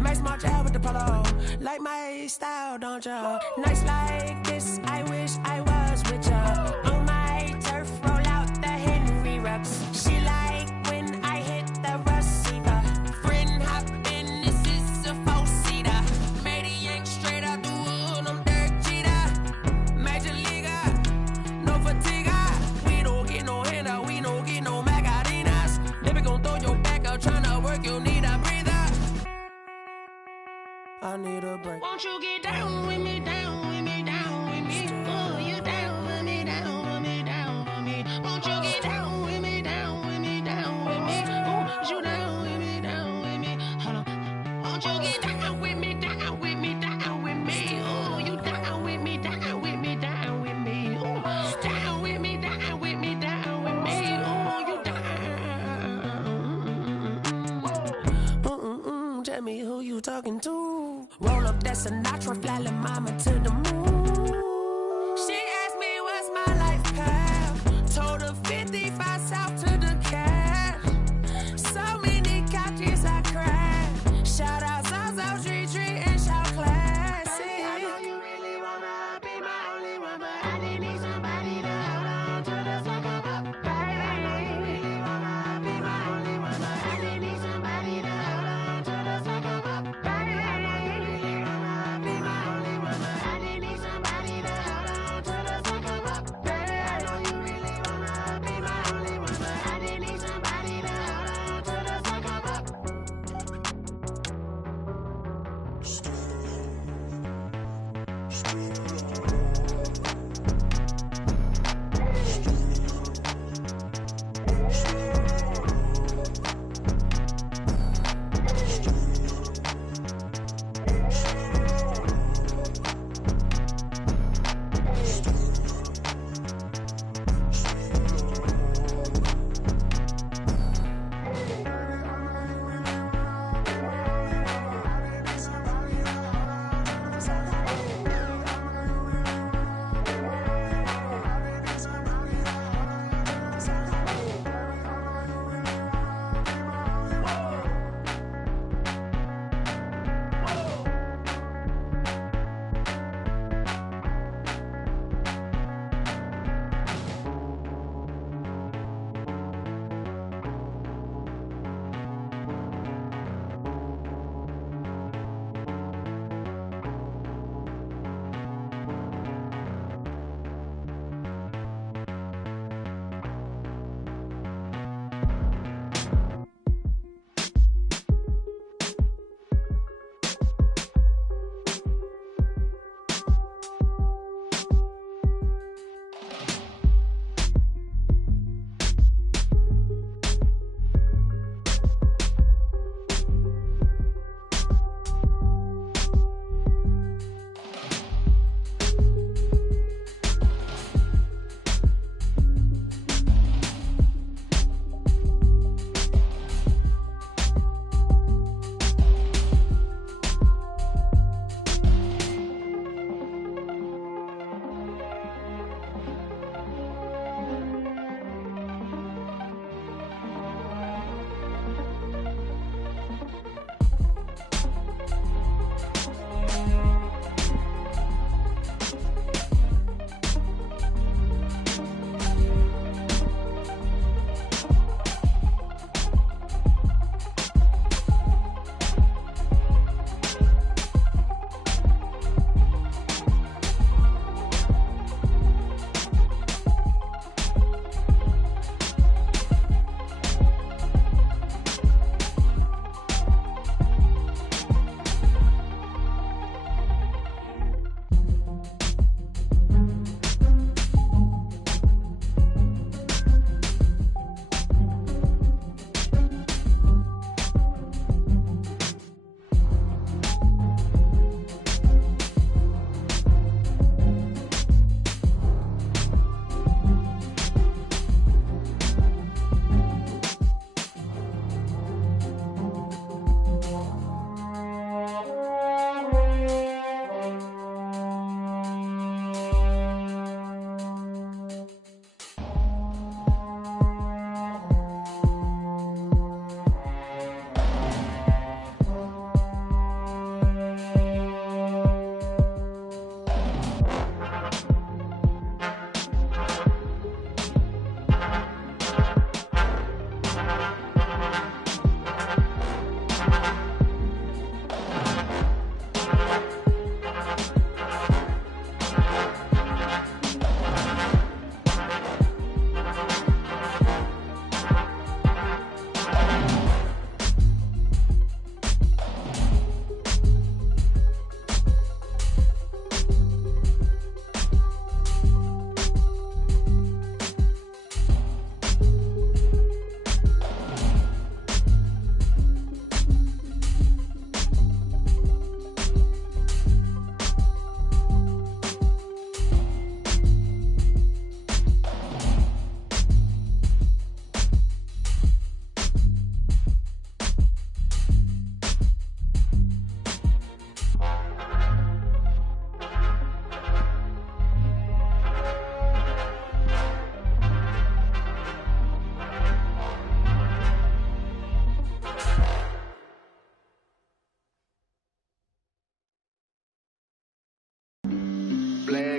Max March out with the polo. Like my style, don't ya? Nights like this, I wish I was with ya. On my turf, roll out the Henry Rux. She like when I hit the receiver. Friend hop in, this is a four-seater. Made a yank straight out the wood, I'm Derek Jeter. Major leaguer, no fatigue. We don't get no handout, we don't get no Macarinas. Never gon' throw your back out, tryna work, you need a breather. I need a break. Won't you get down with me, down with me, down with me? Oh, you down with me, down with me, down with me? Won't you get down with me, down with me, down with me? Oh, you down with me, down with me? Hold on. Won't you get down with me, down with me, down with me? Oh, you down with me, down with me, down with me? Oh, down with me, down with me, down with me? Oh, you down. Tell me who you talking to. Roll up that Sinatra, fly la mama to the moon. She asked me what's my life path. Told her 55 south to the cash. So many couches I cried. Shout out South Street and shout classic. I know you really wanna be my only one, but I didn't need somebody to hold on to the sucker up. Baby, I know you really wanna be my only one, but I didn't need somebody to hold on to the sucker up. Baby, I know you really wanna be my only one, but I didn't need somebody to hold on to the sucker up. Baby, I know you really wanna be my only one, but I didn't need somebody to hold on to the sucker up.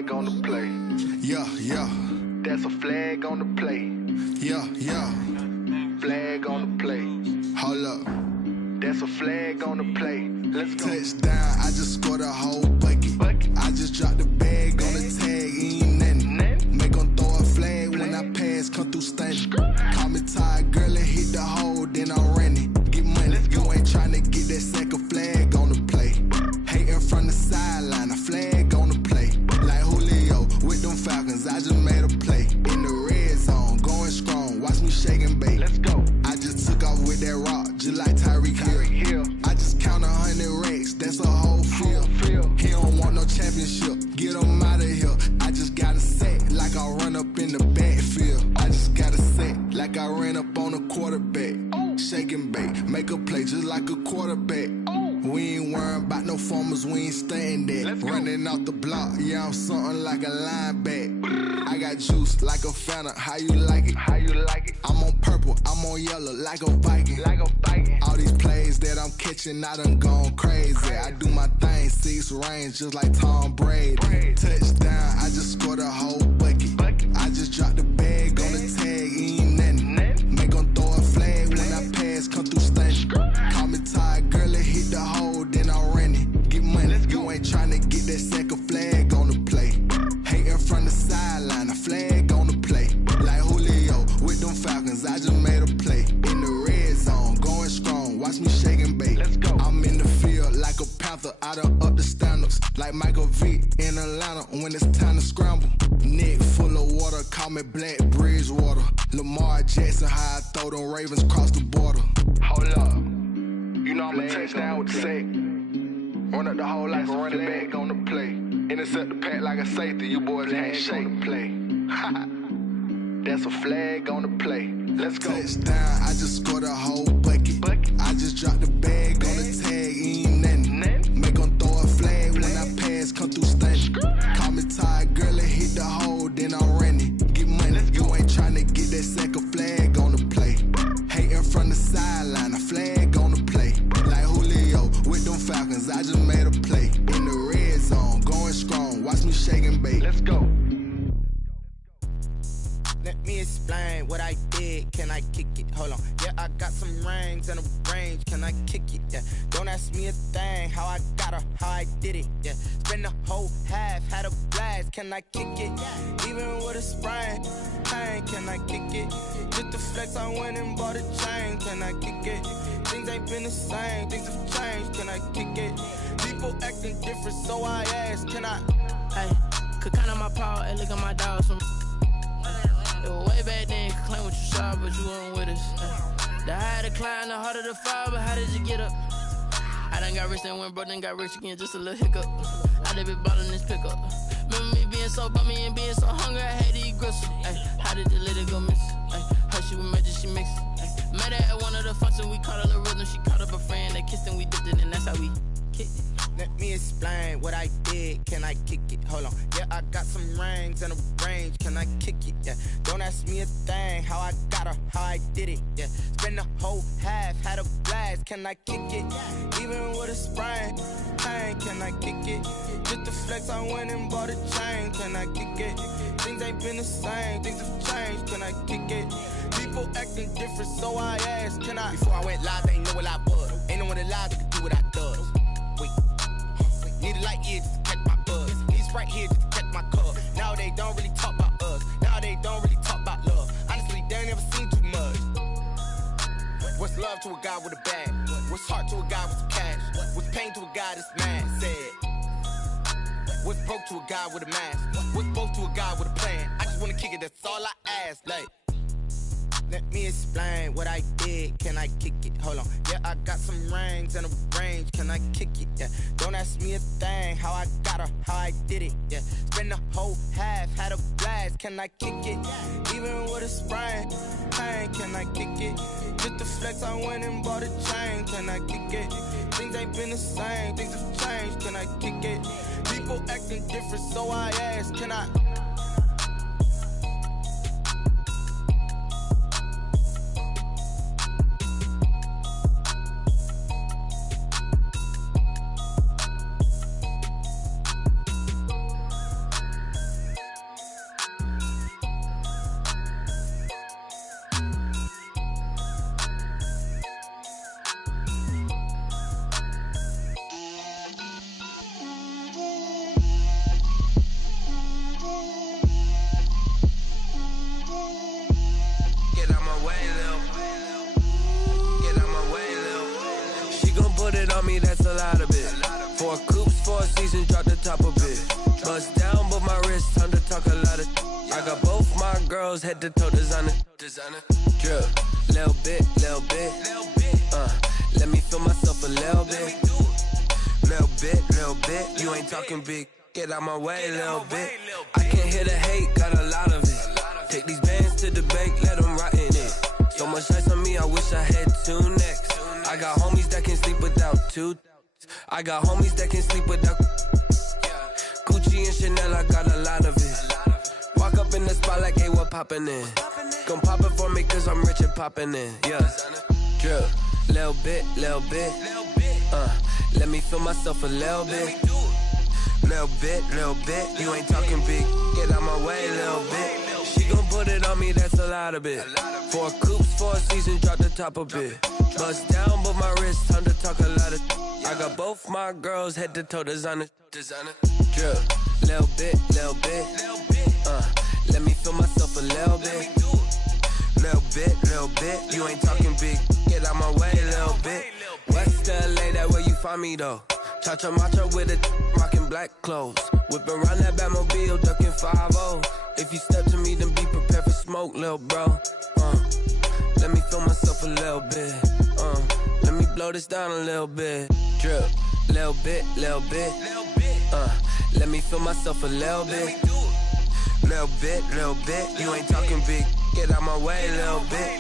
flag on the play. Yeah, yeah. That's a flag on the play. Yeah, yeah. Flag on the play. Hold up. That's a flag on the play. Let's go. Touchdown, I just scored a whole bucket. I just dropped the bag on the tag, ain't nothing. Make them throw a flag when I pass, come through stunning. Call me tired, girl, and hit the hole, then I'm running. Get money, you ain't tryna get that second flag on the play. Hating from the sideline, a flag on the play. Like Julio with them Falcons, I just made a play. In the red zone, going strong, watch me shake and bake. Let's go. I just took off with that rock, just like Tyreek Hill. I just count 100 racks, that's a whole field. He don't want no championship, get him out of here. I just got a set, like I run up in the backfield. I just got a set, like I ran up on a quarterback. Shake and bake, make a play just like a quarterback. We ain't worrying about no formers, we ain't staying there. Running off the block, yeah, I'm something like a linebacker. I got juice like a Fanta, how you like it? How you like it? I'm on purple, I'm on yellow, like a Viking. Like a Viking. All these plays that I'm catching, I done gone crazy. I do my thing, 6 range, just like Tom Brady. Touchdown, I just scored a whole bucket. I just dropped the bag on the tag, ain't nothing. Make them throw a flag when I pass, come through stunning. Call me tired, girl, and hit the hole, then I'm running. Get money, you ain't tryna get that second flag on the play. Hating from the sideline, a flag on the play. Like Julio with them Falcons, I just made a play. In the red zone, going strong, watch me shake and bake. Let's go. I'm in the field like a Panther, I done up the standards. Like Michael Vick in Atlanta when it's time to scramble. Neck full of water, call me Black Bridgewater. Lamar Jackson, how I throw them Ravens cross the border. Hold up. You know I'm a touchdown with the sack. Run up the hole like a running back on the play. Intercept the pack like a safety. You boys can't shake the play. That's a flag on the play. Let's go. Touchdown, I just scored a whole bucket. I just dropped the bag on the tag, ain't nothing. Make them throw a flag when I pass, come through stunning. Call me tired, girl, and hit the hole, then I'm running. Get money, you ain't tryna get that second flag on the play. Hating from the sideline, a flag on the play. Like Julio with them Falcons, I just made a play. In the red zone, going strong, watch me shake and bake. Let's go. Let me explain what I did. Can I kick it? Hold on. Yeah, I got some rings and a range. Can I kick it? Yeah. Don't ask me a thing. How I got her, how I did it. Yeah. Spend the whole half, had a blast. Can I kick it? Even with a sprain. Pain, can I kick it? Just the flex, I went and bought a chain. Can I kick it? Things ain't been the same. Things have changed. Can I kick it? People acting different, so I asked. Can I? Hey, could count on my power and look at my dogs from. Way back then, you could claim what you saw, but you weren't with us. The higher the climb, the harder the fall, but how did you get up? I done got rich, then went broke, then got rich again, just a little hiccup. I done been ballin' this pickup. Remember me being so bummy and being so hungry, I had to eat gristle. Ay, how did the lady go miss? Ay, how she was magic, she mixed. Met her at one of the functions, we caught a little rhythm, she caught up a friend, they kissed and we dipped it, and that's how we kicked it. Let me explain what I did. Can I kick it? Hold on. Yeah, I got some rings and a range. Can I kick it? Yeah. Don't ask me a thing. How I got her, how I did it. Yeah. Spend the whole half, had a blast. Can I kick it? Even with a sprain. Pain, can I kick it? Just the flex, I went and bought a chain. Can I kick it? Things ain't been the same. Things have changed. Can I kick it? People acting different, so I asked. Can I? Before I went live, they ain't know what I was. Ain't no one alive that could do what I does. Wait. Need a light year just to catch my buzz. These right here just to catch my cup. Now they don't really talk about us. Now they don't really talk about love. Honestly, they ain't never seen too much. What's love to a guy with a bag? What's heart to a guy with some cash? What's pain to a guy that's mad? Said. What's broke to a guy with a mask? What's both to a guy with a plan? I just wanna kick it, that's all I ask. Like. Let me explain what I did. Can I kick it? Hold on. Yeah, I got some rings and a range. Can I kick it? Yeah. Don't ask me a thing. How I got her, how I did it. Yeah. Spend the whole half, had a blast. Can I kick it? Even with a sprain. Pain, can I kick it? Just the flex, I went and bought a chain. Can I kick it? Things ain't been the same. Things have changed. Can I kick it? People acting different, so I asked. Can I? a lot of it. 4 coops, 4 seasons, drop the top a bit. Bust down, but my wrist, time to talk a lot of. I got both my girls head to toe designer. Drip, little bit. Let me feel myself a little bit. Little bit. You ain't talking big. Get out my way, little bit. I can't hear the hate, got a lot of it. Take these bands to the bank, let them rot in it. So much ice on me, I wish I had 2 necks. I got homies that can sleep without 2. I got homies that can sleep without Gucci and Chanel, I got a lot of it. Walk up in the spot like, hey, what poppin' in? Gon' pop it for me cause I'm rich and poppin' in, yeah. Drip, little bit. Let me feel myself a little bit. Little bit. You ain't talking big. Get out my way, little bit. She gon' put it on me, that's a lot of it. 4 coops, 4 seasons, drop the top a bit. Bust down, but my wrist, time to talk a lot of. I got both my girls head to toe designer. Drip, little bit. Let me feel myself a little bit. Little bit. You ain't talking big. Get out my way, little bit. West LA, that where you find me though. Cha-cha matcha with a rockin' black clothes. Whip around that Batmobile, ducking 5-0. If you step to me, then be prepared for smoke, lil' bro. Let me feel myself a little bit. Let me blow this down a little bit. Drip, little bit. Let me feel myself a little bit. Little bit. You ain't talking big. Get out my way, little bit.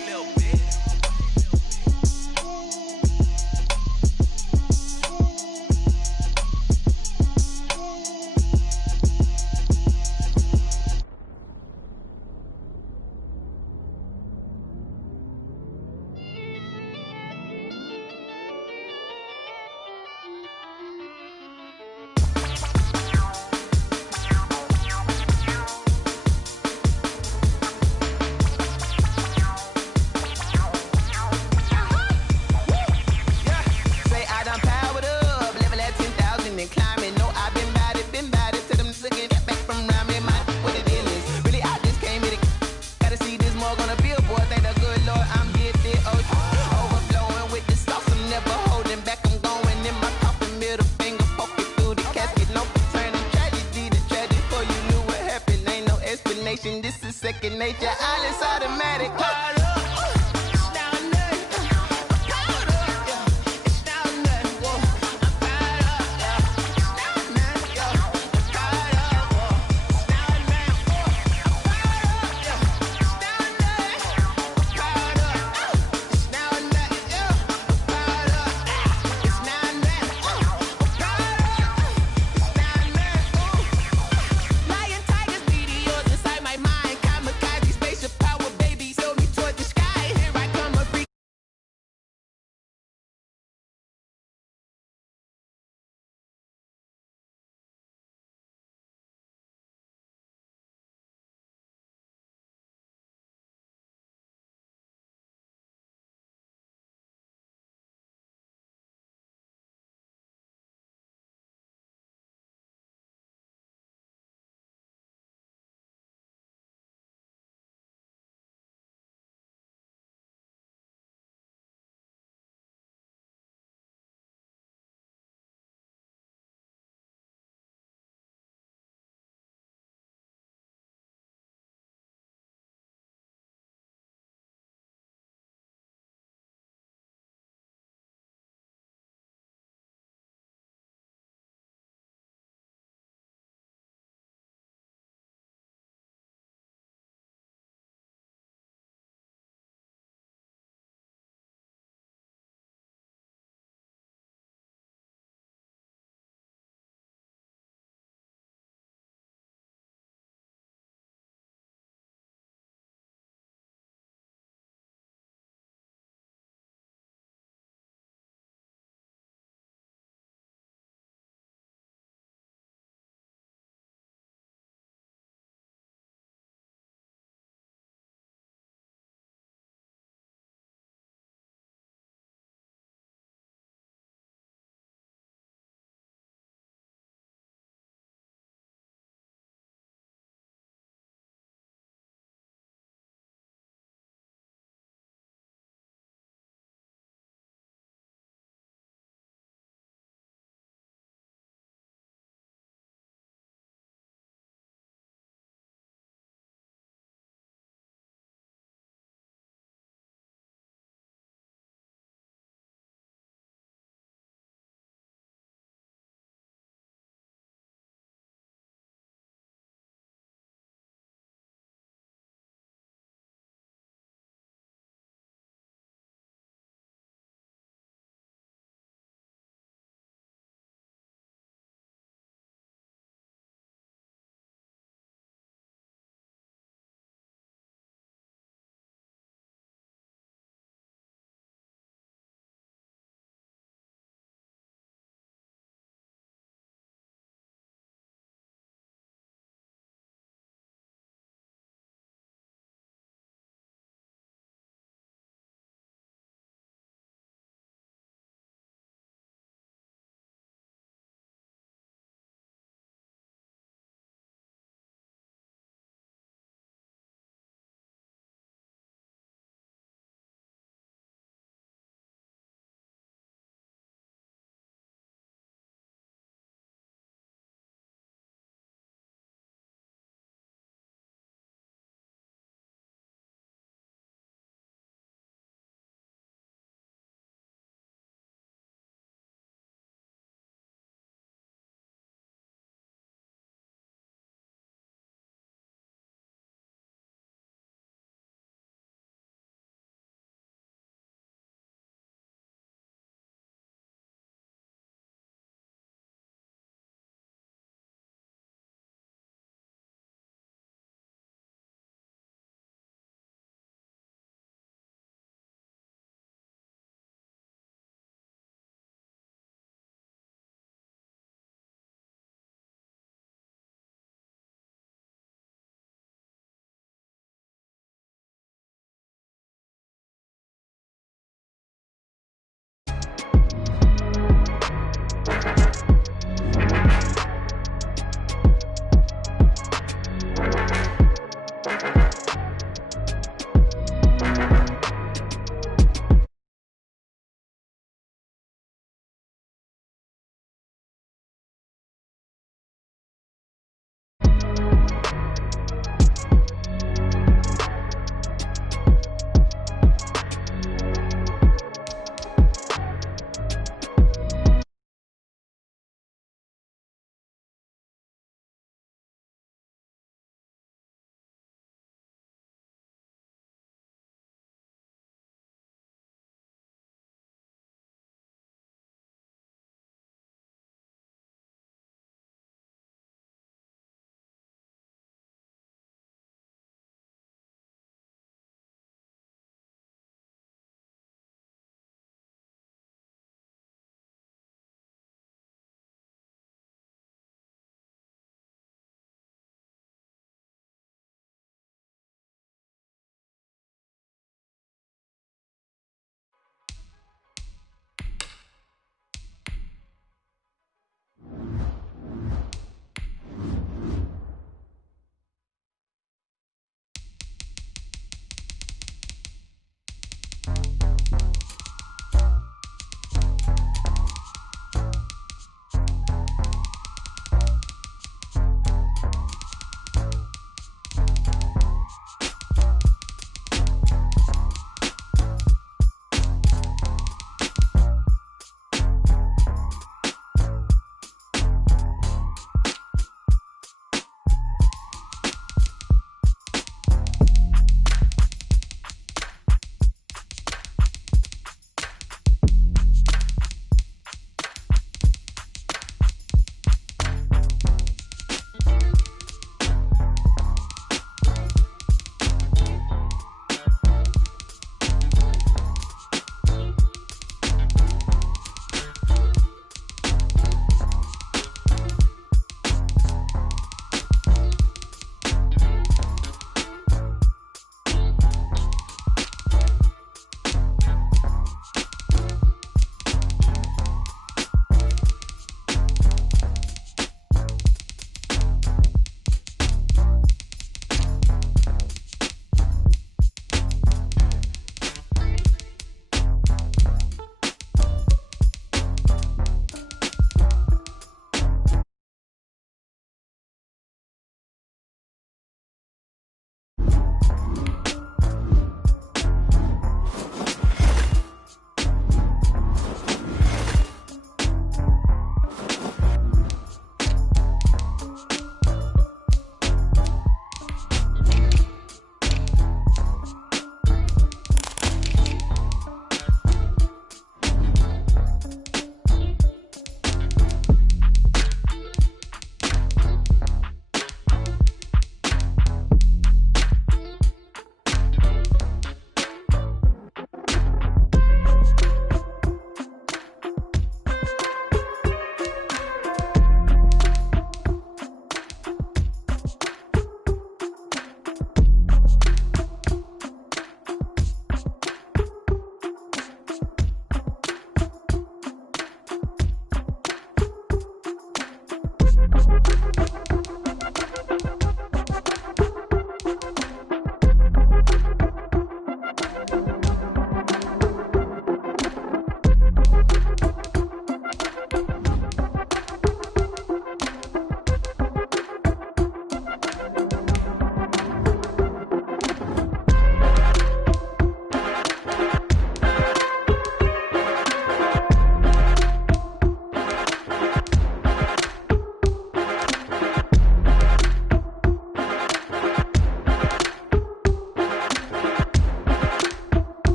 Second nature, all is automatic.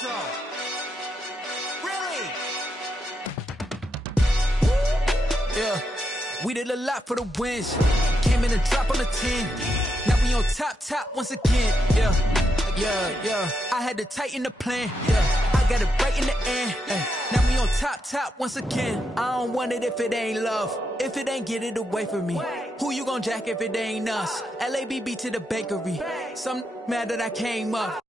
so. Really? Yeah, we did a lot for the wins. Came in a drop on the 10. Now we on top once again. Yeah. I had to tighten the plan. Yeah, I got it right in the end. Now we on top once again. I don't want it if it ain't love. If it ain't, get it away from me. Who you gon' jack if it ain't us? LABB to the bakery. Some mad that I came up.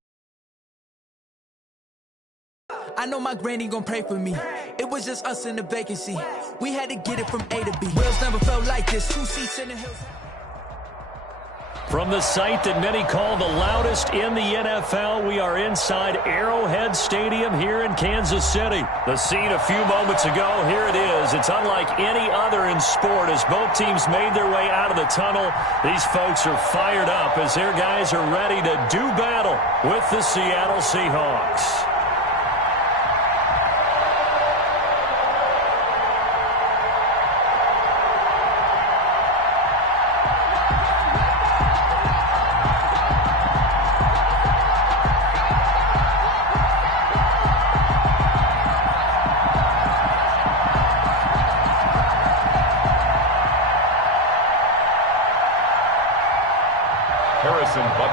I know my granny gon' pray for me. It was just us in the vacancy. We had to get it from A to B. Wheels never felt like this. 2 seats in the hills. From the site that many call the loudest in the NFL, we are inside Arrowhead Stadium here in Kansas City. The scene a few moments ago, here it is. It's unlike any other in sport as both teams made their way out of the tunnel. These folks are fired up as their guys are ready to do battle with the Seattle Seahawks.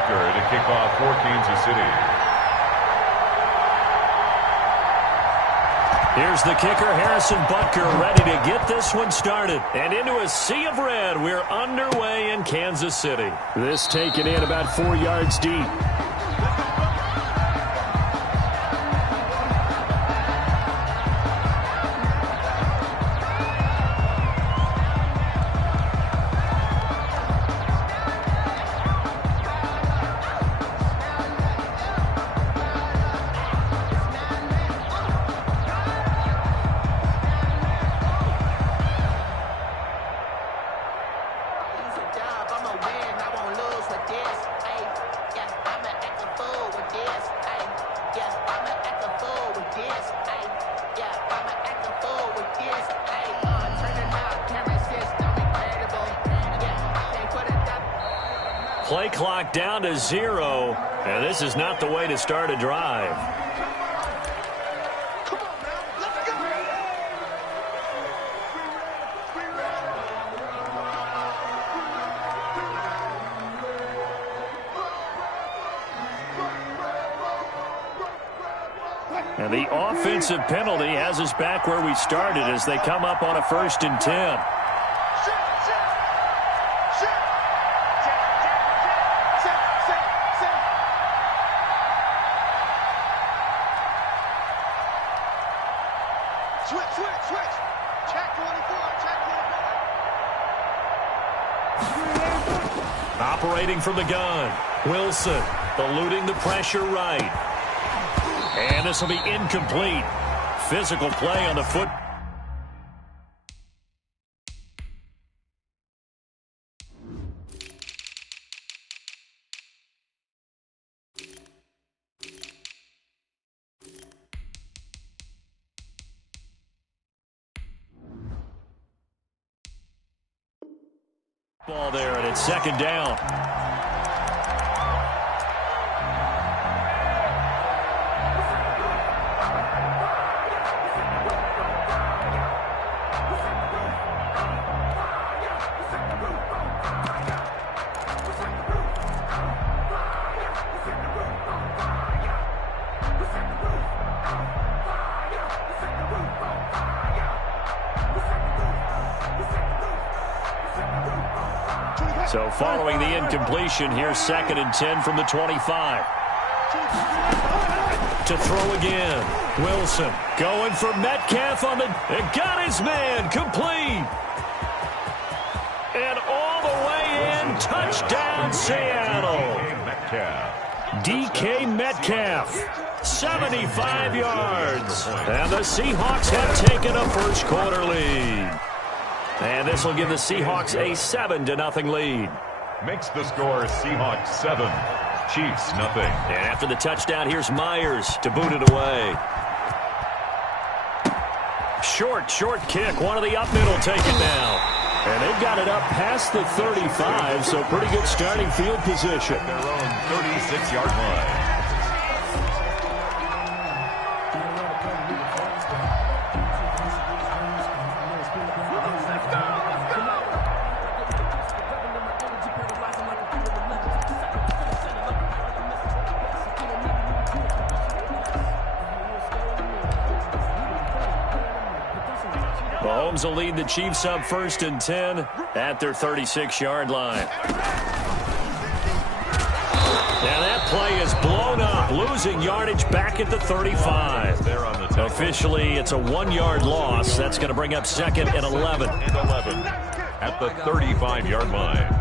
To kick off for Kansas City. Here's the kicker, Harrison Butker, ready to get this one started. And into a sea of red, we're underway in Kansas City. This taken in about 4 yards deep. Play clock down to 0, and this is not the way to start a drive. And the offensive penalty has us back where we started as they come up on a 1st and 10. Operating from the gun, Wilson eluding the pressure right. And this will be incomplete. Physical play on the foot. Ball there, and it's 2nd down. So following the incompletion, here's 2nd and 10 from the 25. To throw again. Wilson going for Metcalf on the... It got his man. Complete. And all the way in. Touchdown, Seattle. DK Metcalf. 75 yards. And the Seahawks have taken a first-quarter lead. And this will give the Seahawks a 7-0 lead. Makes the score Seahawks 7, Chiefs 0. And after the touchdown, here's Myers to boot it away. Short kick. One of the up middle taken down. And they've got it up past the 35, so pretty good starting field position. Their own 36-yard line. Mahomes will lead the Chiefs up 1st and 10 at their 36-yard line. Now that play is blown up, losing yardage back at the 35. Officially, it's a 1-yard loss. That's going to bring up 2nd and 11. At the 35-yard line.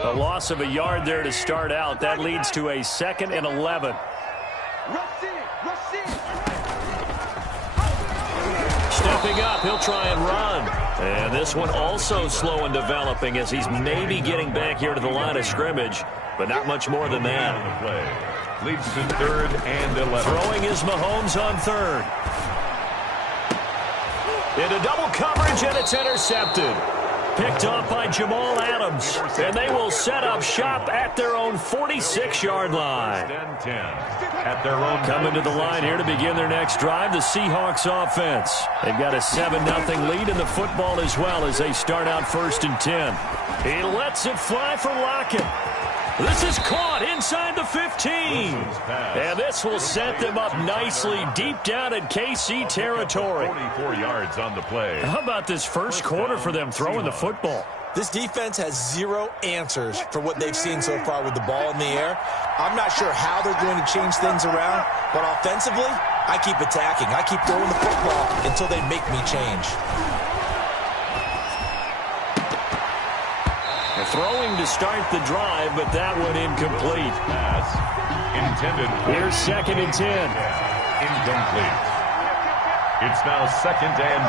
A loss of a yard there to start out. That leads to a 2nd and 11. Stepping up, he'll try and run. And this one also slow in developing as he's maybe getting back here to the line of scrimmage, but not much more than that. Leads to 3rd and 11. Throwing is Mahomes on 3rd. Into double coverage, and it's intercepted. Picked off by Jamal Adams, and they will set up shop at their own 46-yard line. At their own coming to the line here to begin their next drive, the Seahawks offense. They've got a 7-0 lead in the football as well as they start out 1st and 10. He lets it fly for Lockett. This is caught inside the 15. And this will set them up nicely deep down in KC territory. 44 yards on the play. How about this first quarter for them throwing the football? This defense has zero answers for what they've seen so far with the ball in the air. I'm not sure how they're going to change things around, but offensively, I keep attacking. I keep throwing the football until they make me change. Throwing to start the drive, but that one incomplete. Pass intended. Here's 2nd and 10. Incomplete. It's now 2nd and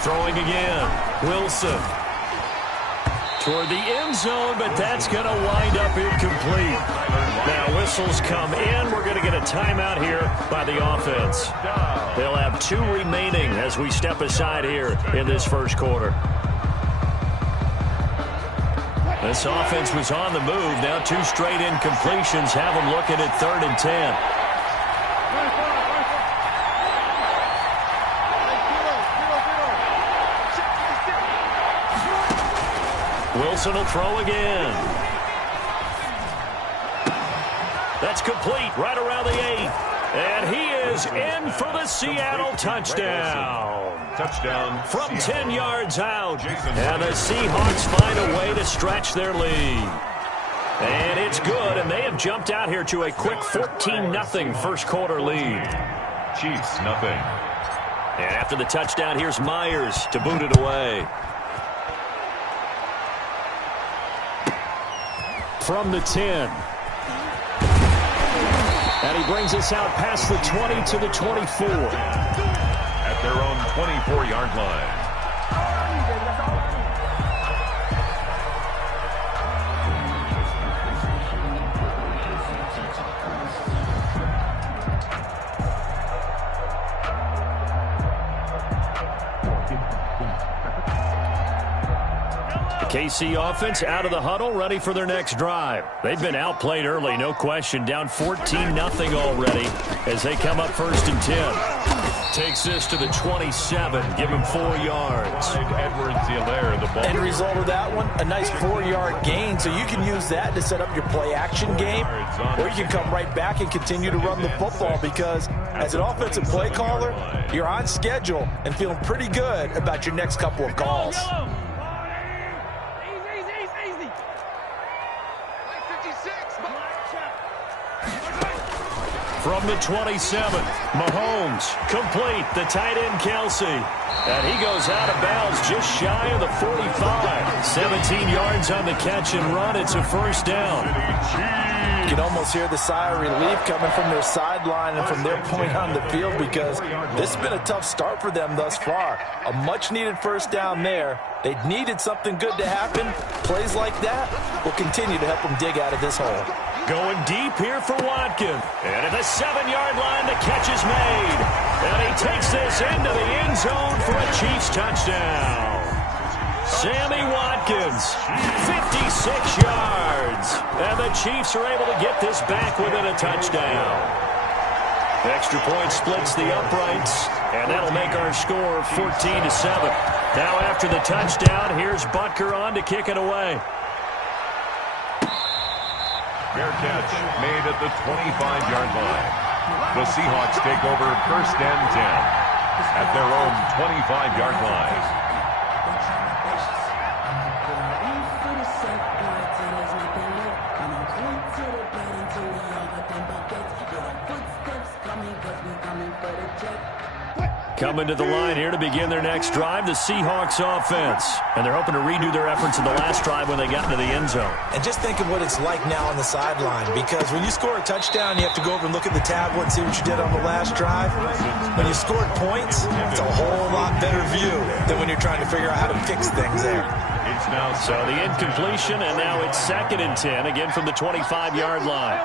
10. Throwing again. Wilson. Toward the end zone, but that's going to wind up incomplete. Now whistles come in. We're going to get a timeout here by the offense. They'll have 2 remaining as we step aside here in this first quarter. This offense was on the move. Now 2 straight incompletions have them looking at 3rd and 10. Wilson will throw again. That's complete right around the 8. And he is in for the Seattle touchdown. Touchdown. From 10 yards out. And the Seahawks find a way to stretch their lead. And it's good, and they have jumped out here to a quick 14-0 first quarter lead. Chiefs, nothing. And after the touchdown, here's Myers to boot it away. From the 10. And he brings us out past the 20 to the 24. At their own 24-yard line. KC offense out of the huddle, ready for their next drive. They've been outplayed early, no question. Down 14-0 already as they come up 1st and 10. Takes this to the 27, give him 4 yards. Edwards-Helaire, the ball. End result of that one, a nice 4-yard gain, so you can use that to set up your play-action game, or you can come right back and continue to run the football because as an offensive play caller, you're on schedule and feeling pretty good about your next couple of calls. From the 27, Mahomes, complete, the tight end Kelsey. And he goes out of bounds just shy of the 45. 17 yards on the catch and run. It's a first down. You can almost hear the sigh of relief coming from their sideline and from their point on the field because this has been a tough start for them thus far. A much-needed first down there. They needed something good to happen. Plays like that will continue to help them dig out of this hole. Going deep here for Watkins. And at the 7-yard line, the catch is made. And he takes this into the end zone for a Chiefs touchdown. Sammy Watkins, 56 yards. And the Chiefs are able to get this back within a touchdown. Extra point splits the uprights, and that'll make our score 14-7. Now after the touchdown, here's Butker on to kick it away. Fair catch made at the 25-yard line. The Seahawks take over 1st and 10 at their own 25-yard line. Coming to the line here to begin their next drive, the Seahawks offense. And they're hoping to redo their efforts in the last drive when they got into the end zone. And just think of what it's like now on the sideline, because when you score a touchdown, you have to go over and look at the tablet and see what you did on the last drive. When you scored points, it's a whole lot better view than when you're trying to figure out how to fix things there. So the incompletion, and now it's 2nd and 10, again from the 25-yard line.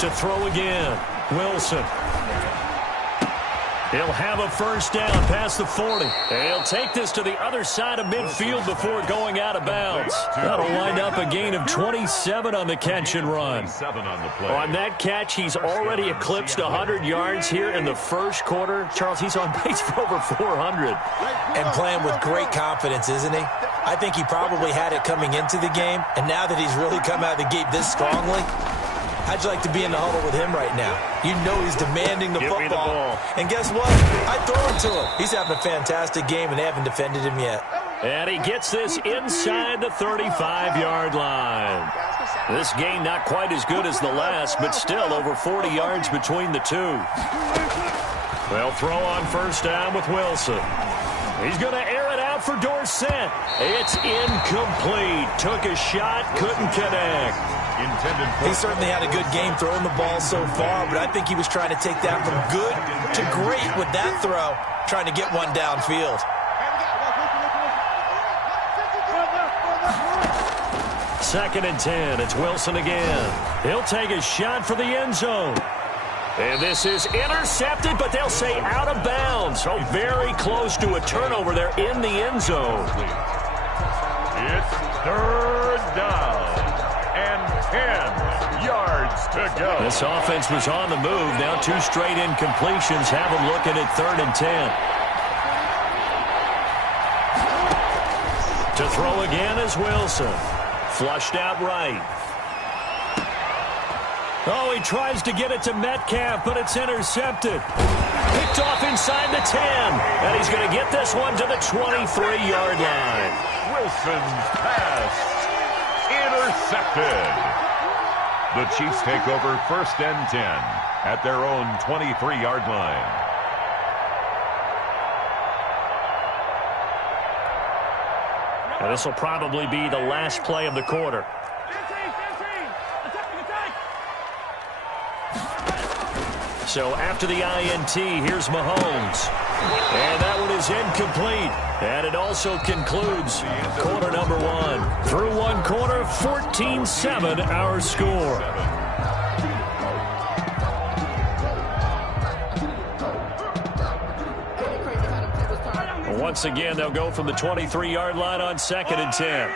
To throw again, Wilson. He'll have a first down past the 40. He'll take this to the other side of midfield before going out of bounds. That'll wind up a gain of 27 on the catch and run. On that catch, he's already eclipsed 100 yards here in the first quarter. Charles, he's on pace for over 400. And playing with great confidence, isn't he? I think he probably had it coming into the game, and now that he's really come out of the gate this strongly, how'd you like to be in the huddle with him right now? You know he's demanding the football. And guess what? I throw it to him. He's having a fantastic game, and they haven't defended him yet. And he gets this inside the 35-yard line. This game not quite as good as the last, but still over 40 yards between the two. They'll throw on first down with Wilson. He's going to air it out for Dorsett. It's incomplete. Took a shot, couldn't connect. He certainly had a good game throwing the ball so far, but I think he was trying to take that from good to great with that throw, trying to get one downfield. Second and 10. It's Wilson again. He'll take a shot for the end zone. And this is intercepted, but they'll say out of bounds. So very close to a turnover there in the end zone. It's 3rd down. 10 yards to go. This offense was on the move. Now 2 straight incompletions have them looking at 3rd and 10. To throw again is Wilson. Flushed out right. Oh, he tries to get it to Metcalf, but it's intercepted. Picked off inside the 10. And he's going to get this one to the 23-yard line. Wilson's pass intercepted. The Chiefs take over 1st and 10 at their own 23-yard line. Now this will probably be the last play of the quarter. So after the INT, here's Mahomes. And that one is incomplete. And it also concludes quarter number 1. Through one quarter, 14-7 our score. Once again, they'll go from the 23-yard line on 2nd and 10.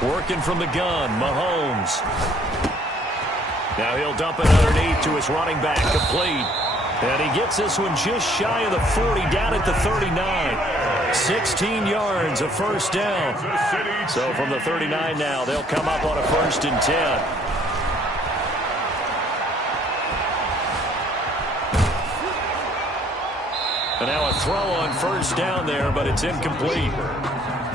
Working from the gun, Mahomes. Now he'll dump it underneath to his running back, complete. And he gets this one just shy of the 40, down at the 39. 16 yards, a first down. So from the 39 now, they'll come up on a 1st and 10. And now a throw on first down there, but it's incomplete.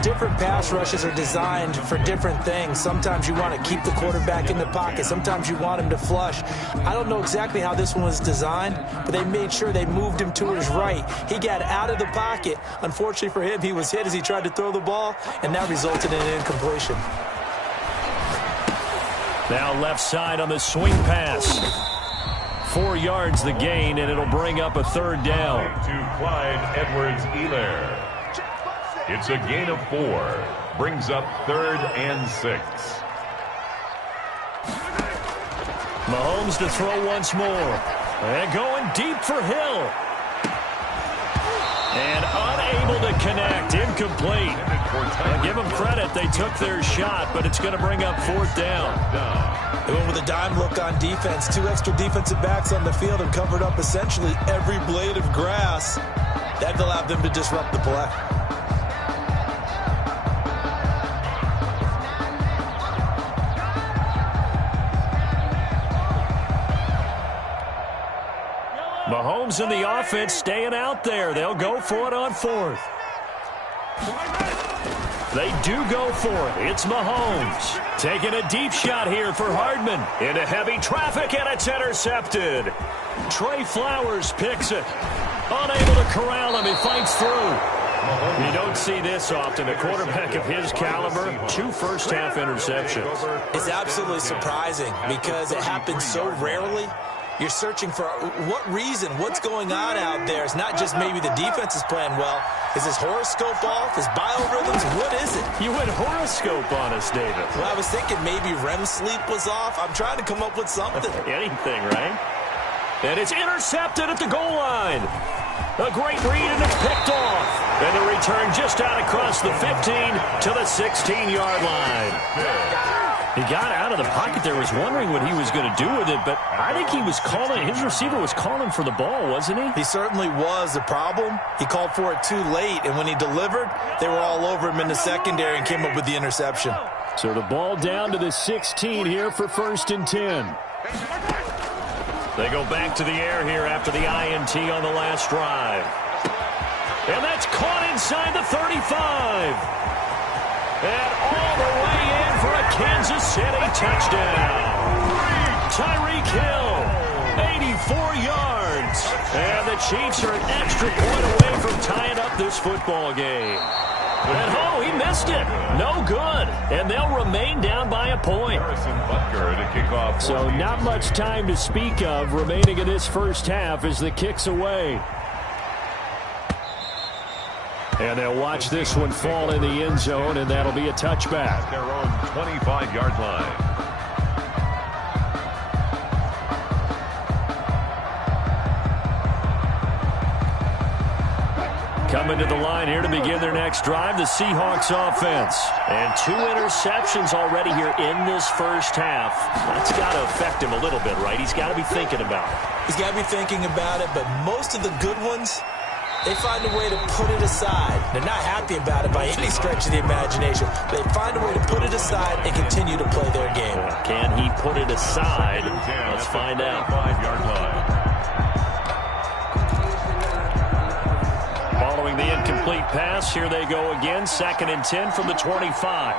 Different pass rushes are designed for different things. Sometimes you want to keep the quarterback in the pocket. Sometimes you want him to flush. I don't know exactly how this one was designed, but they made sure they moved him to his right. He got out of the pocket. Unfortunately for him, he was hit as he tried to throw the ball, and that resulted in an incompletion. Now left side on the swing pass. 4 yards the gain, and it'll bring up a third down. To Clyde Edwards-Helaire. It's a gain of 4. Brings up 3rd and 6. Mahomes to throw once more. And going deep for Hill. And unable to connect. Incomplete. And give them credit. They took their shot, but it's going to bring up 4th down. They went with a dime look on defense. 2 extra defensive backs on the field and covered up essentially every blade of grass. That allowed them to disrupt the play. Mahomes and the offense staying out there. They'll go for it on 4th. They do go for it. It's Mahomes. Taking a deep shot here for Hardman. Into heavy traffic, and it's intercepted. Trey Flowers picks it. Unable to corral him. He fights through. You don't see this often. A quarterback of his caliber, 2 first-half interceptions. It's absolutely surprising because it happens so rarely. You're searching for what reason, what's going on out there. It's not just maybe the defense is playing well. Is his horoscope off? His biorhythms? What is it? You went horoscope on us, David. Well, I was thinking maybe REM sleep was off. I'm trying to come up with something. Anything, right? And it's intercepted at the goal line. A great read, and it's picked off. And the return just out across the 15 to the 16-yard line. He got out of the pocket there, was wondering what he was going to do with it, but I think he was calling, his receiver was calling for the ball, wasn't he? He certainly was. The problem, he called for it too late, and when he delivered, they were all over him in the secondary and came up with the interception. So the ball down to the 16 here for 1st and 10. They go back to the air here after the INT on the last drive. And that's caught inside the 35. And all the way in for a Kansas City touchdown. Tyreek Hill, 84 yards. And the Chiefs are an extra point away from tying up this football game. And, he missed it. No good. And they'll remain down by a point. So not much time to speak of remaining in this first half as the kick's away. And they'll watch this one fall in the end zone, and that'll be a touchback. Their own 25-yard line. Coming to the line here to begin their next drive, the Seahawks offense. And 2 interceptions already here in this first half. That's got to affect him a little bit, right? He's got to be thinking about it. He's got to be thinking about it, but most of the good ones, they find a way to put it aside. They're not happy about it by any stretch of the imagination. They find a way to put it aside and continue to play their game. Can he put it aside? Let's find out. 5-yard line. Following the incomplete pass, here they go again. 2nd and 10 from the 25.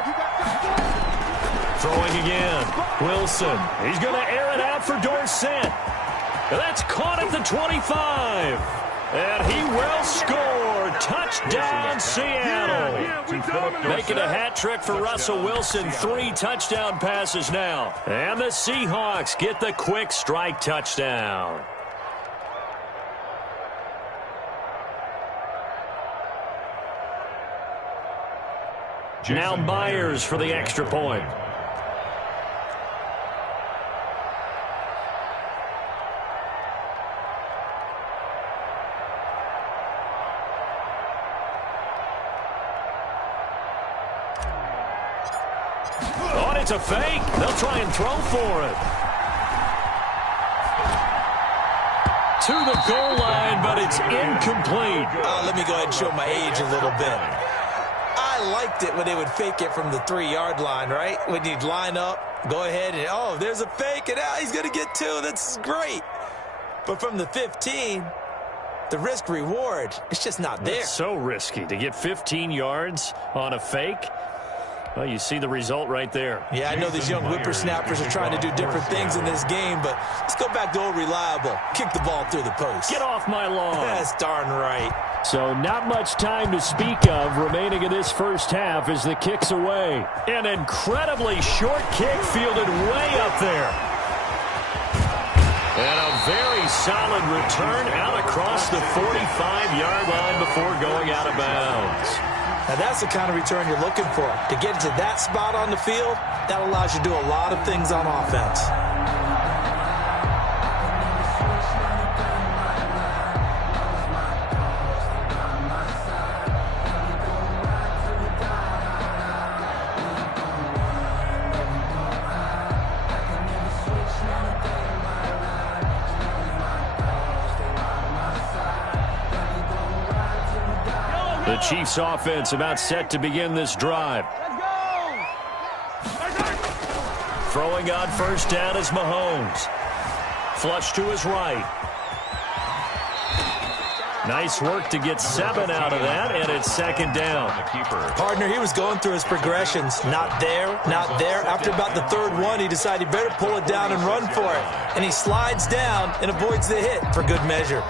Throwing again. Wilson. He's going to air it out for Dorsett. That's caught at the 25. And he will score. Touchdown, Seattle. Making a hat trick for Russell Wilson. 3 touchdown passes now. And the Seahawks get the quick strike touchdown. Now Myers for the extra point. It's a fake. They'll try and throw for it. To the goal line, but it's incomplete. Let me go ahead and show my age a little bit. I liked it when they would fake it from the 3-yard line, right? When you'd line up, go ahead and, there's a fake, and he's going to get 2. That's great. But from the 15, the risk-reward, it's just not there. It's so risky to get 15 yards on a fake. Well, you see the result right there. Yeah, I know these young whippersnappers are trying to do different things in this game, but let's go back to old reliable. Kick the ball through the post. Get off my lawn. That's darn right. So not much time to speak of remaining in this first half as the kick's away. An incredibly short kick fielded way up there. And a very solid return out across the 45-yard line before going out of bounds. Now that's the kind of return you're looking for. To get to that spot on the field, that allows you to do a lot of things on offense. The Chiefs offense about set to begin this drive. Throwing on first down is Mahomes. Flush to his right. Nice work to get 7 out of that, and it's second down. Partner, he was going through his progressions. Not there, not there. After about the third one, he decided he better pull it down and run for it. And he slides down and avoids the hit for good measure.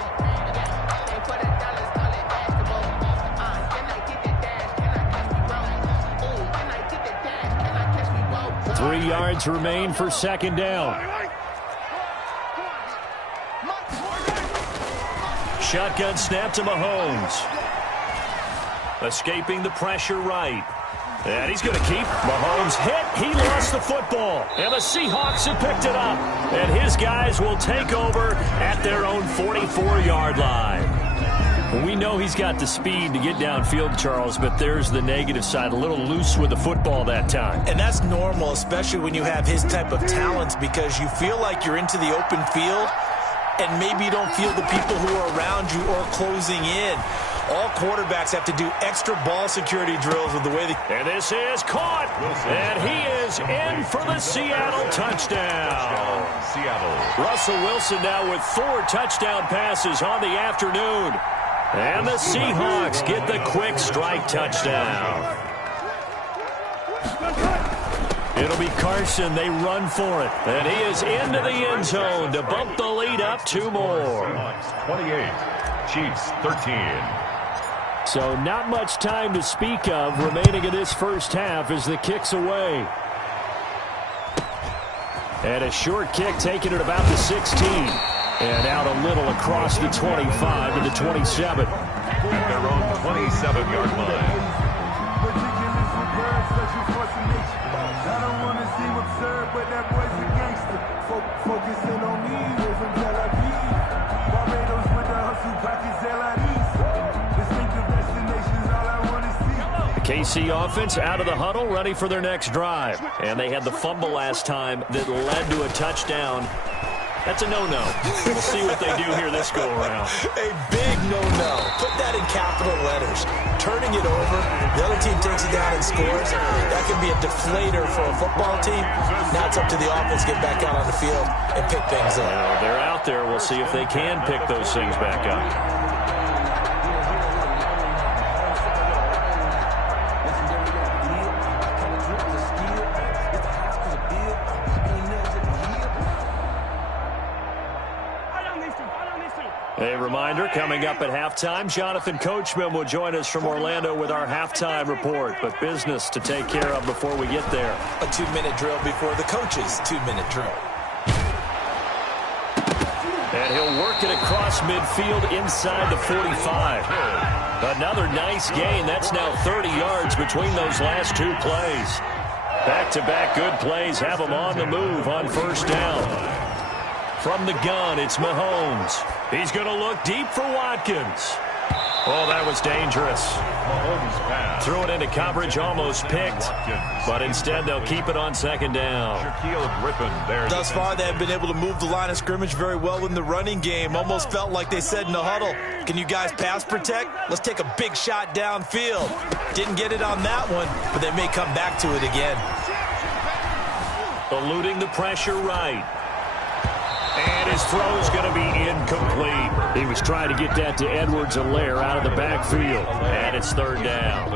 3 yards remain for second down. Shotgun snap to Mahomes. Escaping the pressure right. And he's going to keep. Mahomes hit. He lost the football. And the Seahawks have picked it up. And his guys will take over at their own 44-yard line. We know he's got the speed to get downfield, Charles, but there's the negative side. A little loose with the football that time. And that's normal, especially when you have his type of talents, because you feel like you're into the open field, and maybe you don't feel the people who are around you or closing in. All quarterbacks have to do extra ball security drills with the way they... And this is caught, and he is in for the Seattle touchdown. Seattle. Russell Wilson now with 4 touchdown passes on the afternoon. And the Seahawks get the quick strike touchdown. It'll be Carson. They run for it. And he is into the end zone to bump the lead up 2 more. 28, Chiefs 13. So not much time to speak of remaining in this first half as the kick's away. And a short kick taken at about the 16. And out a little across the 25 to the 27. At their own 27-yard line. I don't want to seem absurd, but that boy's a gangster. Focusing on me, we're from Tel Aviv. Barbados with the hustle pockets, LIDs. Distinctive destinations, all I want to see. The KC offense out of the huddle, ready for their next drive. And they had the fumble last time that led to a touchdown. That's a no-no. We'll see what they do here this go-around. A big no-no. Put that in capital letters. Turning it over, the other team takes it down and scores. That can be a deflator for a football team. Now it's up to the offense to get back out on the field and pick things up. They're out there. We'll see if they can pick those things back up. A reminder, coming up at halftime, Jonathan Coachman will join us from Orlando with our halftime report, but business to take care of before we get there. A 2-minute drill before the coach's 2-minute drill. And he'll work it across midfield inside the 45. Another nice gain. That's now 30 yards between those last 2 plays. Back-to-back good plays have them on the move on first down. From the gun, it's Mahomes. He's going to look deep for Watkins. Oh, that was dangerous. Mahomes pass. Threw it into coverage, almost picked. But instead, they'll keep it on second down. Shaquille Griffin there. Thus far, they have been able to move the line of scrimmage very well in the running game. Almost felt like they said in the huddle, can you guys pass protect? Let's take a big shot downfield. Didn't get it on that one, but they may come back to it again. Eluding the pressure right. And his throw is going to be incomplete. He was trying to get that to Edwards-Helaire out of the backfield. And it's third down.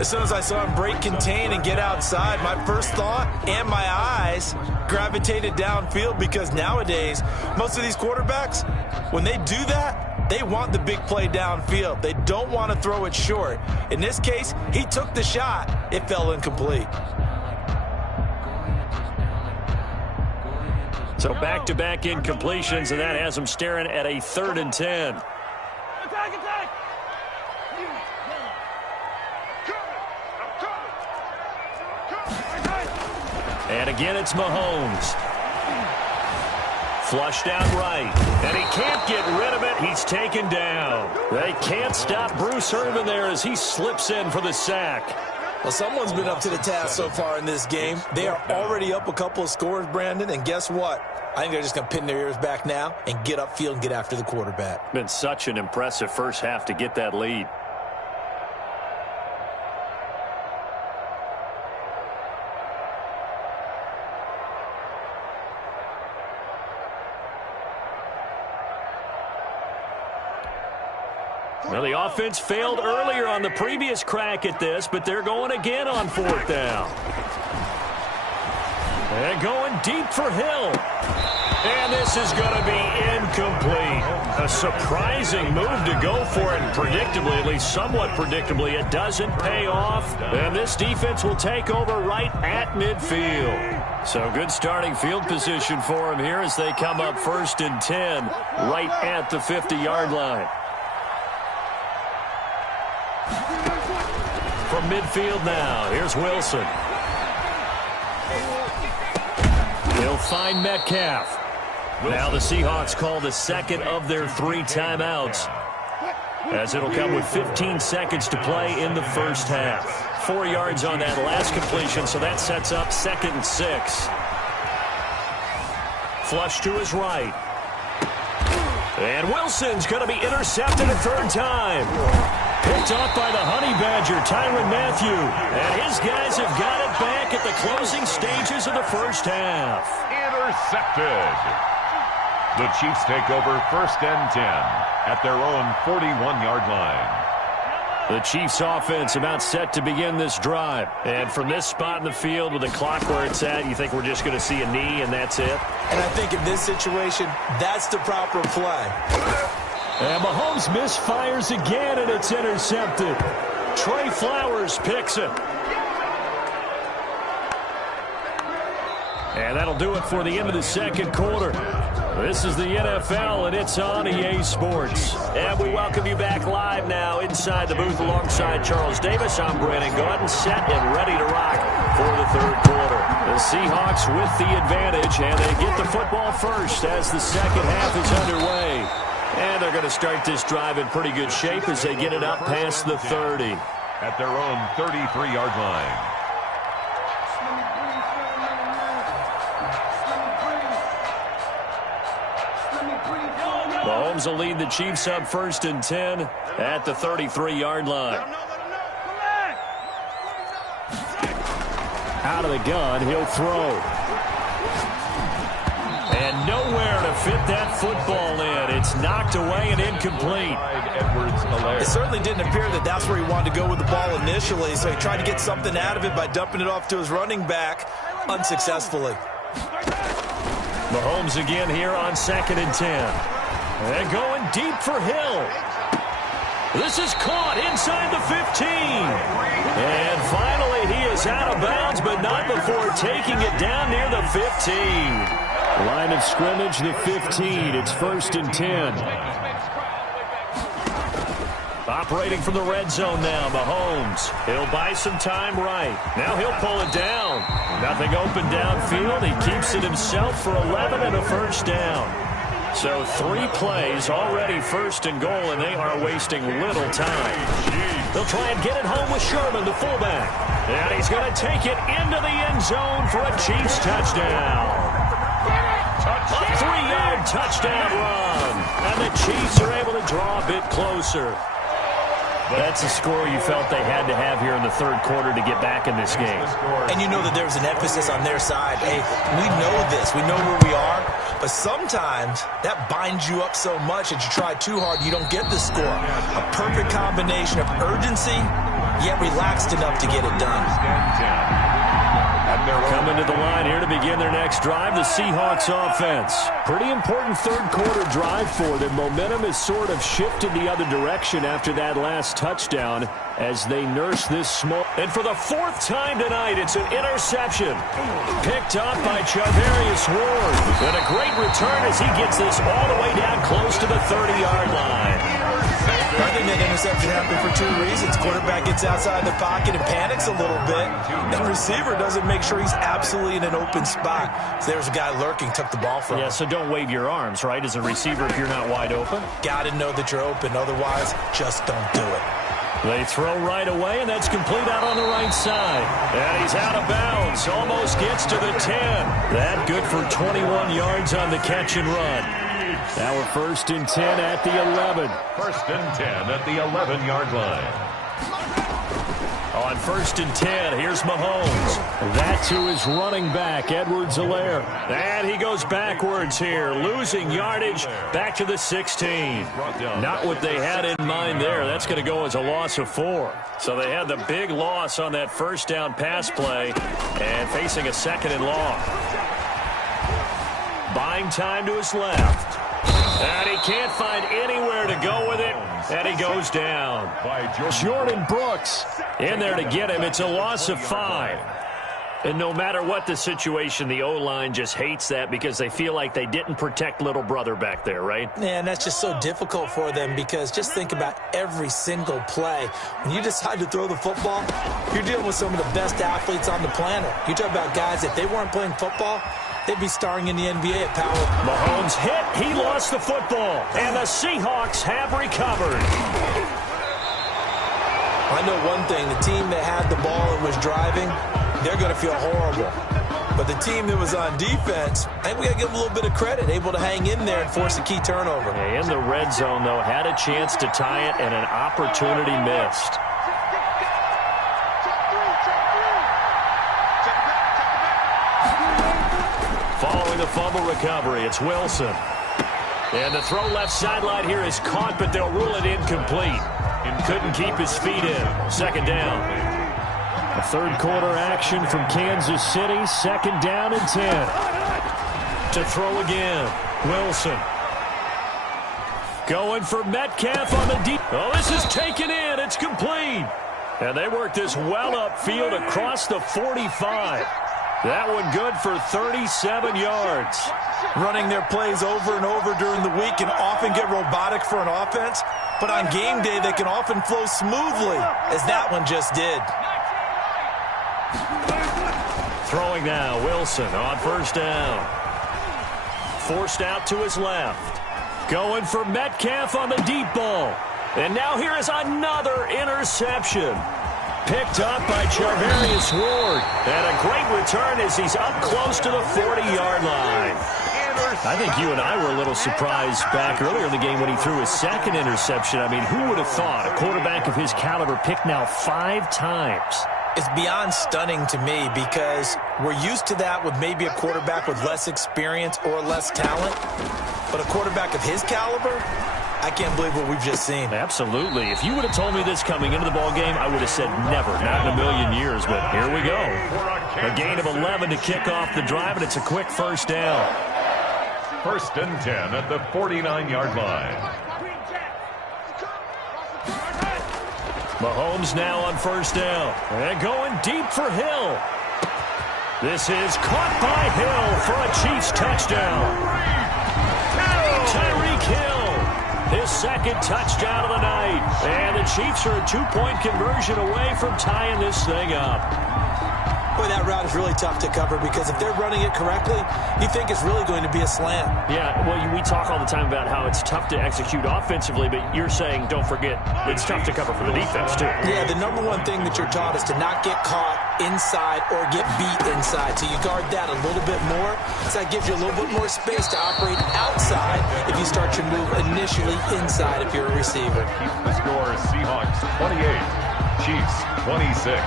As soon as I saw him break contain and get outside, my first thought and my eyes gravitated downfield, because nowadays, most of these quarterbacks, when they do that, they want the big play downfield. They don't want to throw it short. In this case, he took the shot. It fell incomplete. So back-to-back incompletions, and that has them staring at a 3rd and 10. And again, it's Mahomes. Flushed out right, and he can't get rid of it. He's taken down. They can't stop Bruce Irvin there as he slips in for the sack. Well, someone's been up to the task so far in this game. They are already up a couple of scores, Brandon, and guess what? I think they're just going to pin their ears back now and get upfield and get after the quarterback. Been such an impressive first half to get that lead. Well, the offense failed earlier on the previous crack at this, but they're going again on 4th down. And going deep for Hill. And this is going to be incomplete. A surprising move to go for it, and predictably, at least somewhat predictably, it doesn't pay off. And this defense will take over right at midfield. So good starting field position for them here as they come up 1st and 10 right at the 50-yard line. From midfield now, here's Wilson. He'll find Metcalf. Now the Seahawks call the second of their 3 timeouts, as it'll come with 15 seconds to play in the first half. 4 yards on that last completion, so that sets up 2nd and 6. Flush to his right. And Wilson's going to be intercepted a 3rd time. Picked off by the Honey Badger, Tyrann Mathieu. And his guys have got it back at the closing stages of the first half. Intercepted. The Chiefs take over 1st and 10 at their own 41-yard line. The Chiefs offense about set to begin this drive. And from this spot in the field with the clock where it's at, you think we're just going to see a knee and that's it? And I think in this situation, that's the proper play. And Mahomes misfires again, and it's intercepted. Trey Flowers picks it. And that'll do it for the end of the 2nd quarter. This is the NFL, and it's on EA Sports. And we welcome you back live now inside the booth alongside Charles Davis. I'm Brandon Gaudin, set and ready to rock for the 3rd quarter. The Seahawks with the advantage, and they get the football first as the 2nd half is underway. And they're going to start this drive in pretty good shape as they get it up past the 30. At their own 33-yard line. Mahomes will lead the Chiefs up 1st and 10 at the 33-yard line. Out of the gun, he'll throw. And nowhere to fit that football in. It's knocked away and incomplete. It certainly didn't appear that that's where he wanted to go with the ball initially, so he tried to get something out of it by dumping it off to his running back unsuccessfully. Mahomes again here on 2nd and 10. And going deep for Hill. This is caught inside the 15. And finally he is out of bounds, but not before taking it down near the 15. Line of scrimmage, the 15. It's 1st and 10. Operating from the red zone now, Mahomes. He'll buy some time right. Now he'll pull it down. Nothing open downfield. He keeps it himself for 11 and a 1st down. So 3 plays already 1st and goal, and they are wasting little time. They'll try and get it home with Sherman, the fullback. And he's going to take it into the end zone for a Chiefs touchdown. A 3-yard touchdown run. And the Chiefs are able to draw a bit closer. That's a score you felt they had to have here in the 3rd quarter to get back in this game. And you know that there was an emphasis on their side. Hey, we know this. We know where we are. But sometimes that binds you up so much that you try too hard, you don't get the score. A perfect combination of urgency, yet relaxed enough to get it done. Coming to the line here to begin their next drive, the Seahawks offense. Pretty important third-quarter drive for them. Momentum has sort of shifted the other direction after that last touchdown as they nurse this small. And for the fourth time tonight, it's an interception. Picked up by Charvarius Ward. And a great return as he gets this all the way down close to the 30-yard line. I think that interception happened for two reasons. Quarterback gets outside the pocket and panics a little bit. And receiver doesn't make sure he's absolutely in an open spot. So there's a guy lurking, took the ball from him. Yeah, so don't wave your arms, right, as a receiver if you're not wide open? Got to know that you're open. Otherwise, just don't do it. They throw right away, and that's complete out on the right side. And he's out of bounds. Almost gets to the 10. That good for 21 yards on the catch and run. Now we're 1st and 10 at the 11. 1st and 10 at the 11-yard line. On 1st and 10, here's Mahomes. That to his running back, Edwards-Helaire. And he goes backwards here, losing yardage back to the 16. Not what they had in mind there. That's going to go as a loss of 4. So they had the big loss on that first down pass play and facing a 2nd and long. Buying time to his left. And he can't find anywhere to go with it. And he goes down. Jordan Brooks in there to get him. It's a loss of 5. And no matter what the situation, the O-line just hates that because they feel like they didn't protect little brother back there, right? Yeah, and that's just so difficult for them because just think about every single play. When you decide to throw the football, you're dealing with some of the best athletes on the planet. You talk about guys, if they weren't playing football, they'd be starring in the NBA at power. Mahomes hit. He lost the football. And the Seahawks have recovered. I know one thing. The team that had the ball and was driving, they're going to feel horrible. But the team that was on defense, I think we got to give them a little bit of credit, able to hang in there and force a key turnover. In the red zone, though, had a chance to tie it and an opportunity missed. Following the fumble recovery, it's Wilson. And the throw left sideline here is caught, but they'll rule it incomplete. Couldn't keep his feet in. 2nd down. A third-quarter action from Kansas City. 2nd down and 10. To throw again. Wilson. Going for Metcalf on the deep. Oh, this is taken in. It's complete. And they work this well upfield across the 45. That one good for 37 yards. Running their plays over and over during the week can often get robotic for an offense, but on game day they can often flow smoothly, as that one just did. Throwing now, Wilson on 1st down. Forced out to his left. Going for Metcalf on the deep ball. And now here is another interception. Picked up by Charvarius Ward. And a great return as he's up close to the 40-yard line. I think you and I were a little surprised back earlier in the game when he threw his 2nd interception. I mean, who would have thought a quarterback of his caliber picked now 5 times? It's beyond stunning to me because we're used to that with maybe a quarterback with less experience or less talent. But a quarterback of his caliber, I can't believe what we've just seen. Absolutely. If you would have told me this coming into the ball game, I would have said never, not in a million years. But here we go. A gain of 11 to kick off the drive, and it's a quick 1st down. 1st and 10 at the 49-yard line. Mahomes now on 1st down. And going deep for Hill. This is caught by Hill for a Chiefs touchdown. Tyreek Hill. His 2nd touchdown of the night. And the Chiefs are a 2-point conversion away from tying this thing up. Boy, that route is really tough to cover because if they're running it correctly, you think it's really going to be a slant. Yeah, well, we talk all the time about how it's tough to execute offensively, but you're saying, don't forget, it's tough to cover for the defense, too. Yeah, the number one thing that you're taught is to not get caught inside or get beat inside. So you guard that a little bit more. So that gives you a little bit more space to operate outside if you start your move initially inside if you're a receiver. Keep the score, Seahawks 28, Chiefs 26.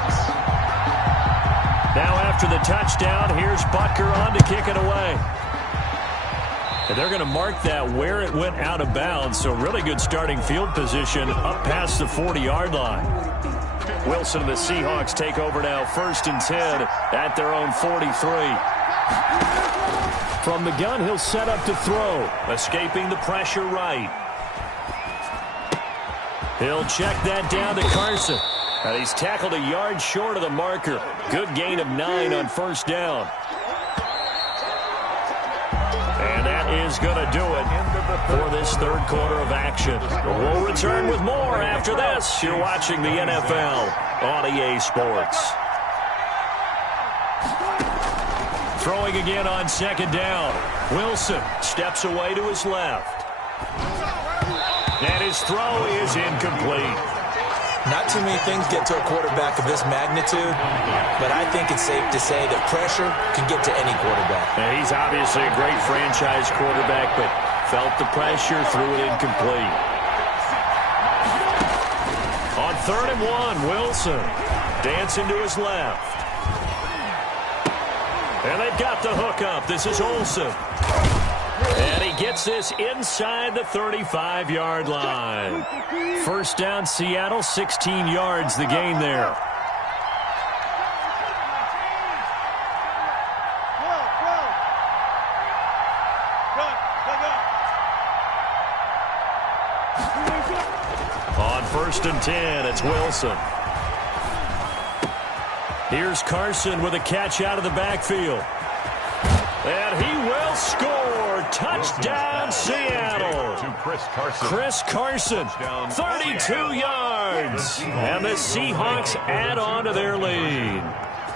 Now after the touchdown, here's Butker on to kick it away. And they're going to mark that where it went out of bounds. So really good starting field position up past the 40-yard line. Wilson and the Seahawks take over now, 1st and 10 at their own 43. From the gun, he'll set up to throw. Escaping the pressure right. He'll check that down to Carson. And he's tackled a yard short of the marker. Good gain of 9 on 1st down. And that is going to do it for this 3rd quarter of action. We'll return with more after this. You're watching the NFL on EA Sports. Throwing again on 2nd down. Wilson steps away to his left. And his throw is incomplete. Not too many things get to a quarterback of this magnitude, but I think it's safe to say that pressure can get to any quarterback. Now, he's obviously a great franchise quarterback, but felt the pressure, threw it incomplete. On 3rd and 1, Wilson dancing to his left. And they've got the hook up. This is Olsen. And he gets this inside the 35-yard line. 1st down, Seattle, 16 yards the gain there. On 1st and 10, it's Wilson. Here's Carson with a catch out of the backfield. And he will score. Touchdown, Seattle. Chris Carson, 32 yards. And the Seahawks add on to their lead.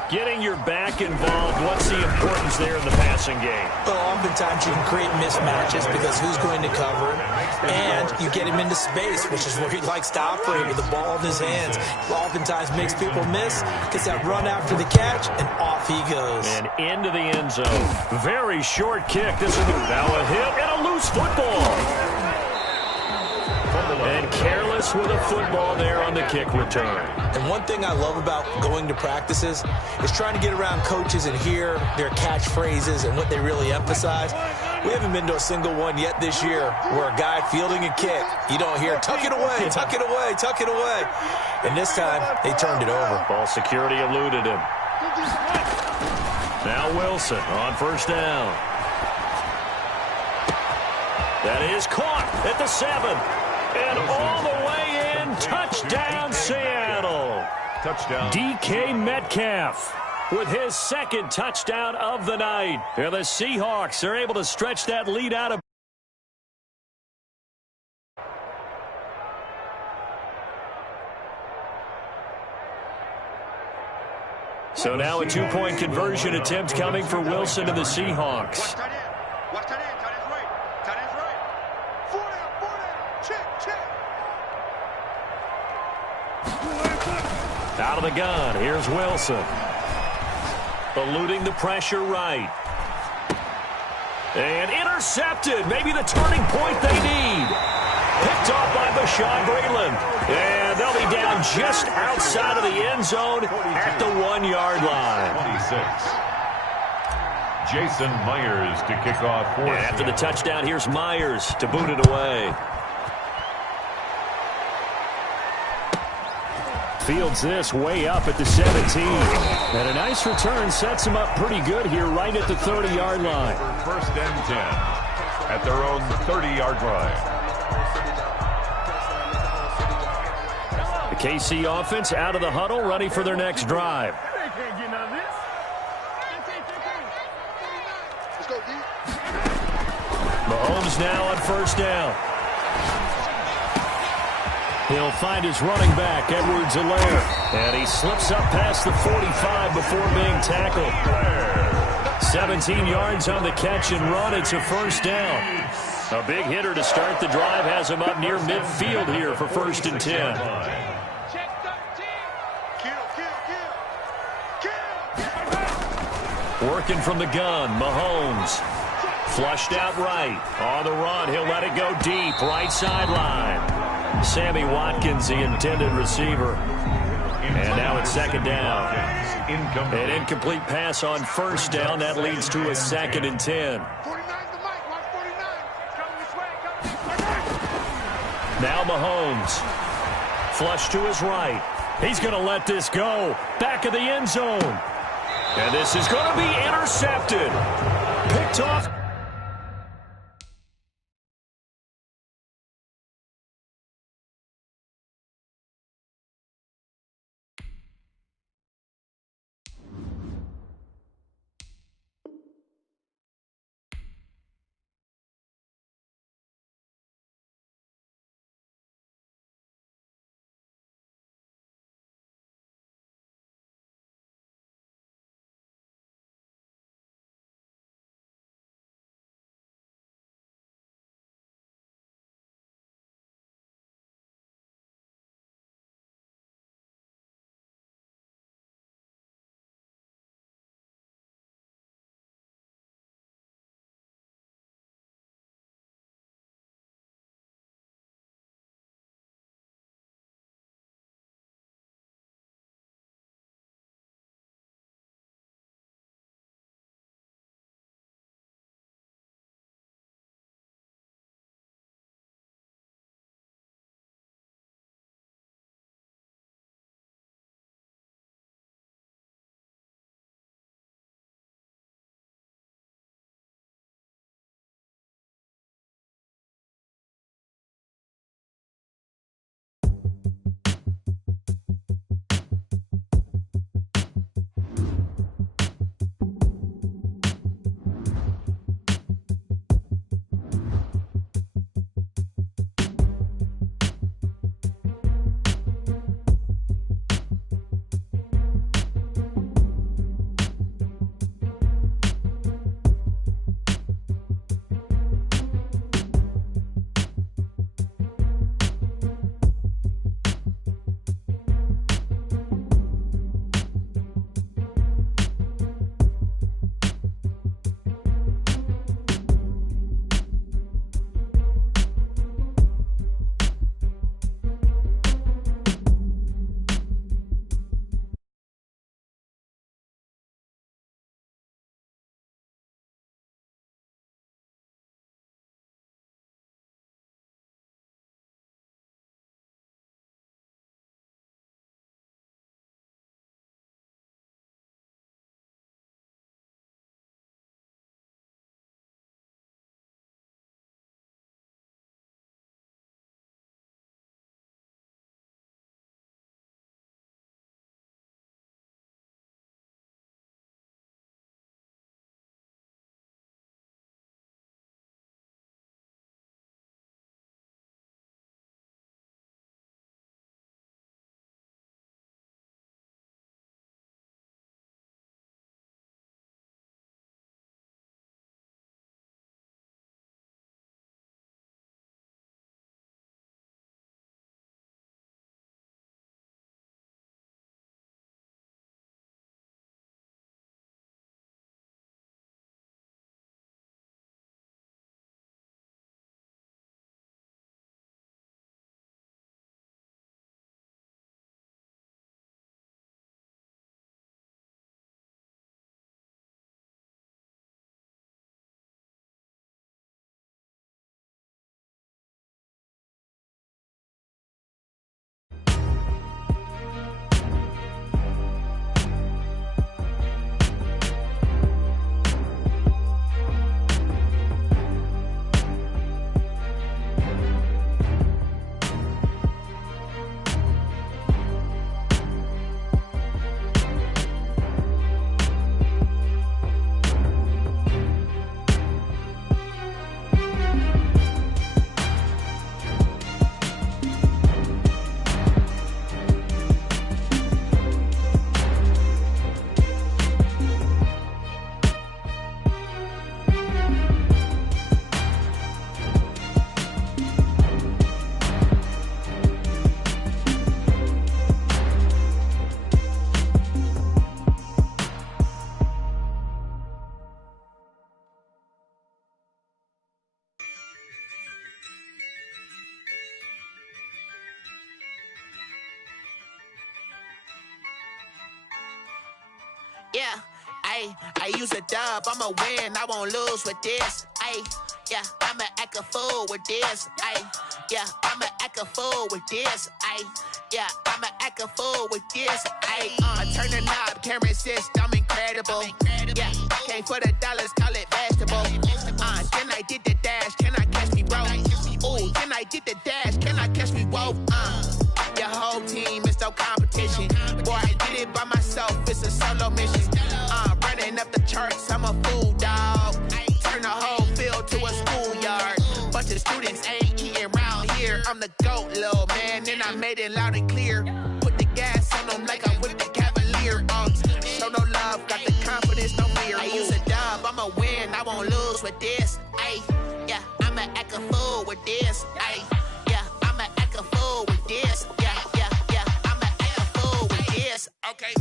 Getting your back involved, what's the importance there in the passing game? Well, oftentimes you can create mismatches because who's going to cover him, and you get him into space, which is where he likes to operate with the ball in his hands. Oftentimes makes people miss, gets that run after the catch, and off he goes. And into the end zone. Very short kick. This is now a hit and a loose football. And careless with a football there on the kick return. And one thing I love about going to practices is trying to get around coaches and hear their catchphrases and what they really emphasize. We haven't been to a single one yet this year where a guy fielding a kick, you don't hear, tuck it away, tuck it away, tuck it away. And this time, they turned it over. Ball security eluded him. Now Wilson on 1st down. That is caught at the 7. And all the way in, touchdown Seattle. Touchdown. DK Metcalf with his 2nd touchdown of the night. And the Seahawks are able to stretch that lead out of. So now a 2-point conversion attempt coming for Wilson and the Seahawks. Out of the gun, here's Wilson. Eluding the pressure right. And intercepted. Maybe the turning point they need. Picked off by Bashaud Breeland. And they'll be down just outside of the end zone at the 1-yard line. 26. Jason Myers to kick off. After the touchdown, here's Myers to boot it away. Fields this way up at the 17. And a nice return sets him up pretty good here right at the 30-yard line. 1st and 10 at their own 30-yard line. The KC offense out of the huddle, ready for their next drive. Mahomes now on 1st down. He'll find his running back, Edwards-Helaire. And he slips up past the 45 before being tackled. 17 yards on the catch and run. It's a 1st down. A big hitter to start the drive has him up near midfield here for 1st and 10. Working from the gun, Mahomes. Flushed out right. On the run, he'll let it go deep. Right sideline. Sammy Watkins, the intended receiver. And now it's 2nd down. An incomplete pass on 1st down. That leads to a 2nd and 10. Now Mahomes. Flush to his right. He's going to let this go. Back of the end zone. And this is going to be intercepted. Picked off. Yeah, I use a dub, I'ma win, I won't lose with this. Yeah, I'ma act a fool with this. Yeah, I'ma act a fool with this. Yeah, I'ma act a fool with this. Ayy, I turn the knob, camera assist, I'm incredible. Yeah, came for the dollars, call it vegetable. Then I did the dash, can I catch me, bro? Ooh, then I did the dash, can I catch me, whoa? Your whole team is no competition. Boy, I did it by myself, it's a solo mission. Running up the charts, I'm a fool, dog. Turn the whole field to a schoolyard. Bunch of students ain't eating round here. I'm the GOAT, little man, and I made it loud and clear. Put the gas on them like I'm with the Cavalier. Show no love, got the confidence, no fear. I use a dub, I'ma win, I won't lose with this. Ay, yeah, I'ma act a fool with this. Ay, yeah, I'ma act a fool with this. Yeah, yeah, yeah, I'ma act a fool with this. Okay,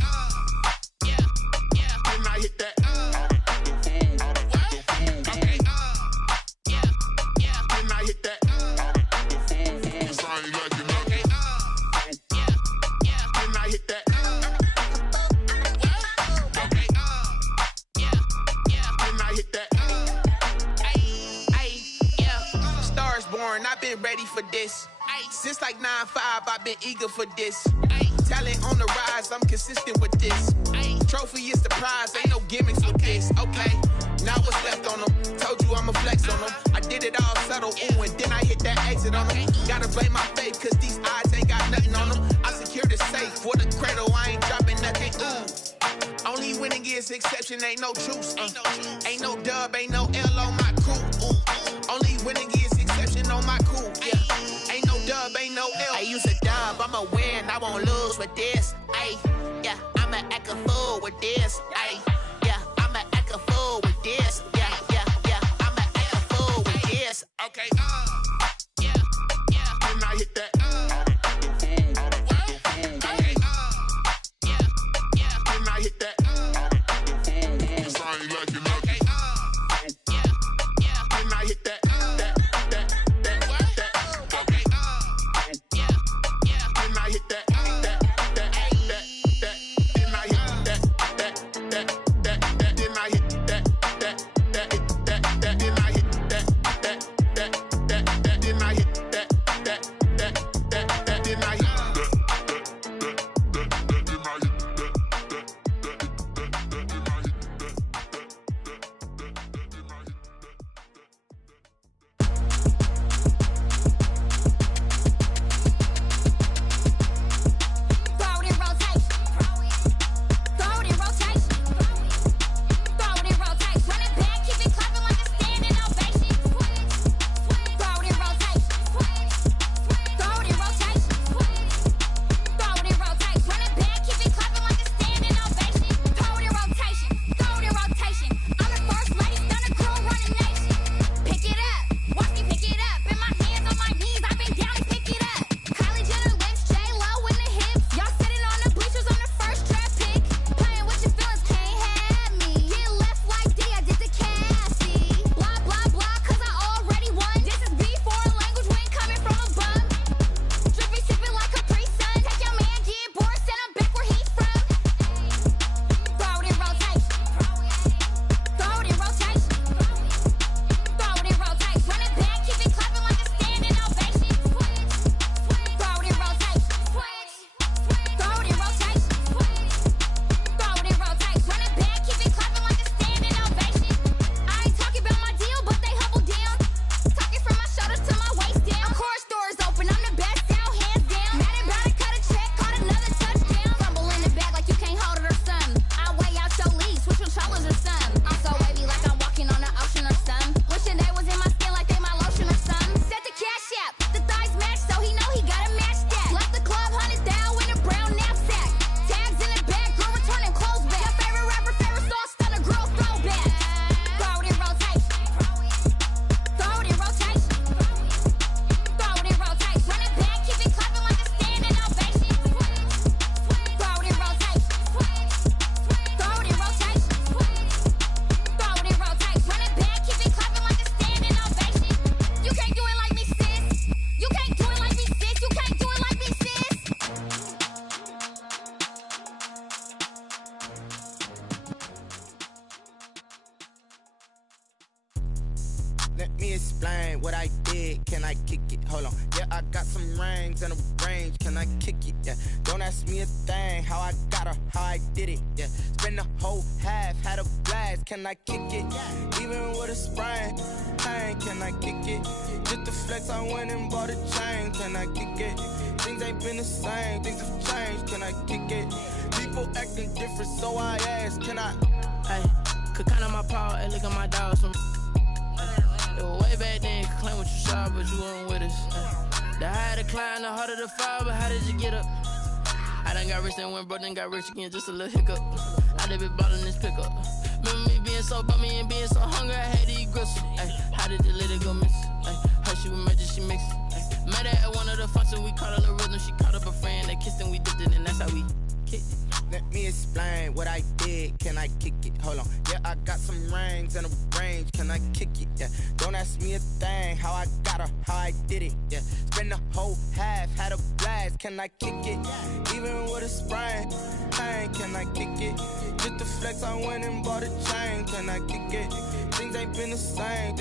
yeah, yeah, then I hit that. Okay, yeah, yeah, then I hit that. Cause I ain't like it nothing. Yeah, yeah, then I hit that. Okay, yeah, yeah, then I hit that. Ay, yeah, Stars born, I've been ready for this. Since like 9-5, I've been eager for this. Talent on the rise, I'm consistent with this. Trophy is the prize, ain't no gimmicks with this. Okay, now what's left on them? Told you I'ma flex on them. I did it all subtle, ooh, and then I hit that exit on them. Gotta blame my faith, cause these odds ain't got nothing on them. I secured the safe for the cradle, I ain't dropping nothing, ooh. Only winning is exception, ain't no truce. Ain't no dub, ain't no L on my crew. Only winning is exception on my crew. Yeah, ain't no dub, ain't no L. I use a dub, I'ma win, I won't lose with this. Ay, yeah, I'ma act a fool with this. Ay, yeah, I'ma act a fool with this. Yeah, yeah, yeah, I'ma act a fool with this. Okay, yeah, yeah, then I hit that. Okay, yeah, yeah, then I hit that. Cause I ain't like it nothing. Okay, yeah, yeah, then I hit that. Okay, yeah, yeah, then I hit that. explain what I did. Can I kick it? Hold on. Yeah, I got some rings and a range. Can I kick it? Yeah. Don't ask me a thing, how I got her, how I did it, yeah. Spend the whole half, had a blast, can I kick it? Even with a sprain, pain, can I kick it? Just to flex, I went and bought a chain, can I kick it? Things ain't been the same, things have changed, can I kick it? People acting different, so I ask, can I? Hey, could count on my power, hey, look at my dogs. It was way back then, could claim what you saw, but you weren't with us. The higher the climb, the harder the fall, but how did you get up? I done got rich and went broke, then got rich again, just a little hiccup. I done been ballin' this pickup. Remember me being so bummy and being so hungry, I had to eat gristle. Ay, how did you let it go miss? Ay, how she was magic, she mixed. Met her at one of the functions, we caught a little rhythm, she caught up a friend, they kissed and we dipped it, and that's how we kicked it. Let me explain what I did, can I kick it? Hold on, yeah, I got some rings and a range, can I kick it? Yeah, don't ask me a thing, how I got her, how I did it, yeah. Spend the whole half, had a blast, can I kick it? Even with a sprain, pain, can I kick it? Just to flex, I went and bought a chain, can I kick it? Things ain't been the same.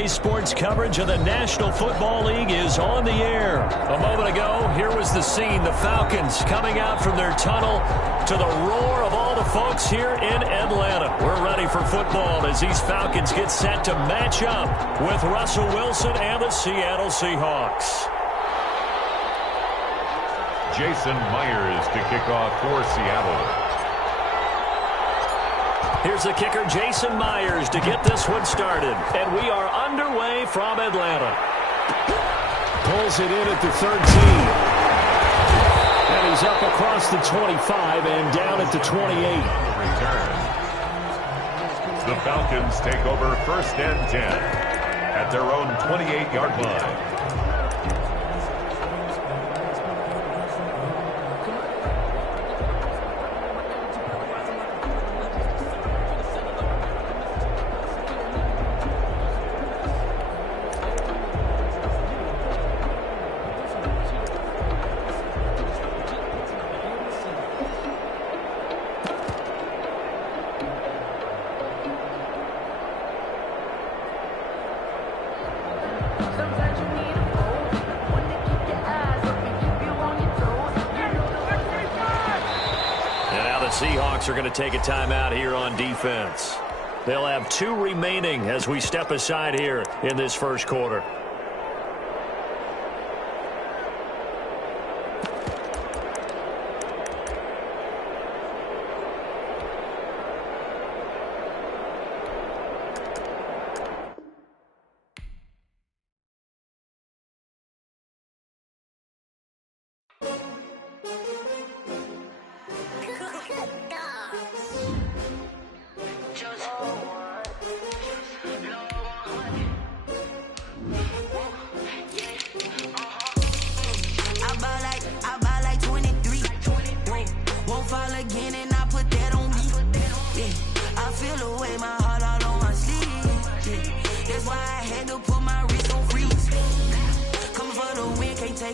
EA Sports coverage of the National Football League is on the air. A moment ago, here was the scene. The Falcons coming out from their tunnel to the roar of all the folks here in Atlanta. We're ready for football as these Falcons get set to match up with Russell Wilson and the Seattle Seahawks. Jason Myers to kick off for Seattle. Here's the kicker, Jason Myers, to get this one started. And we are underway from Atlanta. Pulls it in at the 13. And he's up across the 25 and down at the 28. Return. The Falcons take over 1st and 10 at their own 28-yard line. Seahawks are going to take a timeout here on defense. They'll have 2 remaining as we step aside here in this first quarter.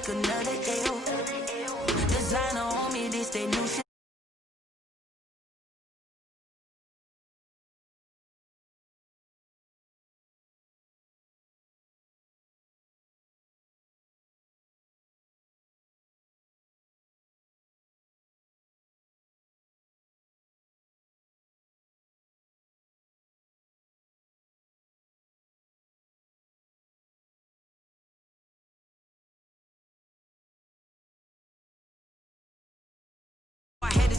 Another L. Designer on me, this they new shit.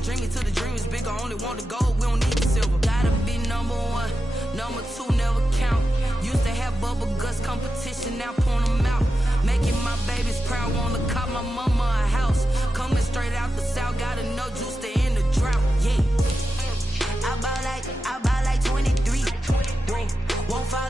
Dream it till the dream is bigger. Only want the gold, we don't need the silver. Gotta be number 1, number 2 never count. Used to have bubble guts competition, now point them out. Making my babies proud, wanna cop my mama a house. Coming straight out the south, gotta know juice to end the drought. Yeah, I buy like 23. Won't follow.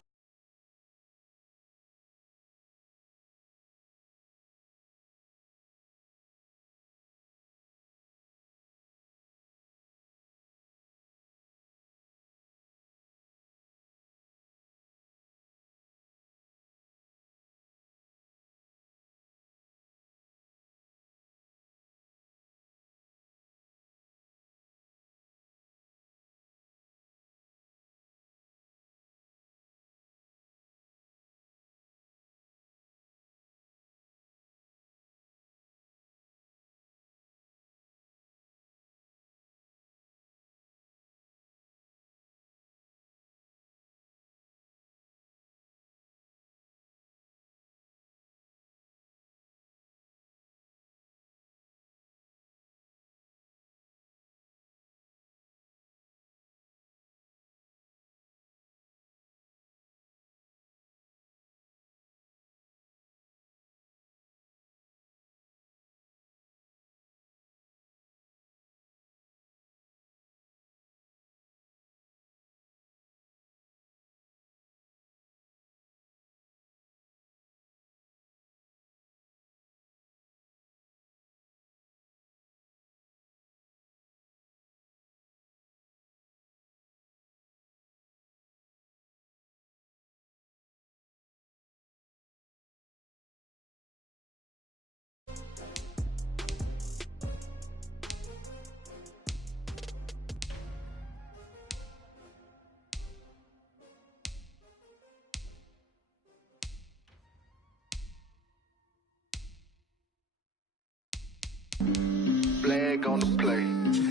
flag on the play.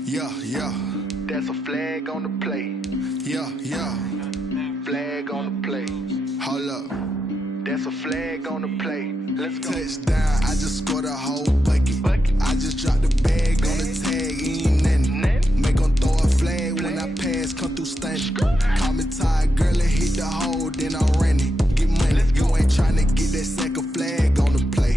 Yeah, yeah. That's a flag on the play. Yeah, yeah. Flag on the play. Hold up. That's a flag on the play. Let's go. Touchdown, I just scored a whole bucket. I just dropped the bag on the tag, ain't nothing. Make them throw a flag when I pass, come through stunting. Call me tired, girl, and hit the hole, then I'm running. Get money, you ain't tryna get that second flag on the play.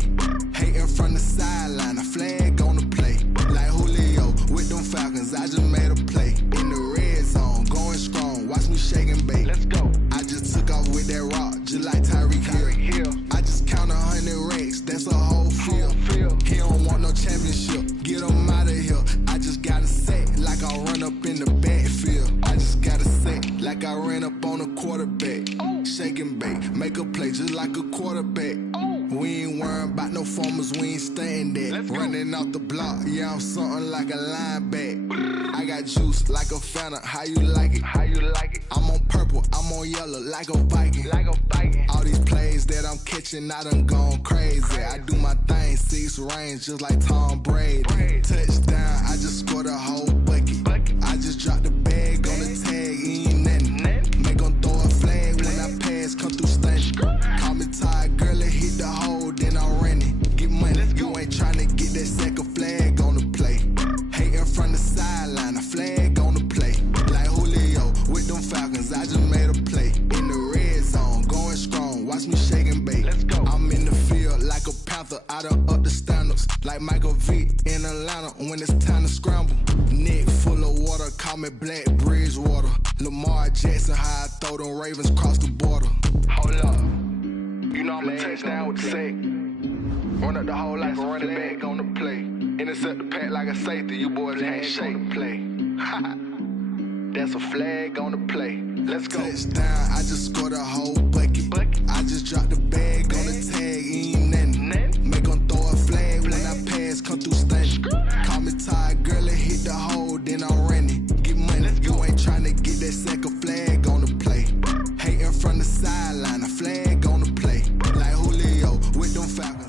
Hating from the sideline, a flag on the play. Like Julio with them Falcons, I just made a play. In the red zone, going strong, watch me shake and bake. Let's go. I just took off with that rock, just like Tyreek Hill. I just count 100 racks, that's a whole field. He don't want no championship, get him out of here. I just gotta say, like I run up in the backfield. I just gotta say, like I ran up on a quarterback. Shake and bake, make a play just like a quarterback. We ain't worrying about no formers, we ain't staying there. Running off the block, yeah, I'm something like a linebacker. I got juice like a Fanta, how you like it? How you like it? I'm on purple, I'm on yellow, like a Viking. Like a Viking. All these plays that I'm catching, I done gone crazy. I do my thing, 6 range, just like Tom Brady. Touchdown, I just scored a whole bucket. I just dropped the bag on the tag, ain't nothing. Make them throw a flag when I pass, come through stunting. Call me tired, girl, and hit the hole, then I'm running. Get money, you ain't tryna get that second flag on the play. Hating from the sideline, a flag on the play. Like Julio with them Falcons, I just made a play. In the red zone, going strong, watch me shake and bake. Let's go. I'm in the field like a Panther, I done up the standards. Like Michael Vick in Atlanta when it's time to scramble. Neck full of water, call me Black Bridgewater. Lamar Jackson, how I throw them Ravens cross the border. Hold up. You know I'm a touchdown with the sack. Run up the whole like a running back on the play. Intercept the pack like a safety, you boys ain't shake the play. That's a flag on the play. Let's go. Touchdown, I just scored a whole bucket. I just dropped the bag on the tag, ain't nothing. Make them throw a flag when I pass, come through stunting. Call me tired, girl, and hit the hole, then I'm running. Get money, you ain't tryna get that second flag on the play. Hating from the sideline, a flag on the play. Like Julio with them Falcons.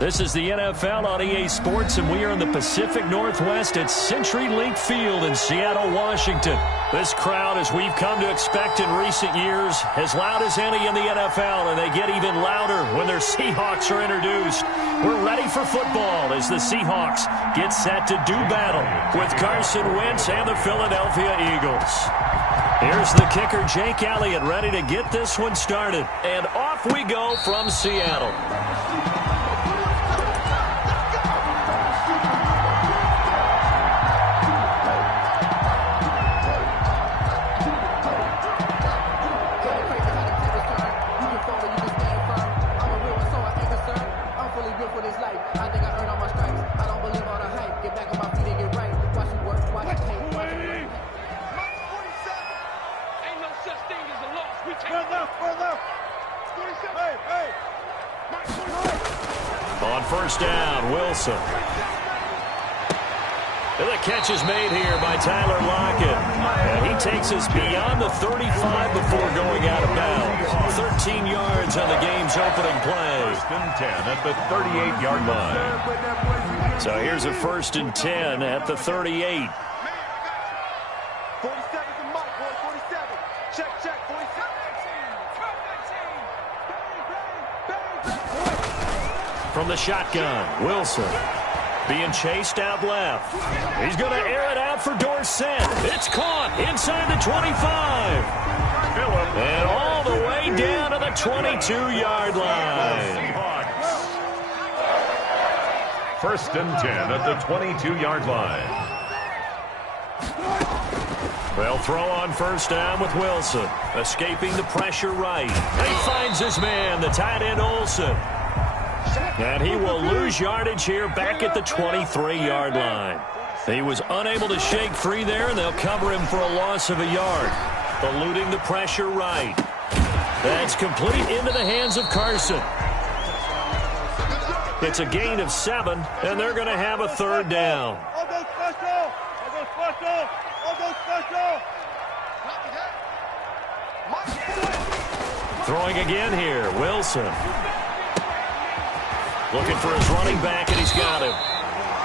This is the NFL on EA Sports, and we are in the Pacific Northwest at CenturyLink Field in Seattle, Washington. This crowd, as we've come to expect in recent years, as loud as any in the NFL, and they get even louder when their Seahawks are introduced. We're ready for football as the Seahawks get set to do battle with Carson Wentz and the Philadelphia Eagles. Here's the kicker, Jake Elliott, ready to get this one started. And off we go from Seattle. On first down, Wilson. And the catch is made here by Tyler Lockett. And he takes us beyond the 35 before going out of bounds. 13 yards on the game's opening play. First and 10 at the 38-yard line. So here's a first and 10 at the 38. 47 to Mike, boy, 47. Check, 47. From the shotgun, Wilson being chased out left. He's going to air it out for Dorsett. It's caught inside the 25. And all the way down to the 22-yard line. First and 10 at the 22-yard line. They'll throw on first down with Wilson. Escaping the pressure right. He finds his man, the tight end Olsen. And he will lose yardage here back at the 23-yard line. He was unable to shake free there, and they'll cover him for a loss of a yard. Eluding the pressure right. That's complete into the hands of Carson. It's a gain of 7, and they're going to have a third down. Throwing again here, Wilson. Looking for his running back, and he's got him.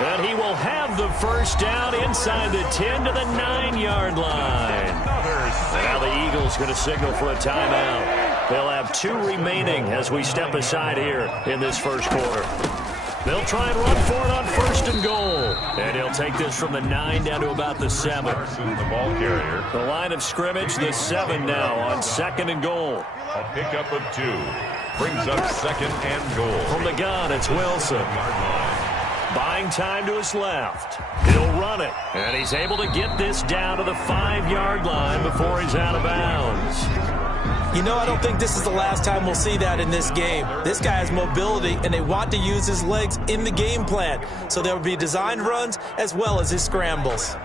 And he will have the first down inside the 10 to the 9-yard line. And now the Eagles going to signal for a timeout. They'll have 2 remaining as we step aside here in this first quarter. They'll try and run for it on 1st and goal. And he'll take this from the 9 down to about the 7. The ball carrier. The line of scrimmage, the 7 now on 2nd and goal. A pickup of 2. Brings up 2nd and goal. From the gun, it's Wilson. Buying time to his left. He'll run it. And he's able to get this down to the 5-yard line before he's out of bounds. You know, I don't think this is the last time we'll see that in this game. This guy has mobility, and they want to use his legs in the game plan. So there will be designed runs as well as his scrambles.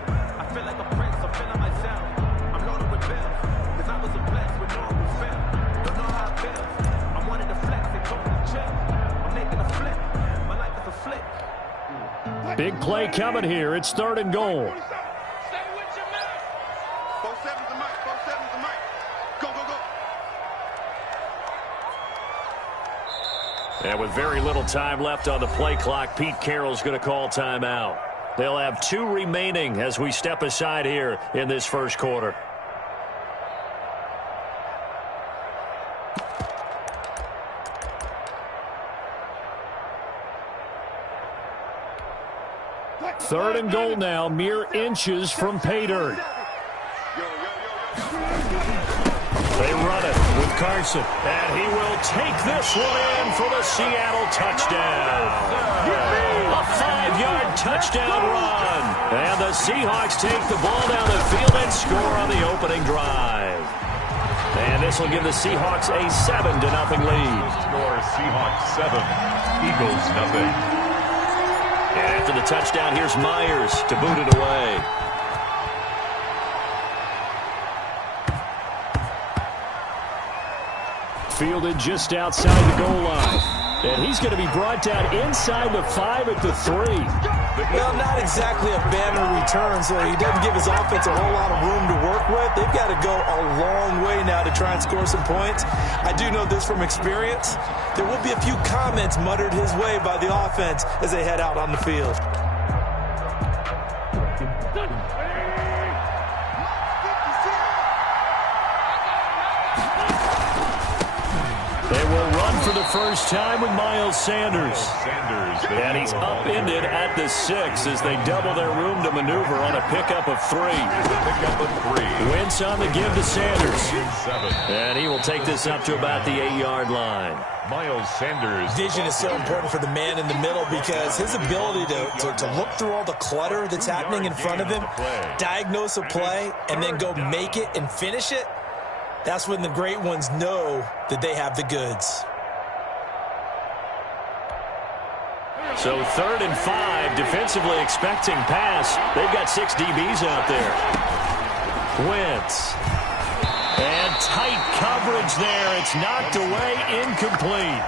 Big play coming here. It's 3rd and goal. And with very little time left on the play clock, Pete Carroll's going to call timeout. They'll have 2 remaining as we step aside here in this first quarter. Third and goal now, mere inches from pay dirt. They run it with Carson, and he will take this one in for the Seattle touchdown. A 5-yard touchdown run. And the Seahawks take the ball down the field and score on the opening drive. And this will give the Seahawks a 7-0 lead. Score Seahawks 7, Eagles 0. And after the touchdown, here's Myers to boot it away. Fielded just outside the goal line. And he's going to be brought down inside the 5 at the 3. Well, not exactly a banner return, so he doesn't give his offense a whole lot of room to work with. They've got to go a long way now to try and score some points. I do know this from experience. There will be a few comments muttered his way by the offense as they head out on the field. They will run for the first time with Miles Sanders. And he's upended at the 6 as they double their room to maneuver on a pickup of 3. Wentz on the give to Sanders. And he will take this up to about the 8-yard line. Miles Sanders. Vision is so important for the man in the middle because his ability to look through all the clutter that's happening in front of him, diagnose a play, and then go make it and finish it, that's when the great ones know that they have the goods. So 3rd and 5, defensively expecting pass. They've got 6 DBs out there. Wentz. And tight coverage there. It's knocked away, incomplete.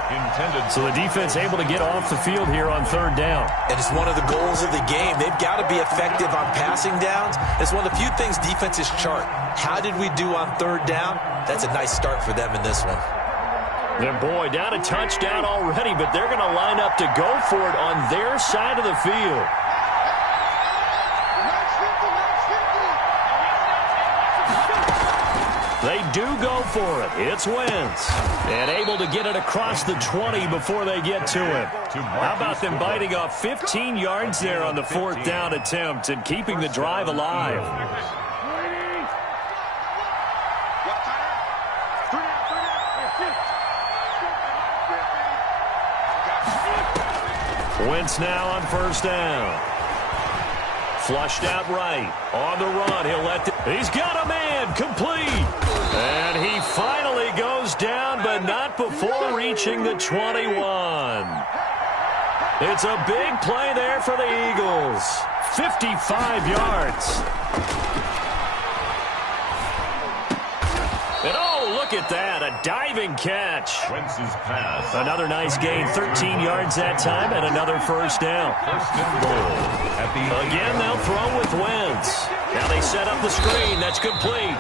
So the defense able to get off the field here on 3rd down. And it's one of the goals of the game. They've got to be effective on passing downs. It's one of the few things defenses chart. How did we do on 3rd down? That's a nice start for them in this one. And boy, down a touchdown already, but they're going to line up to go for it on their side of the field. They do go for it. It's Wentz. And able to get it across the 20 before they get to him. How about them biting off 15 yards there on the 4th down attempt and keeping the drive alive? Wentz now on 1st down. Flushed out right. On the run. He's got a man. Complete. And he finally goes down, but not before reaching the 21. It's a big play there for the Eagles. 55 yards. And oh, look at that. A diving catch. Wentz's pass. Another nice gain. 13 yards that time and another 1st down. 1st and goal. Again, they'll throw with Wentz. Now they set up the screen. That's complete.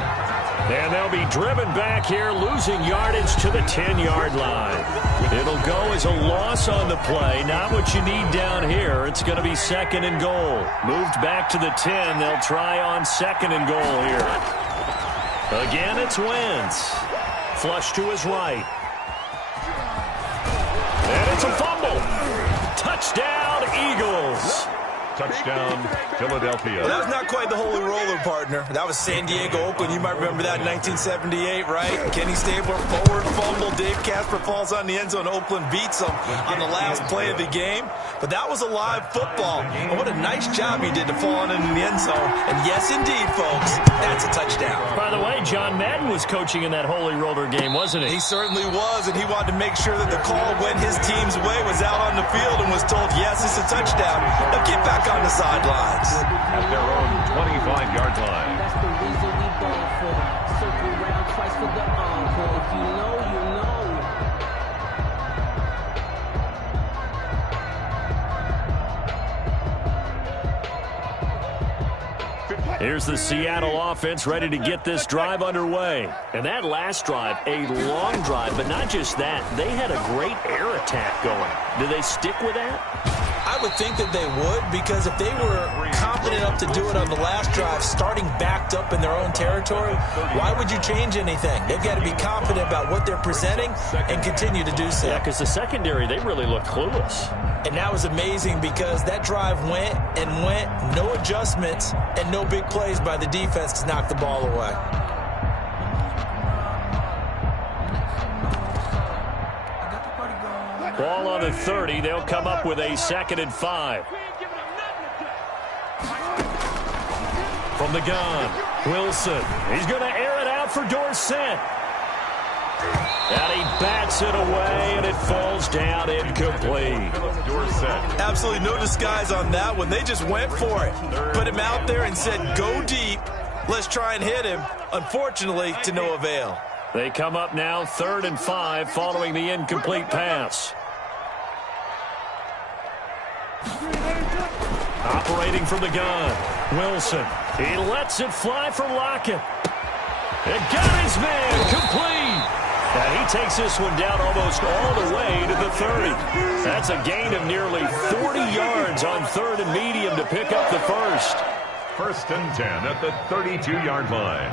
And they'll be driven back here, losing yardage to the 10-yard line. It'll go as a loss on the play. Not what you need down here. It's going to be 2nd and goal. Moved back to the 10. They'll try on 2nd and goal here. Again, it's Wentz. Flush to his right. And it's a fumble. Touchdown, Eagles. Touchdown, Philadelphia. Well, that was not quite the holy roller, partner. That was San Diego, Oakland. You might remember that in 1978, right? Kenny Stabler, forward fumble. Dave Casper falls on the end zone. Oakland beats him on the last play of the game. But that was a live football. And what a nice job he did to fall in the end zone. And yes, indeed, folks, that's a touchdown. By the way, John Madden was coaching in that holy roller game, wasn't he? He certainly was, and he wanted to make sure that the call went his team's way, was out on the field, and was told, yes, it's a touchdown. Now get back on the sidelines. At their own 25-yard line. That's the reason we ball for. Circle round twice for the encore. If you know, you know. Here's the Seattle offense ready to get this drive underway. And that last drive, a long drive, but not just that. They had a great air attack going. Do they stick with that? I would think that they would, because if they were confident enough to do it on the last drive, starting backed up in their own territory, why would you change anything? They've got to be confident about what they're presenting and continue to do so. Yeah, because the secondary, they really looked clueless. And that was amazing because that drive went and went, no adjustments, and no big plays by the defense to knock the ball away. Ball on the 30. They'll come up with a 2nd and 5. From the gun, Wilson. He's going to air it out for Dorsett. And he bats it away, and it falls down incomplete. Dorsett. Absolutely no disguise on that one. They just went for it. Put him out there and said, go deep. Let's try and hit him. Unfortunately, to no avail. They come up now 3rd and 5 following the incomplete pass. Operating from the gun, Wilson. He lets it fly for Lockett. And got his man complete. And he takes this one down almost all the way to the 30. That's a gain of nearly 40 yards on 3rd and medium to pick up the first. 1st and 10 at the 32-yard line.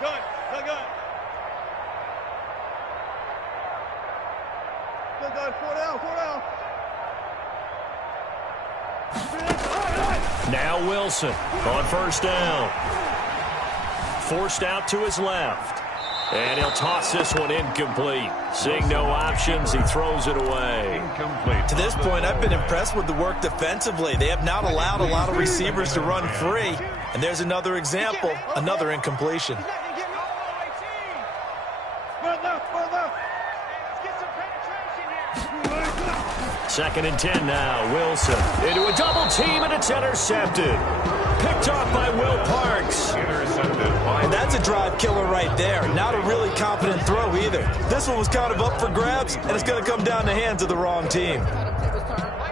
Good. Four down. Now Wilson on 1st down. Forced out to his left. And he'll toss this one incomplete. Seeing no options, he throws it away. Incomplete. To this point, I've been impressed with the work defensively. They have not allowed a lot of receivers to run free. And there's another example, another incompletion. 2nd and 10 now. Wilson into a double team, and it's intercepted. Picked off by Will Parks. Intercepted by... And that's a drive killer right there. Not a really confident throw either. This one was kind of up for grabs, and it's going to come down the hands of the wrong team.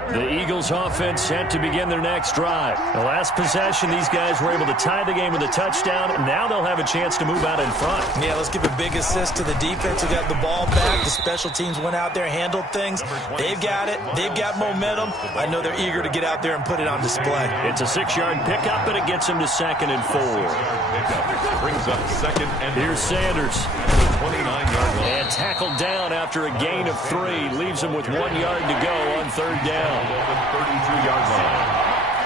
The Eagles offense set to begin their next drive. The last possession, these guys were able to tie the game with a touchdown. Now they'll have a chance to move out in front. Yeah, let's give a big assist to the defense who got the ball back. The special teams went out there, handled things. They've got it. They've got momentum. I know they're eager to get out there and put it on display. It's a 6-yard pickup, and it gets him to 2nd and 4. Brings up 2nd and 4. Here's Sanders. 29-yard line. And tackled down after a gain of 3. Leaves him with 1 yard to go on 3rd down. 32-yard line.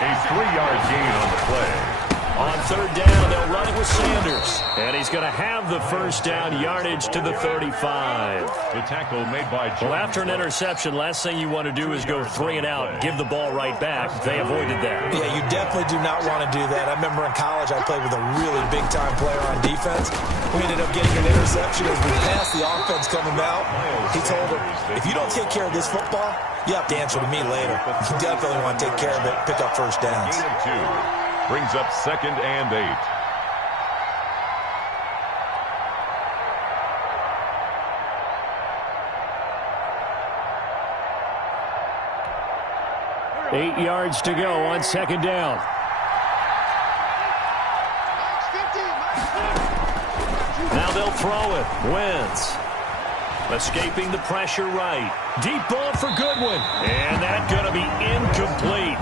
A 3-yard gain on the play. On 3rd down, they'll run it with Sanders. And he's going to have the 1st down, yardage to the 35. The tackle made by Jones. Well, after an interception, last thing you want to do is go 3 and out, give the ball right back. They avoided that. Yeah, you definitely do not want to do that. I remember in college I played with a really big-time player on defense. We ended up getting an interception as we passed the offense coming out. He told him, if you don't take care of this football, you have to answer to me later. You definitely want to take care of it, pick up 1st downs. 2. Brings up 2nd and 8. $8 yards to go on 2nd down. Now they'll throw it. Wentz. Escaping the pressure right. Deep ball for Goodwin. And that's going to be incomplete.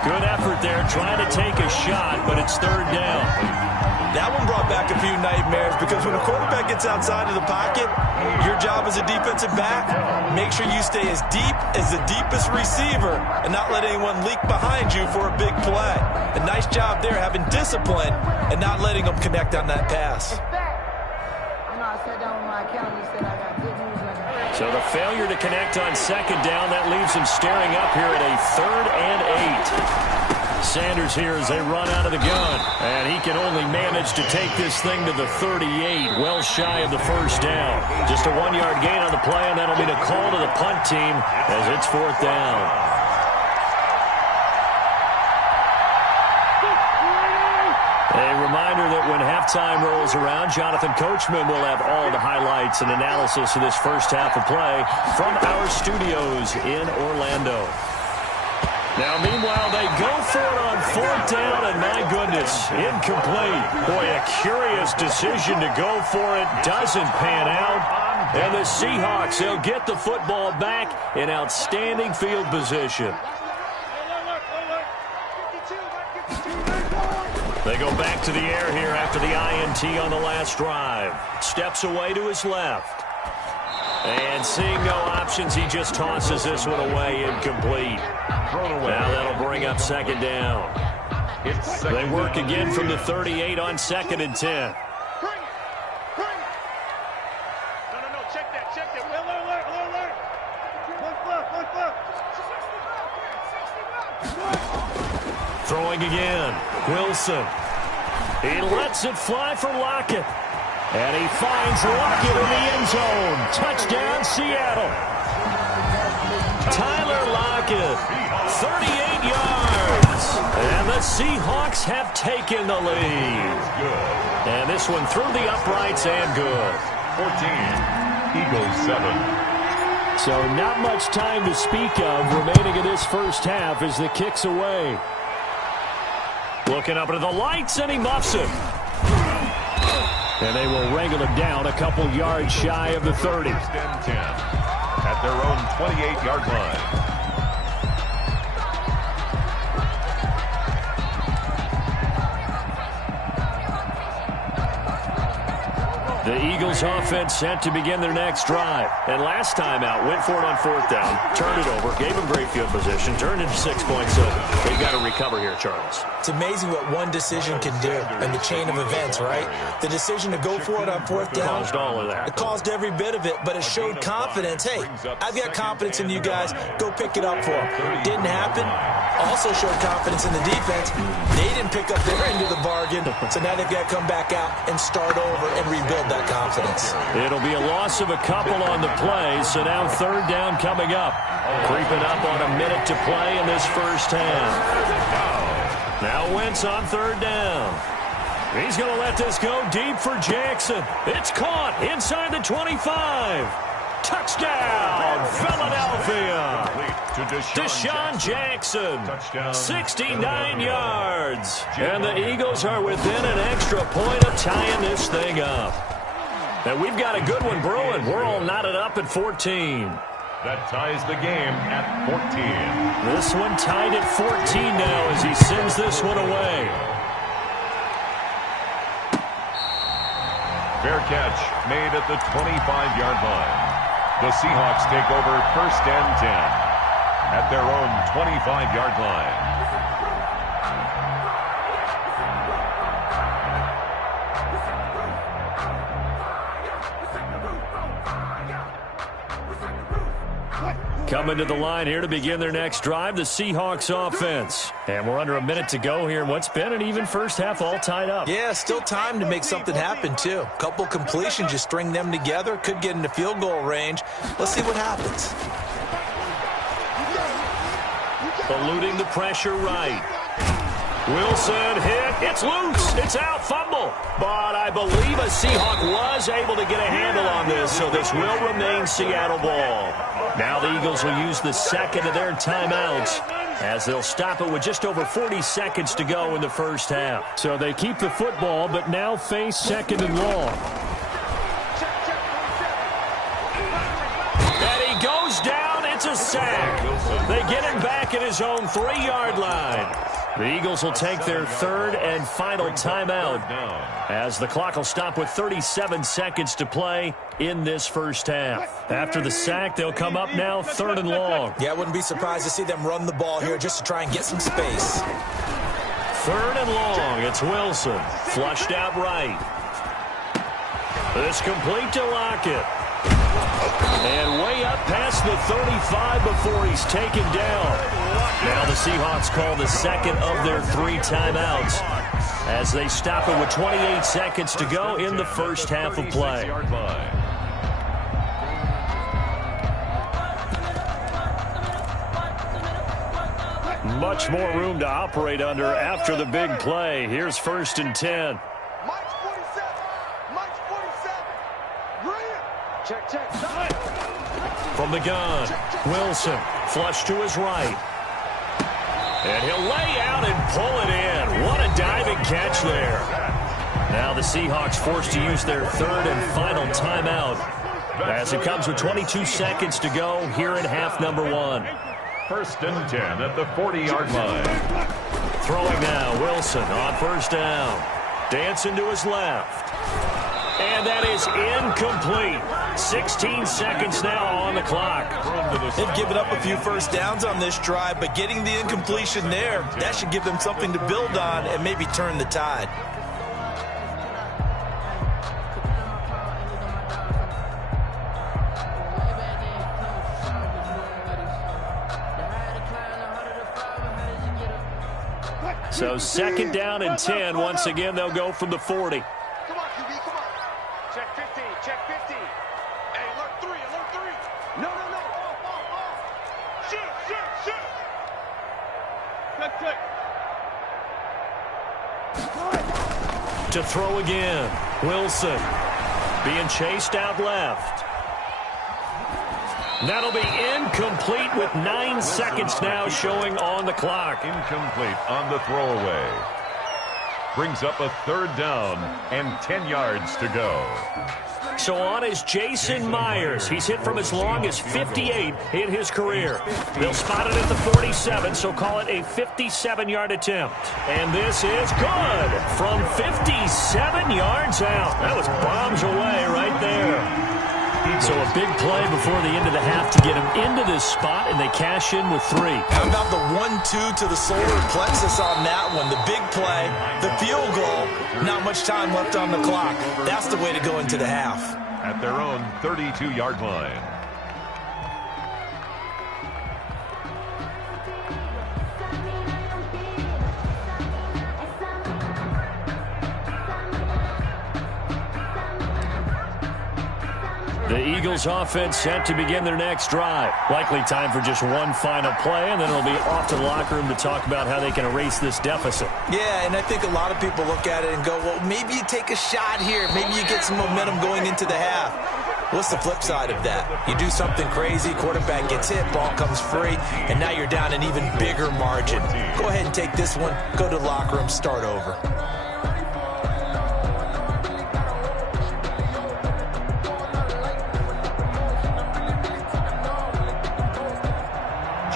Good effort there trying to take a shot, but it's third down. That one brought back a few nightmares because when a quarterback gets outside of the pocket, your job as a defensive back, make sure you stay as deep as the deepest receiver and not let anyone leak behind you for a big play. A nice job there having discipline and not letting them connect on that pass. So the failure to connect on second down, that leaves him staring up here at a 3rd and 8. Sanders here as they run out of the gun. And he can only manage to take this thing to the 38, well shy of the first down. Just a 1-yard gain on the play, and that'll mean a call to the punt team as it's 4th down. A reminder that when halftime rolls around, Jonathan Coachman will have all the highlights and analysis of this first half of play from our studios in Orlando. Now, meanwhile, they go for it on 4th down, and my goodness, incomplete. Boy, a curious decision to go for it. Doesn't pan out. And the Seahawks, they'll get the football back in outstanding field position. They go back to the air here after the INT on the last drive. Steps away to his left. And seeing no options, he just tosses this one away, incomplete. Now that'll bring up 2nd down. They work again from the 38 on 2nd and 10. Throwing again. Wilson. He lets it fly for Lockett. And he finds Lockett in the end zone. Touchdown, Seattle. Tyler Lockett, 38 yards. And the Seahawks have taken the lead. And this one through the uprights and good. 14, Eagles 7. So not much time to speak of remaining in this first half as the kick's away. Looking up into the lights, and he muffs it. And they will wrangle him down a couple yards shy of the 30. 10 at their own 28-yard line. The Eagles offense set to begin their next drive. And last time out, went for it on 4th down, turned it over, gave them great field position, turned into 6 points. So they've got to recover here, Charles. It's amazing what one decision can do in the chain of events, right? The decision to go for it on 4th down. Caused all of that. It caused every bit of it, but it showed confidence. Hey, I've got confidence in you guys. Go pick it up for them. Didn't happen. Also showed confidence in the defense. They didn't pick up their end of the bargain, so now they've got to come back out and start over and rebuild that confidence. It'll be a loss of a couple on the play, so now 3rd down coming up. Creeping up on a minute to play in this first half. Now Wentz on 3rd down. He's going to let this go deep for Jackson. It's caught inside the 25. Touchdown, Philadelphia. Deshaun Jackson, 69 yards. And the Eagles are within an extra point of tying this thing up. And we've got a good one brewing. We're all knotted up at 14. That ties the game at 14. This one tied at 14 now as he sends this one away. Fair catch made at the 25-yard line. The Seahawks take over 1st and 10 at their own 25-yard line. Coming to the line here to begin their next drive, the Seahawks offense. And we're under a minute to go here in what's been an even first half, all tied up. Yeah, still time to make something happen, too. A couple completions, you string them together, could get into field goal range. Let's see what happens. Eluding the pressure right. Wilson hit. It's loose. It's out. Fumble. But I believe a Seahawk was able to get a handle on this, so this will remain Seattle ball. Now the Eagles will use the second of their timeouts as they'll stop it with just over 40 seconds to go in the first half. So they keep the football, but now face 2nd and long. sack. They get him back at his own 3-yard line. The Eagles will take their third and final timeout as the clock will stop with 37 seconds to play in this first half. After the sack, they'll come up now 3rd and long. Yeah, I wouldn't be surprised to see them run the ball here just to try and get some space. 3rd and long. It's Wilson. Flushed out right. It's complete to Lockett. And way up past the 35 before he's taken down. Now the Seahawks call the second of their 3 timeouts as they stop it with 28 seconds to go in the first half of play. Much more room to operate under after the big play. Here's 1st and 10. From the gun, Wilson, flush to his right. And he'll lay out and pull it in. What a diving catch there. Now the Seahawks forced to use their 3rd and final timeout as it comes with 22 seconds to go here in half number 1. 1st and 10 at the 40-yard line. Throwing now, Wilson on 1st down. Dancing to his left. And that is incomplete. 16 seconds now on the clock. They've given up a few first downs on this drive, but getting the incompletion there, that should give them something to build on and maybe turn the tide. So 2nd down and 10. Once again, they'll go from the 40. Come on, QB, come on. Check 50, check 50. Hey, alert 3, alert 3. No. Off. Shoot. Check. To throw again. Wilson being chased out left. That'll be incomplete with 9 seconds now showing on the clock. Incomplete on the throwaway. Brings up a 3rd down and 10 yards to go. So on is Jason Myers. He's hit from as long as 58 in his career. They'll spot it at the 47, so call it a 57-yard attempt. And this is good from 57 yards out. That was bombs away right there. So a big play before the end of the half to get him into this spot, and they cash in with 3. How about the 1-2 to the solar plexus on that one? The big play, the field goal, not much time left on the clock. That's the way to go into the half. At their own 32-yard line. The Eagles offense set to begin their next drive. Likely time for just one final play, and then it'll be off to the locker room to talk about how they can erase this deficit. Yeah, and I think a lot of people look at it and go, well, maybe you take a shot here. Maybe you get some momentum going into the half. What's the flip side of that? You do something crazy, quarterback gets hit, ball comes free, and now you're down an even bigger margin. Go ahead and take this one, go to the locker room, start over.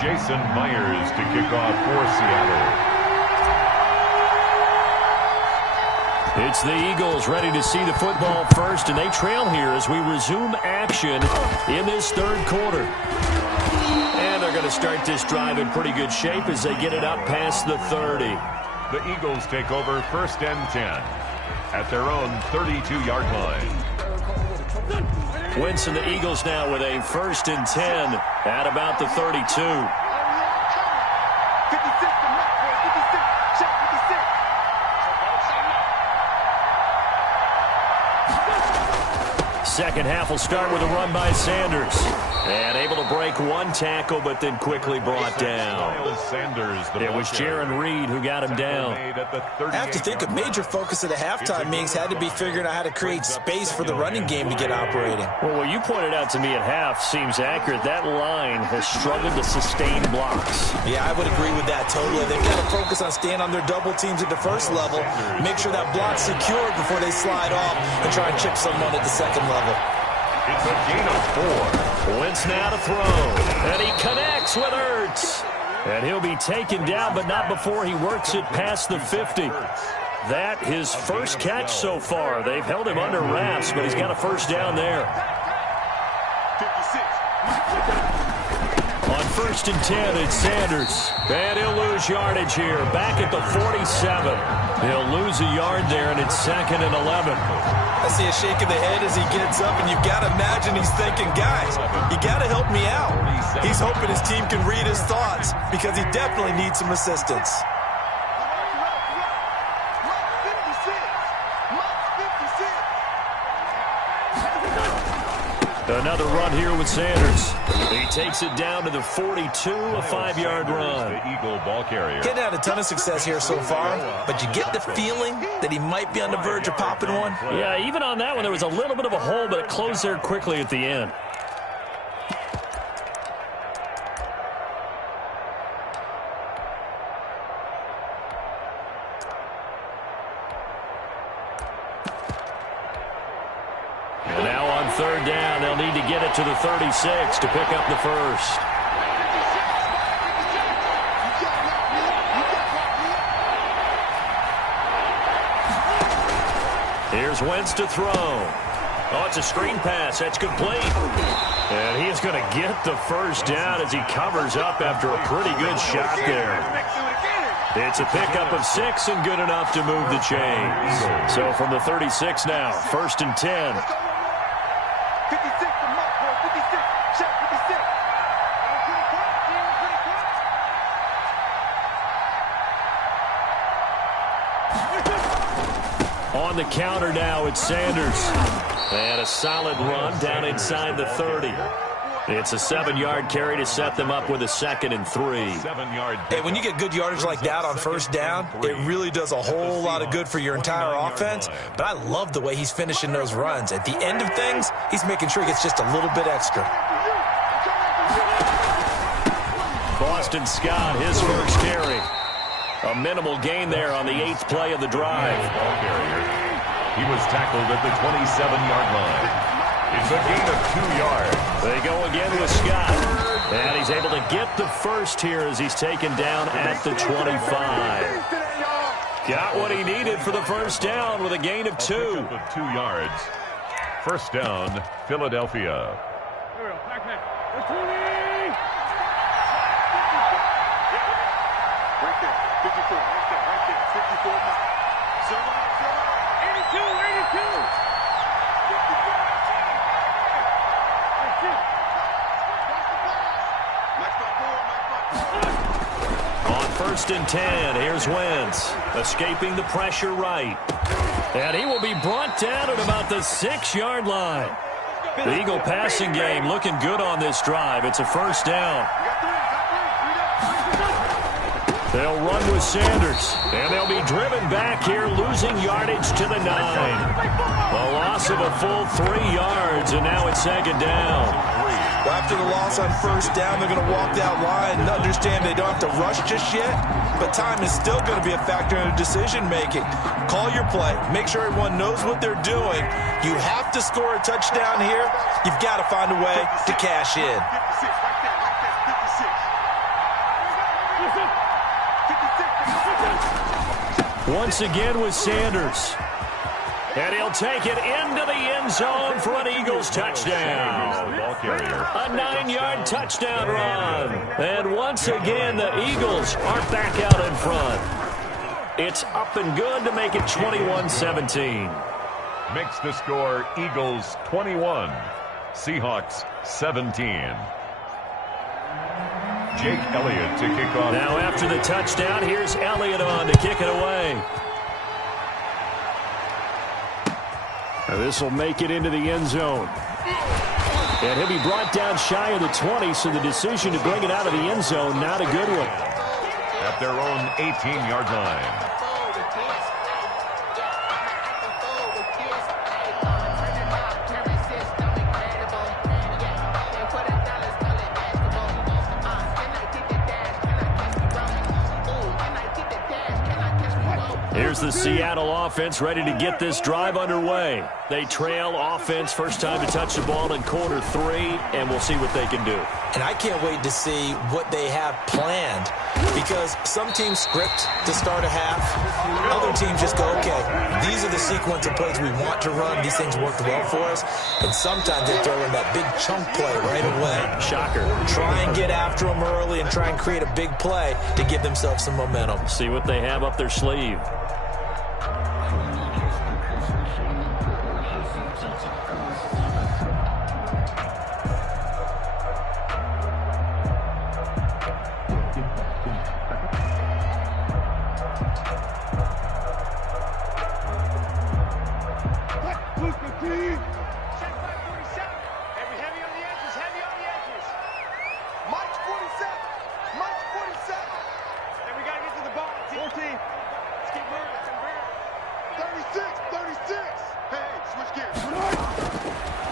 Jason Myers to kick off for Seattle. It's the Eagles ready to see the football first, and they trail here as we resume action in this 3rd quarter. And they're going to start this drive in pretty good shape as they get it up past the 30. The Eagles take over 1st and 10 at their own 32-yard line. Winston, the Eagles now with a 1st and 10 at about the 32. 56 to Matt, 56. Check 56. Second half will start with a run by Sanders. And able to break one tackle, but then quickly brought down. It was Jaron Reed who got him down. I have to think a major focus of the halftime meetings had to be figuring out how to create space for the running game to get operating. Well, what you pointed out to me at half seems accurate. That line has struggled to sustain blocks. Yeah, I would agree with that totally. They've got to focus on staying on their double teams at the first level, make sure that block's secured before they slide off and try and chip someone at the second level. It's a gain of 4. Wentz now to throw. And he connects with Ertz. And he'll be taken down, but not before he works it past the 50. That his first catch so far. They've held him under wraps, but he's got a first down there. On 1st and 10, it's Sanders. And he'll lose yardage here. Back at the 47. He'll lose a yard there, and it's 2nd and 11. I see a shake of the head as he gets up, and you've got to imagine he's thinking, guys, you got to help me out. He's hoping his team can read his thoughts because he definitely needs some assistance. Another run here with Sanders. He takes it down to the 42, a 5-yard run. The Eagle ball carrier. Getting had a ton of success here so far, but you get the feeling that he might be on the verge of popping one. Yeah, even on that one, there was a little bit of a hole, but it closed there quickly at the end. And now on 3rd down, they'll need to get it to the 36 to pick up the first. Here's Wentz to throw. Oh, it's a screen pass. That's complete. And he is going to get the first down as he covers up after a pretty good shot there. It's a pickup of 6 and good enough to move the chains. So from the 36 now, 1st and 10. 56 from Mark, bro. 56. Check 56. On the counter now, it's Sanders. And a solid run down inside the 30. It's a 7-yard carry to set them up with a 2nd and 3. 7-yard. Hey, when you get good yardage like that on 1st down, it really does a whole lot of good for your entire offense. But I love the way he's finishing those runs. At the end of things, he's making sure he gets just a little bit extra. Boston Scott, his first carry. A minimal gain there on the 8th play of the drive. He was tackled at the 27-yard line. It's a gain of 2 yards. They go again with Scott. And he's able to get the first here as he's taken down at the 25. Got what he needed for the first down with a gain of 2. Of 2 yards. First down, Philadelphia. Right there. 54. Right there. 54 now. Silver. 82. On 1st and 10, here's Wentz, escaping the pressure right. And he will be brought down at about the 6-yard line. The Eagle passing game looking good on this drive. It's a first down. They'll run with Sanders, and they'll be driven back here, losing yardage to the 9. A loss of a full 3 yards, and now it's 2nd down. Well, after the loss on 1st down, they're going to walk that line and understand they don't have to rush just yet, but time is still going to be a factor in their decision-making. Call your play. Make sure everyone knows what they're doing. You have to score a touchdown here. You've got to find a way to cash in. 56. Right there. 56. Once again with Sanders. And he'll take it into the end zone for an Eagles touchdown. A 9-yard touchdown run. And once again, the Eagles are back out in front. It's up and good to make it 21-17. Makes the score Eagles 21, Seahawks 17. Jake Elliott to kick off. Now after the touchdown, here's Elliott on to kick it away. This will make it into the end zone. And he'll be brought down shy of the 20, so the decision to bring it out of the end zone, not a good one. At their own 18-yard line. Here's the Seattle offense ready to get this drive underway. They trail offense, first time to touch the ball in quarter 3, and we'll see what they can do. And I can't wait to see what they have planned, because some teams script to start a half. Other teams just go, okay, these are the sequence of plays we want to run. These things worked well for us. And sometimes they throw in that big chunk play right away. Shocker. Try and get after them early and try and create a big play to give themselves some momentum. See what they have up their sleeve.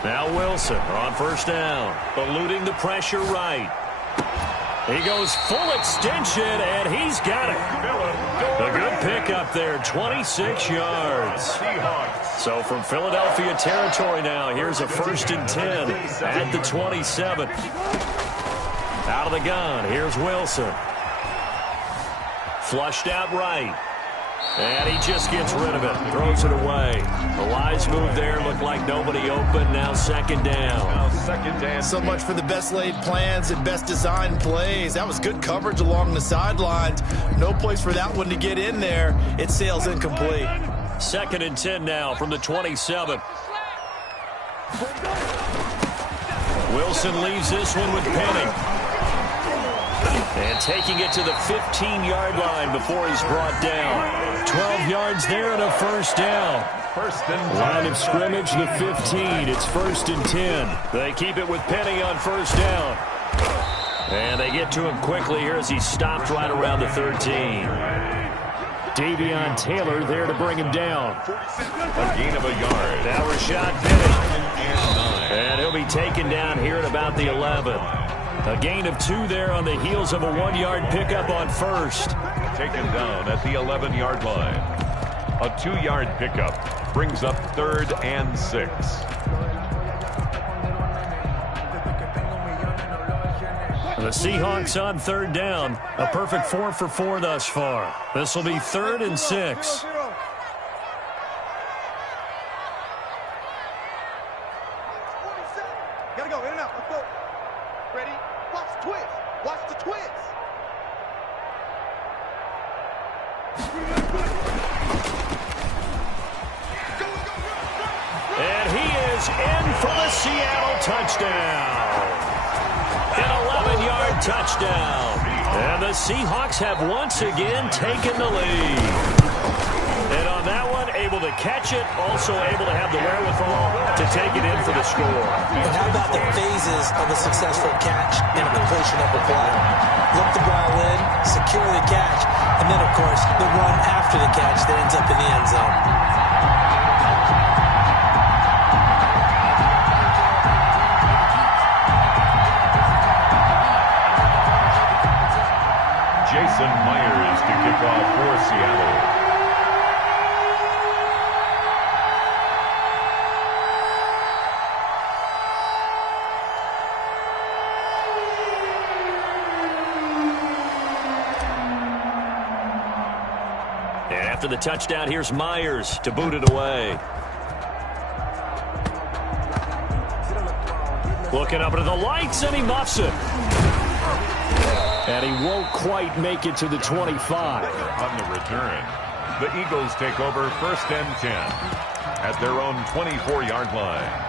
Now Wilson on first down, eluding the pressure right. He goes full extension, and he's got it. A good pickup there, 26 yards. So from Philadelphia territory now, here's a 1st and 10 at the 27. Out of the gun, here's Wilson. Flushed out right. And he just gets rid of it, throws it away. The wise move there, looked like nobody open. Now second down. So much for the best laid plans and best designed plays. That was good coverage along the sidelines. No place for that one to get in there. It sails incomplete. 2nd and 10 now from the 27. Wilson leaves this one with Penning. And taking it to the 15-yard line before he's brought down. 12 yards there and a first down. Line of scrimmage, the 15. It's 1st and 10. They keep it with Penning on first down. And they get to him quickly here as he stopped right around the 13. Davion Taylor there to bring him down. A gain of a yard. Now Rashad Penning. And he'll be taken down here at about the 11. A gain of 2 there on the heels of a 1-yard pickup on first. Taken down at the 11-yard line. A 2-yard pickup brings up 3rd and 6. The Seahawks on 3rd down. A perfect 4 for 4 thus far. This will be 3rd and 6. Gotta go, in and out, let's go. Ready? Watch the twist. Watch the twist. And he is in for the Seattle touchdown. An 11-yard touchdown. And the Seahawks have once again taken the lead. And on that one, able to catch it, also able to have the wherewithal to take it in for the score. And how about the phases of a successful catch and a completion of a play? Look the ball in, secure the catch, and then, of course, the run after the catch that ends up in the end zone. Jason Myers to kick off for Seattle. After the touchdown, here's Myers to boot it away. Looking up into the lights, and he muffs it. And he won't quite make it to the 25. On the return, the Eagles take over 1st and 10 at their own 24-yard line.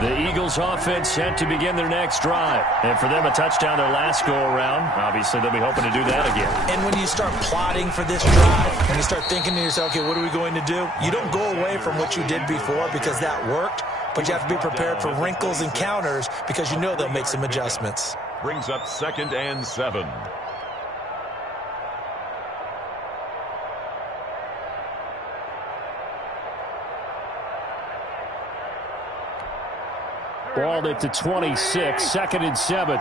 The Eagles offense set to begin their next drive. And for them, a touchdown their last go-around. Obviously, they'll be hoping to do that again. And when you start plotting for this drive, when you start thinking to yourself, okay, what are we going to do? You don't go away from what you did before because that worked, but you have to be prepared for wrinkles and counters because you know they'll make some adjustments. Brings up 2nd and 7. Ball at the 26, 2nd and 7.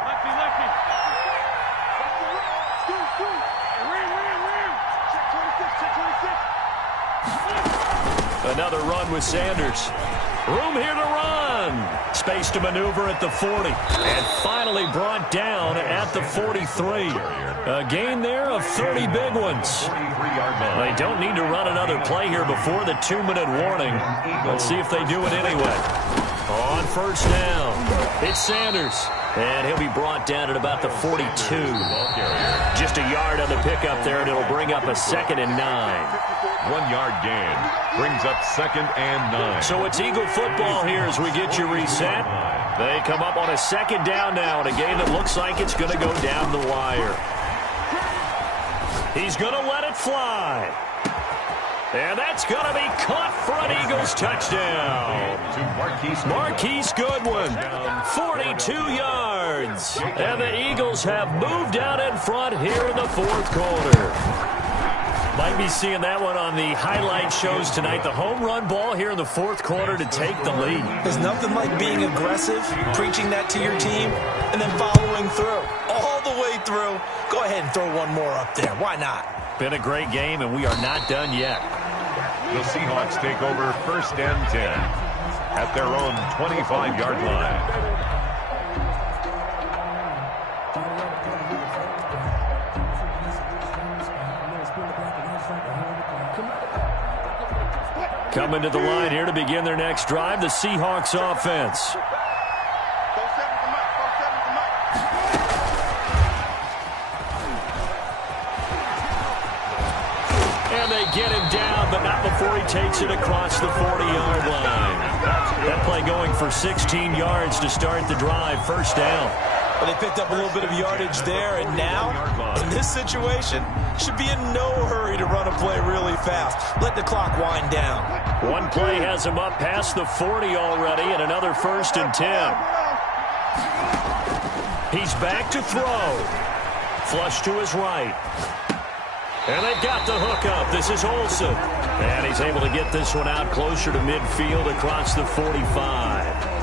Another run with Sanders. Room here to run. Space to maneuver at the 40. And finally brought down at the 43. A gain there of 30 big ones. They don't need to run another play here before the 2-minute warning. Let's see if they do it anyway. On first down, it's Sanders. And he'll be brought down at about the 42. Just a yard on the pickup there, and it'll bring up a 2nd and 9. 1 yard gain brings up 2nd and 9. So it's Eagle football here as we get you reset. They come up on a 2nd down now in a game that looks like it's going to go down the wire. He's going to let it fly. And that's going to be caught for an Eagles touchdown. Marquise Goodwin, 42 yards. And the Eagles have moved out in front here in the 4th quarter. Might be seeing that one on the highlight shows tonight. The home run ball here in the 4th quarter to take the lead. There's nothing like being aggressive, preaching that to your team, and then following through. All the way through. Go ahead and throw one more up there. Why not? Been a great game, and we are not done yet. The Seahawks take over 1st and 10 at their own 25-yard line. Coming to the line here to begin their next drive, the Seahawks offense. And they get him down, but not before he takes it across the 40-yard line. That play going for 16 yards to start the drive. 1st down. Well, they picked up a little bit of yardage there, and now, in this situation, should be in no hurry to run a play really fast. Let the clock wind down. One play has him up past the 40 already, and another 1st and 10. He's back to throw. Flush to his right. And they've got the hook up. This is Olsen. And he's able to get this one out closer to midfield across the 45.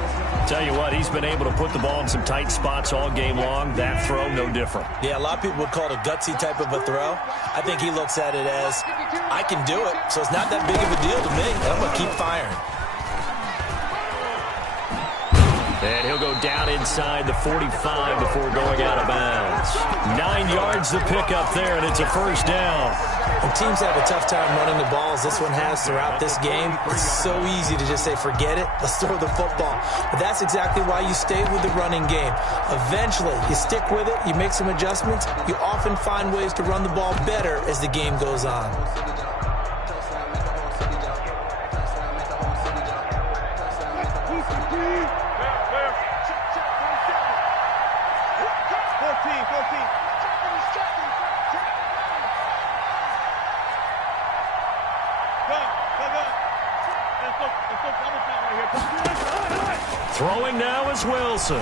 Tell you what, he's been able to put the ball in some tight spots all game long. That throw, no different. Yeah, a lot of people would call it a gutsy type of a throw. I think he looks at it as, I can do it, so it's not that big of a deal to me. I'm going to keep firing. And he'll go down inside the 45 before going out of bounds. 9 yards to pick up there, and it's a 1st down. When teams have a tough time running the ball, as this one has throughout this game, it's so easy to just say, forget it, let's throw the football. But that's exactly why you stay with the running game. Eventually, you stick with it, you make some adjustments, you often find ways to run the ball better as the game goes on. Throwing now is Wilson.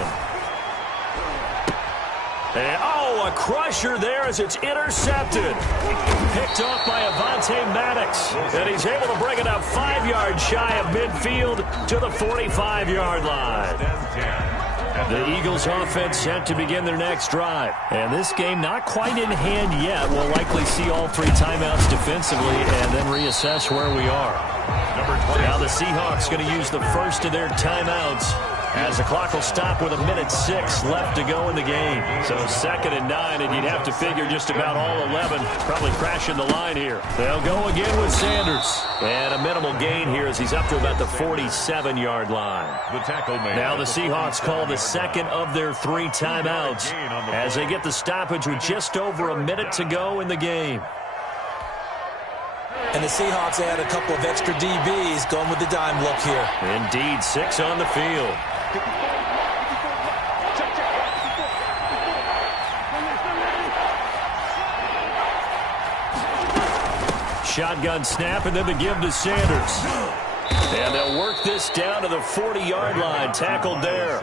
And, a crusher there as it's intercepted. Picked off by Avonte Maddox. And he's able to bring it up 5 yards shy of midfield to the 45-yard line. The Eagles offense set to begin their next drive. And this game not quite in hand yet. We'll likely see all 3 timeouts defensively and then reassess where we are. Now the Seahawks going to use the first of their timeouts as the clock will stop with 1:06 left to go in the game. So 2nd and 9, and you'd have to figure just about all 11 probably crashing the line here. They'll go again with Sanders. And a minimal gain here as he's up to about the 47-yard line. The tackle man. Now the Seahawks call the 2nd of their 3 timeouts as they get the stoppage with just over a minute to go in the game. And the Seahawks add a couple of extra DBs going with the dime look here. Indeed, 6 on the field. Shotgun snap, and then the give to Sanders. And they'll work this down to the 40-yard line. Tackled there.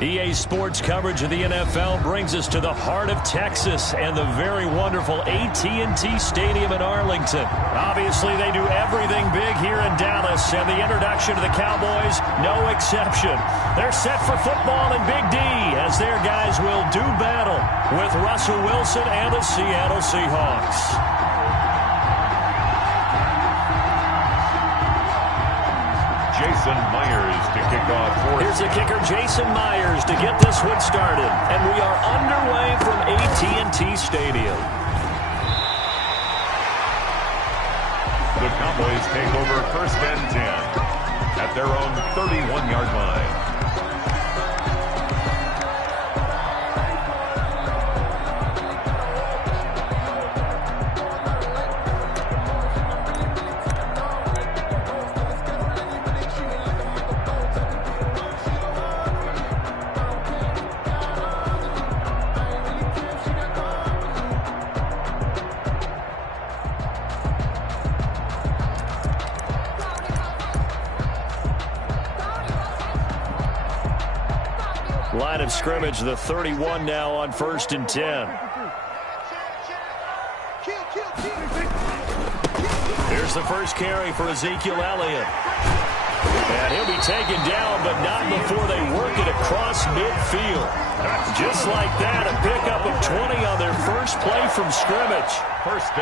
EA Sports coverage of the NFL brings us to the heart of Texas and the very wonderful AT&T Stadium in Arlington. Obviously, they do everything big here in Dallas, and the introduction to the Cowboys, no exception. They're set for football in Big D as their guys will do battle with Russell Wilson and the Seattle Seahawks. Jason Myers to kick off for. Here's the kicker, Jason Myers, to get this one started. And we are underway from AT&T Stadium. The Cowboys take over 1st and 10 at their own 31-yard line. Line of scrimmage, the 31 now on 1st and 10. Here's the first carry for Ezekiel Elliott. And he'll be taken down, but not before they work it across midfield. Just like that, a pickup of 20 on their first play from scrimmage.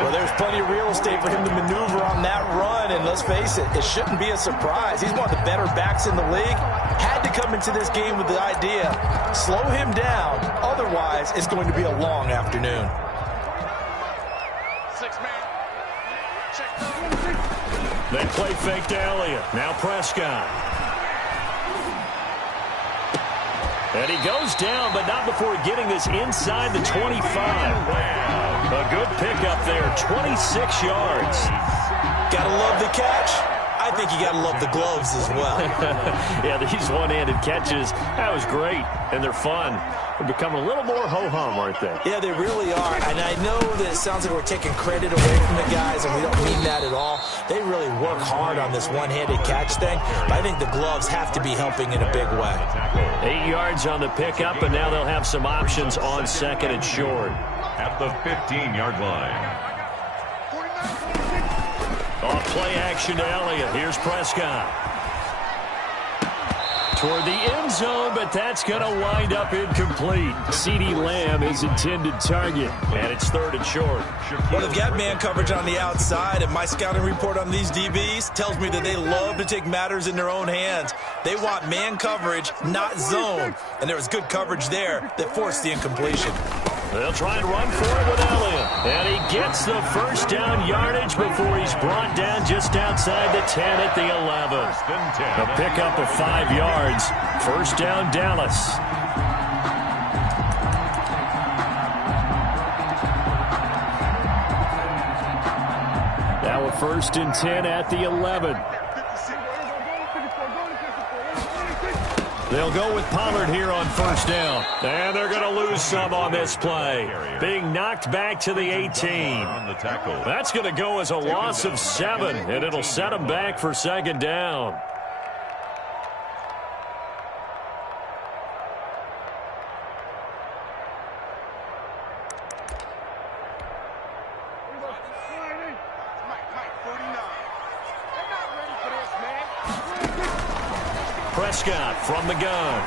Well, there's plenty of real estate for him to maneuver on that run, and let's face it, it shouldn't be a surprise. He's one of the better backs in the league. Had to come into this game with the idea, slow him down, otherwise it's going to be a long afternoon. They play fake to Elliott. Now Prescott. And he goes down, but not before getting this inside the 25. A good pickup there, 26 yards. Gotta love the catch. I think you gotta love the gloves as well. Yeah, these one-handed catches, that was great, and they're fun. They're becoming a little more ho-hum, aren't they? Yeah, they really are, and I know that it sounds like we're taking credit away from the guys, and we don't mean that at all. They really work hard on this one-handed catch thing, but I think the gloves have to be helping in a big way. 8 yards on the pickup, and now they'll have some options on 2nd and short. At the 15-yard line. Off play action to Elliott. Here's Prescott. Toward the end zone, but that's going to wind up incomplete. CeeDee Lamb is intended target, and it's 3rd and short. Well, they've got man coverage on the outside, and my scouting report on these DBs tells me that they love to take matters in their own hands. They want man coverage, not zone, and there was good coverage there that forced the incompletion. They'll try and run for it with Elliott. And he gets the first down yardage before he's brought down just outside the 10 at the 11. A pickup of 5 yards. 1st down, Dallas. Now a 1st and 10 at the 11. They'll go with Pollard here on 1st down. And they're going to lose some on this play. Being knocked back to the 18. That's going to go as a loss of 7, and it'll set them back for 2nd down. Prescott from the gun.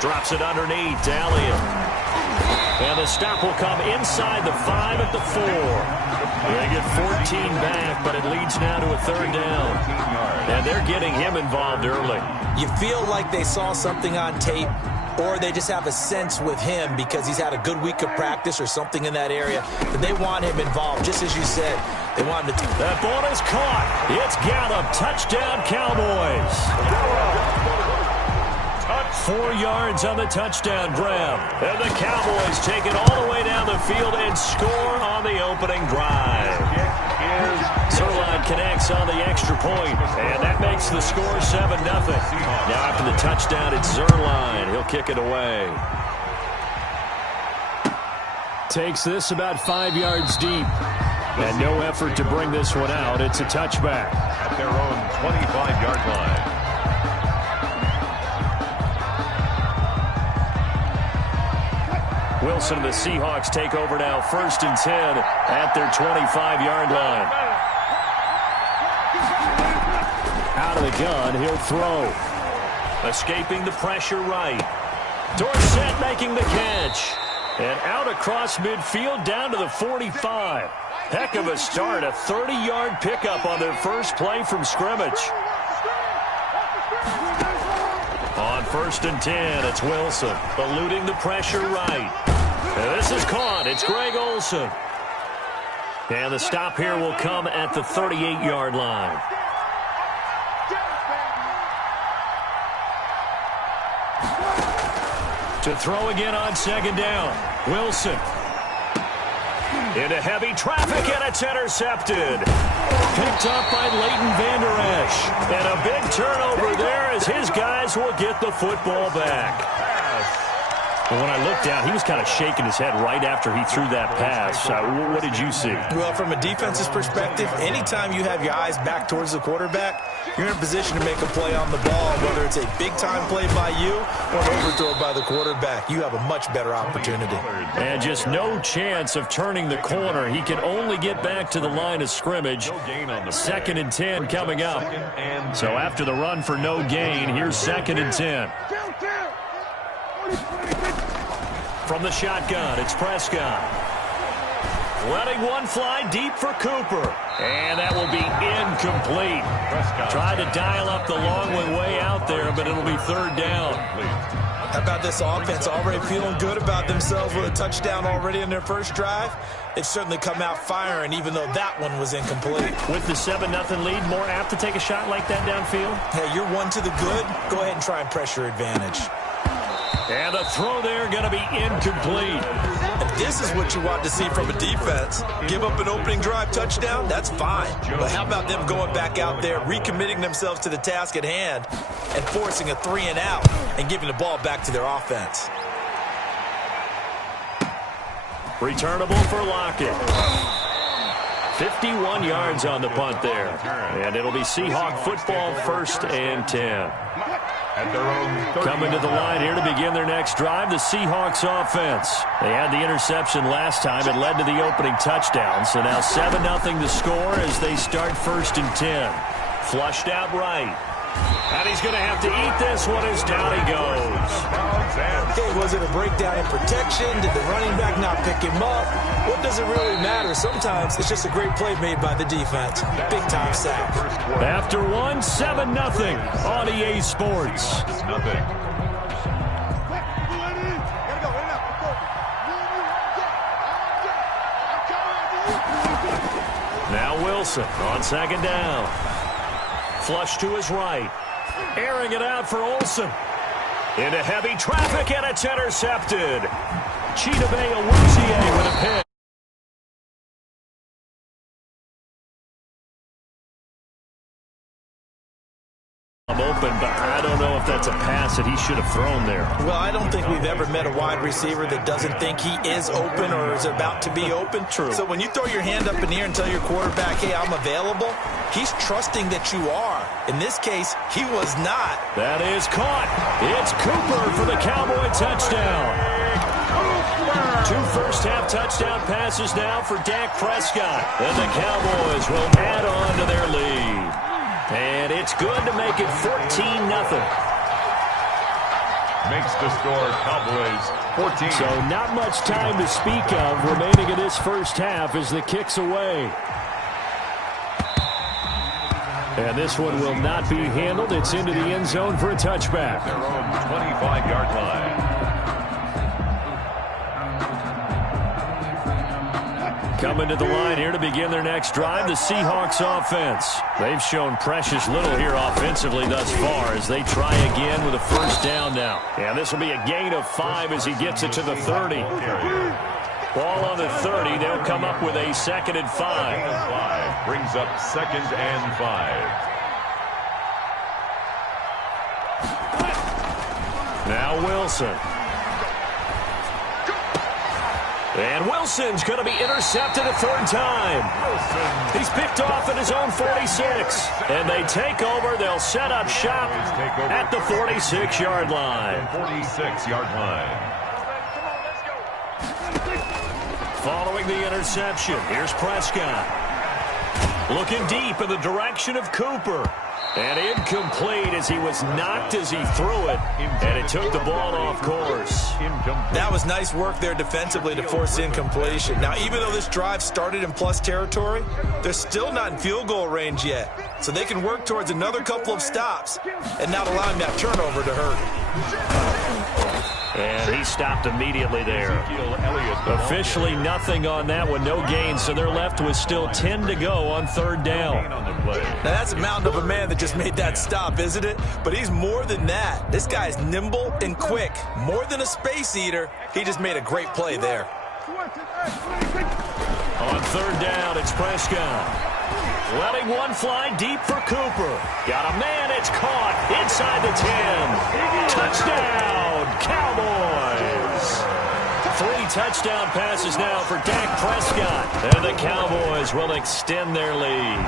Drops it underneath to Elliott. And the stop will come inside the 5 at the 4. They get 14 back, but it leads now to a 3rd down. And they're getting him involved early. You feel like they saw something on tape, or they just have a sense with him because he's had a good week of practice or something in that area, that they want him involved, just as you said. They want him to... That ball is caught. It's Gallup. Touchdown, Cowboys. 4 yards on the touchdown grab. And the Cowboys take it all the way down the field and score on the opening drive. Zerline connects on the extra point, and that makes the score 7-0. Now after the touchdown, it's Zerline. He'll kick it away. Takes this about 5 yards deep. And no effort to bring this one out. It's a touchback. At their own 25-yard line. Wilson and the Seahawks take over now, 1st and 10 at their 25-yard line. Out of the gun, he'll throw. Escaping the pressure right. Dorsett making the catch. And out across midfield down to the 45. Heck of a start, a 30-yard pickup on their first play from scrimmage. On 1st and 10, it's Wilson, eluding the pressure right. And this is caught. It's Greg Olsen. And the stop here will come at the 38-yard line. To throw again on 2nd down. Wilson. Into heavy traffic, and it's intercepted. Picked up by Leighton Vander Esch. And a big turnover there as his guys will get the football back. Well, when I looked down, he was kind of shaking his head right after he threw that pass. What did you see? Well, from a defense's perspective, anytime you have your eyes back towards the quarterback, you're in a position to make a play on the ball, whether it's a big-time play by you or an overthrow by the quarterback. You have a much better opportunity. And just no chance of turning the corner. He can only get back to the line of scrimmage. 2nd and 10 coming up. So after the run for no gain, here's 2nd and 10. From the shotgun, it's Prescott. Letting one fly deep for Cooper. And that will be incomplete. Tried to dial up the long one way out there, but it'll be 3rd down. How about this offense already feeling good about themselves with a touchdown already in their first drive? They've certainly come out firing, even though that one was incomplete. With the 7-0 lead, more apt to take a shot like that downfield? Hey, you're one to the good. Go ahead and try and pressure advantage. And a throw there going to be incomplete. And this is what you want to see from a defense. Give up an opening drive touchdown, that's fine. But how about them going back out there, recommitting themselves to the task at hand, and forcing a 3-and-out and giving the ball back to their offense. Returnable for Lockett. 51 yards on the punt there. And it'll be Seahawk football, 1st and 10. Coming to the line here to begin their next drive, the Seahawks offense. They had the interception last time. It led to the opening touchdown. So now 7-0 the score as they start 1st and 10. Flushed out right. And he's going to have to eat this one as down he goes. Hey, was it a breakdown in protection? Did the running back not pick him up? What does it really matter? Sometimes it's just a great play made by the defense. Big-time sack. After one, 7-0 on EA Sports. Now Wilson on 2nd down. Flush to his right. Airing it out for Olsen. Into heavy traffic, and it's intercepted. Chidobe Awuzie with a pick. Open, but I don't know if that's a pass that he should have thrown there. Well, I don't think we've ever met a wide receiver that doesn't think he is open or is about to be open. True. So when you throw your hand up in the air and tell your quarterback, hey, I'm available, he's trusting that you are. In this case, he was not. That is caught. It's Cooper for the Cowboy touchdown. 2 first-half touchdown passes now for Dak Prescott. And the Cowboys will add on to their lead. And it's good to make it 14-0. Makes the score Cowboys 14. So not much time to speak of remaining in this first half as the kick's away. And this one will not be handled. It's into the end zone for a touchback. Their own 25-yard line. Coming to the line here to begin their next drive, the Seahawks offense. They've shown precious little here offensively thus far as they try again with a 1st down now. And this will be a gain of 5 as he gets it to the 30. Ball on the 30. They'll come up with a 2nd and 5. Brings up 2nd and 5. Now Wilson. And Wilson's going to be intercepted a 3rd time. He's picked off at his own 46. And they take over. They'll set up shop at the 46-yard line. 46-yard line. Following the interception, here's Prescott. Looking deep in the direction of Cooper. And incomplete as he was knocked as he threw it. And it took the ball off course. That was nice work there defensively to force incompletion. Now, even though this drive started in plus territory, they're still not in field goal range yet. So they can work towards another couple of stops and not allowing that turnover to hurt. And he stopped immediately there. Officially nothing on that one, no gain, so they're left with still 10 to go on third down. Now that's a mountain of a man that just made that stop, isn't it? But he's more than that. This guy's nimble and quick. More than a space eater, he just made a great play there. On third down, it's Prescott. Letting one fly deep for Cooper. Got a man, it's caught inside the 10. Touchdown, Cowboys. 3 touchdown passes now for Dak Prescott. And the Cowboys will extend their lead.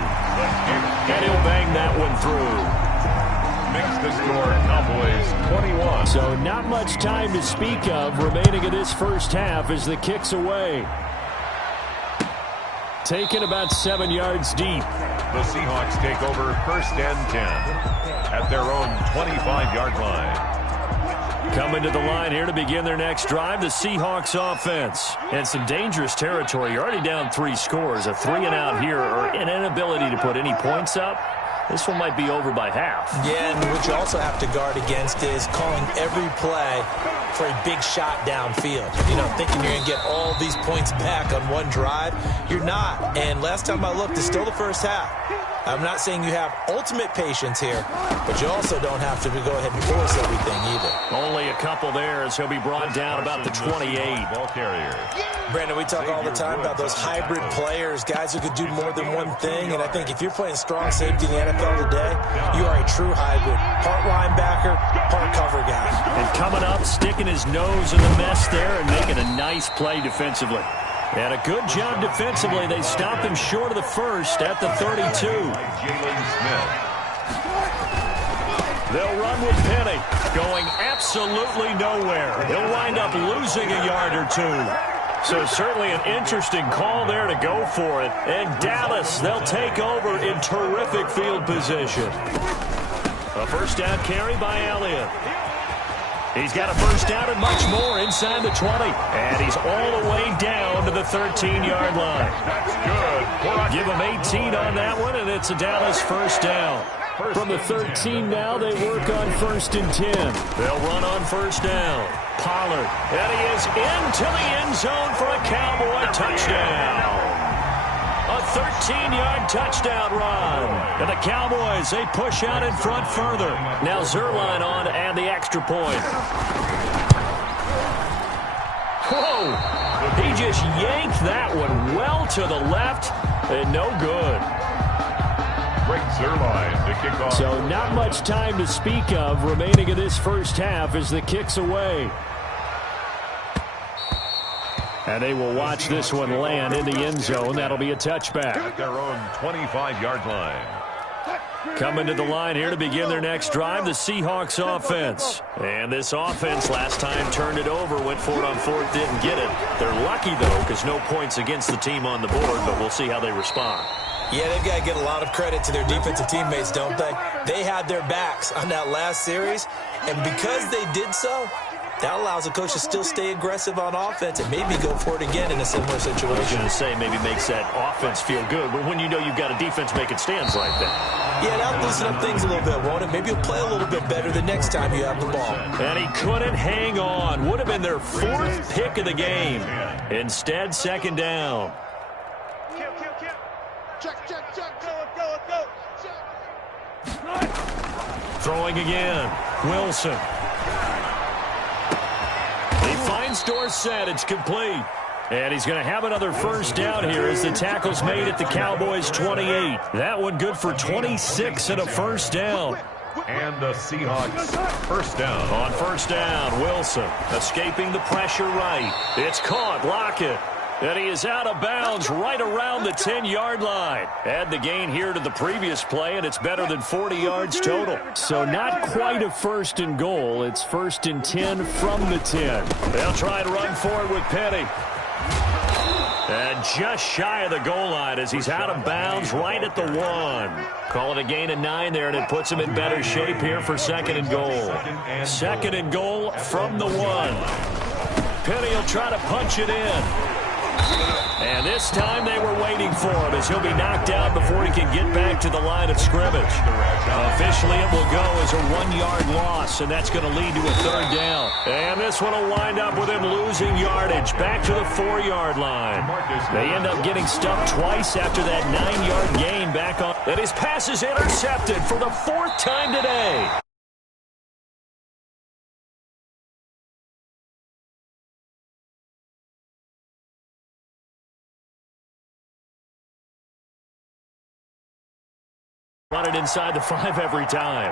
And he'll bang that one through. Makes the score Cowboys 21. So not much time to speak of remaining in this first half as the kick's away. Taken about 7 yards deep. The Seahawks take over first and 10 at their own 25-yard line. Coming to the line here to begin their next drive, the Seahawks offense. And some dangerous territory. You're already down 3 scores. A 3-and-out here or an inability to put any points up. This one might be over by half. Yeah, and what you also have to guard against is calling every play for a big shot downfield. You know, thinking you're going to get all these points back on one drive. You're not. And last time I looked, it's still the first half. I'm not saying you have ultimate patience here, but you also don't have to go ahead and force everything either. Only a couple there as he'll be brought down about the 28. Ball carrier. Brandon, we talk all the time about those hybrid players, guys who could do more than one thing, and I think if you're playing strong safety in the NFL today, you are a true hybrid. Part linebacker, part cover guy. And coming up, sticking his nose in the mess there and making a nice play defensively. And a good job defensively. They stopped him short of the first at the 32. Jalen Smith. They'll run with Penny, going absolutely nowhere. He'll wind up losing a yard or 2. So certainly an interesting call there to go for it. And Dallas, they'll take over in terrific field position. A first down carry by Elliott. He's got a first down and much more inside the 20. And he's all the way down to the 13-yard line. That's good. Give him 18 on that one, and it's a Dallas first down. From the 13 now, they work on first and 10. They'll run on first down. Pollard, and he is into the end zone for a Cowboy touchdown. A 13-yard touchdown run. And the Cowboys, they push out in front further. Now Zerline on to add the extra point. Whoa! He just yanked that one well to the left, and no good. Greg Zerline to kick off. So not much time to speak of remaining in this first half as the kick's away. And they will watch this one land in the end zone. That'll be a touchback. At their own 25-yard line. Coming to the line here to begin their next drive, the Seahawks offense. And this offense last time turned it over, went for it on fourth, didn't get it. They're lucky, though, because no points against the team on the board, but we'll see how they respond. Yeah, they've got to get a lot of credit to their defensive teammates, don't they? They had their backs on that last series, and because they did so, that allows the coach to still stay aggressive on offense and maybe go for it again in a similar situation. I was going to say maybe makes that offense feel good, but when you know you've got a defense making stands like that. Yeah, that'll loosen up things a little bit, won't it? Maybe you'll play a little bit better the next time you have the ball. And he couldn't hang on. Would have been their 4th pick of the game. Instead, second down. Check, go. Throwing again. Wilson. He finds Dorsett. It's complete. And he's going to have another first down here as the tackle's made at the Cowboys' 28. That one good for 26 and a first down. And the Seahawks first down. On first down, Wilson escaping the pressure right. It's caught. Lockett. And he is out of bounds right around the 10-yard line. Add the gain here to the previous play, and it's better than 40 yards total. So not quite a first and goal. It's first and 10 from the 10. They'll try and run forward with Penny. And just shy of the goal line as he's out of bounds right at the 1. Call it a gain of 9 there, and it puts him in better shape here for 2nd and goal. 2nd and goal from the 1. Penny will try to punch it in. And this time they were waiting for him as he'll be knocked down before he can get back to the line of scrimmage. Officially, it will go as a 1-yard loss, and that's going to lead to a 3rd down. And this one will wind up with him losing yardage back to the 4-yard line. They end up getting stuffed twice after that 9-yard gain back on. And his pass is intercepted for the 4th time today. Run it inside the 5 every time.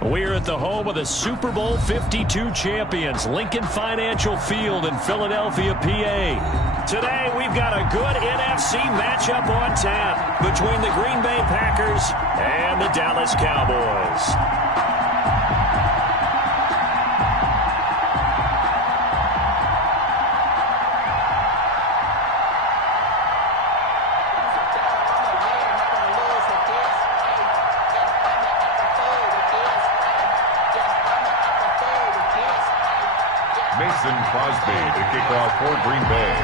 We're at the home of the Super Bowl 52 champions, Lincoln Financial Field in Philadelphia, PA. Today, we've got a good NFC matchup on tap between the Green Bay Packers and the Dallas Cowboys. Crosby to kick off for Green Bay.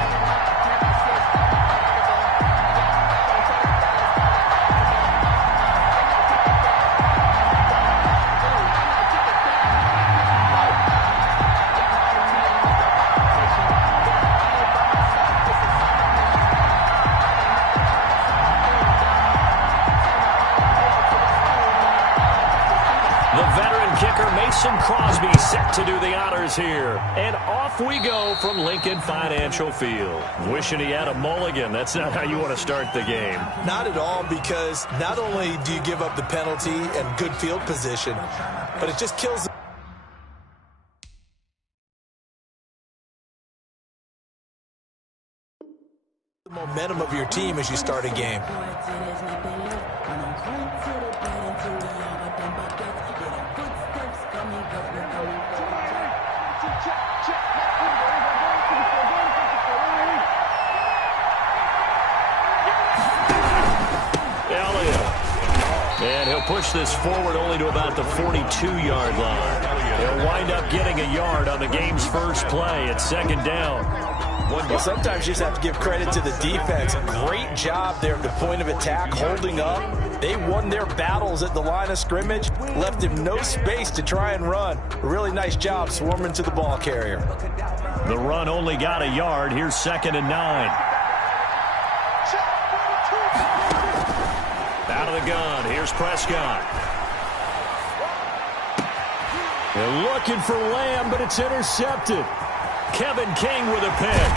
Crosby set to do the honors here. And off we go from Lincoln Financial Field. Wishing he had a mulligan. That's not how you want to start the game. Not at all, because not only do you give up the penalty and good field position, but it just kills the momentum of your team as you start a game. And he'll push this forward only to about the 42-yard line. He'll wind up getting a yard on the game's first play at second down. Well, sometimes you just have to give credit to the defense. Great job there at the point of attack, holding up. They won their battles at the line of scrimmage, left him no space to try and run. A really nice job swarming to the ball carrier. The run only got a yard. Here's 2nd and 9. Out of the gun. Here's Prescott. They're looking for Lamb, but it's intercepted. Kevin King with a pick.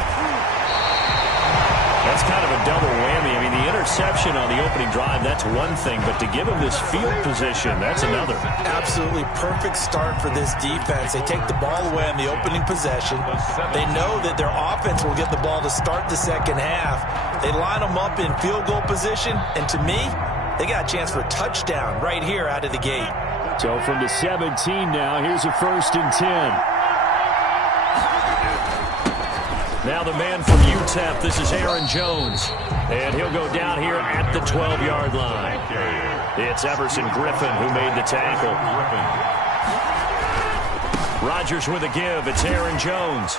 That's kind of a double whammy. I mean, the interception on the opening drive, that's one thing, but to give him this field position, that's another. Absolutely perfect start for this defense. They take the ball away on the opening possession. They know that their offense will get the ball to start the second half. They line them up in field goal position, and to me, they got a chance for a touchdown right here out of the gate. So from the 17 now, here's a 1st and 10. Now the man from UTEP, this is Aaron Jones. And he'll go down here at the 12-yard line. It's Everson Griffin who made the tackle. Rodgers with a give. It's Aaron Jones.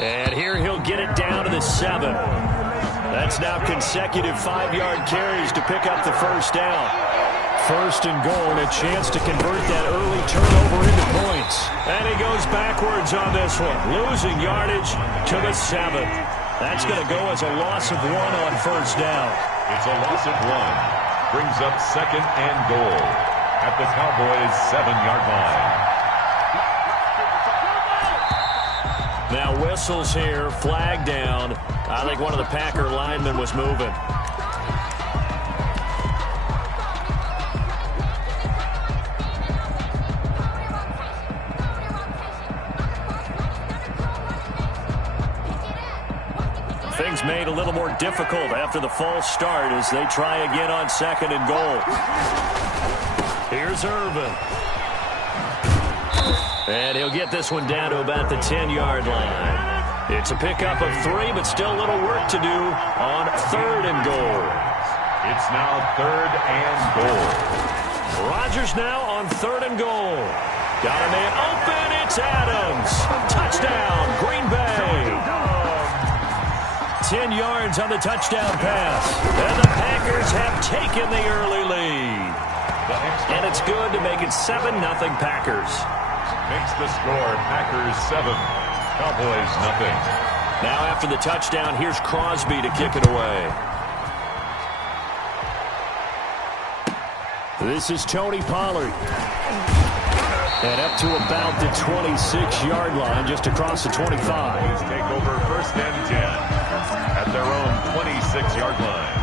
And here he'll get it down to the 7. That's now consecutive 5-yard carries to pick up the first down. 1st and goal, and a chance to convert that early turnover into points. And he goes backwards on this one, losing yardage to the 7. That's going to go as a loss of 1 on first down. It's a loss of 1. Brings up 2nd and goal at the Cowboys' 7-yard line. Now whistles here, flag down. I think one of the Packer linemen was moving. Things made a little more difficult after the false start as they try again on 2nd and goal. Here's Irvin. And he'll get this one down to about the 10-yard line. It's a pickup of 3, but still a little work to do on 3rd and goal. It's now 3rd and goal. Rodgers now on 3rd and goal. Got a man open. It's Adams. Touchdown, Green Bay. 10 yards on the touchdown pass. And the Packers have taken the early lead. And it's good to make it 7-0 Packers. Makes the score Packers 7, Cowboys 0. Now after the touchdown, here's Crosby to kick it away. This is Tony Pollard. And up to about the 26-yard line, just across the 25. Take over 1st and 10 at their own 26-yard line.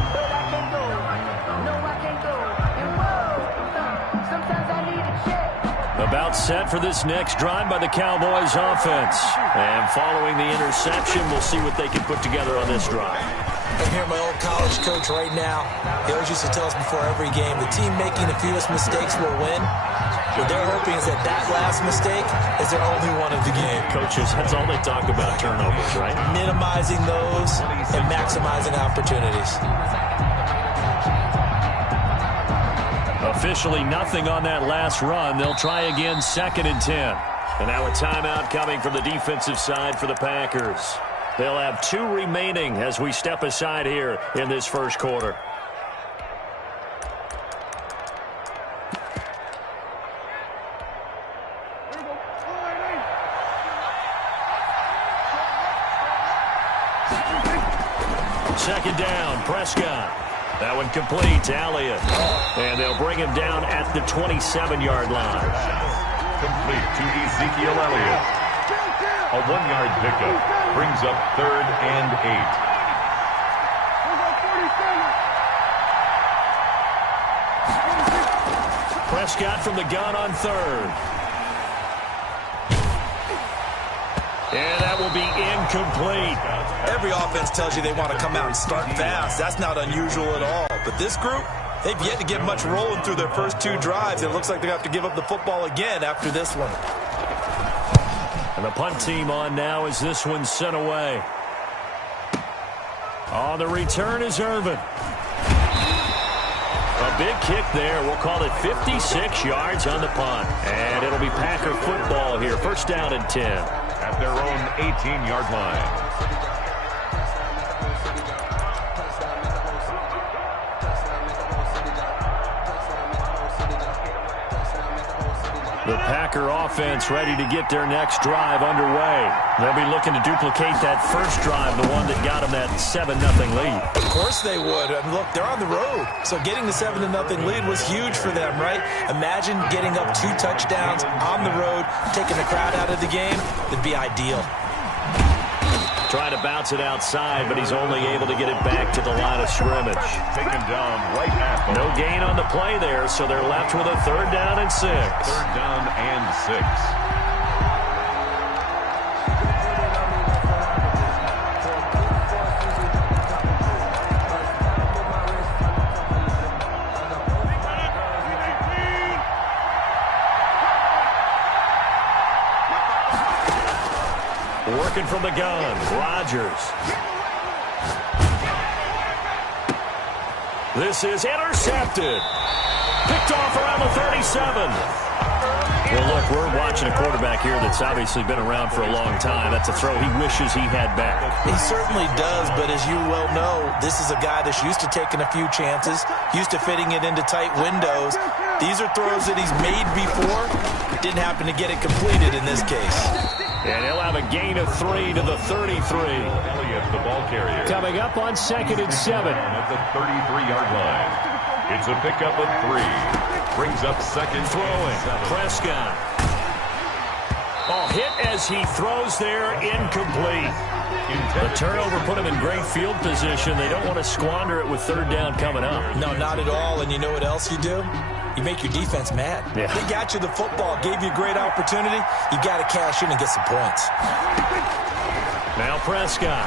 Sometimes I need to set for this next drive by the Cowboys offense. And following the interception, we'll see what they can put together on this drive. I'm here, my old college coach right now. He always used to tell us before every game, the team making the fewest mistakes will win. What they're hoping is that last mistake is their only one of the game. Coaches, that's all they talk about, turnovers, right? Minimizing those and maximizing opportunities. Officially nothing on that last run. They'll try again, 2nd and 10. And now a timeout coming from the defensive side for the Packers. They'll have 2 remaining as we step aside here in this first quarter. Second down, Prescott. That one complete to Elliott. And they'll bring him down at the 27-yard line. Complete to Ezekiel Elliott. A 1-yard pickup brings up 3rd and 8. Prescott from the gun on 3rd. And that will be incomplete. Every offense tells you they want to come out and start fast. That's not unusual at all. But this group, they've yet to get much rolling through their first 2 drives. It looks like they have to give up the football again after this one. And the punt team on now as this one's sent away. On the return is Irvin. A big kick there. We'll call it 56 yards on the punt. And it'll be Packer football here. 1st down and 10. At their own 18-yard line. The Packer offense ready to get their next drive underway. They'll be looking to duplicate that first drive, the one that got them that 7-0 lead. Of course they would. I mean, look, they're on the road. So getting the 7-0 lead was huge for them, right? Imagine getting up 2 touchdowns on the road, taking the crowd out of the game. It'd be ideal. Trying to bounce it outside, but he's only able to get it back to the line of scrimmage. Taken down right at them. No gain on the play there, so they're left with a 3rd down and 6. 3rd down and 6. Working from the gun, Rodgers. This is intercepted. Picked off around the 37. Well, look, we're watching a quarterback here that's obviously been around for a long time. That's a throw he wishes he had back. He certainly does, but as you well know, this is a guy that's used to taking a few chances, used to fitting it into tight windows. These are throws that he's made before. Didn't happen to get it completed in this case. And he'll have a gain of 3 to the 33. Elliott, the ball carrier. Coming up on 2nd and 7. At the 33-yard line. It's a pickup of 3. Brings up 2nd throwing. Prescott. Oh, hit as he throws there, incomplete. The turnover put him in great field position. They don't want to squander it with 3rd down coming up. No, not at all. And you know what else you do? You make your defense mad. Yeah. They got you the football, gave you a great opportunity. You got to cash in and get some points. Now Prescott.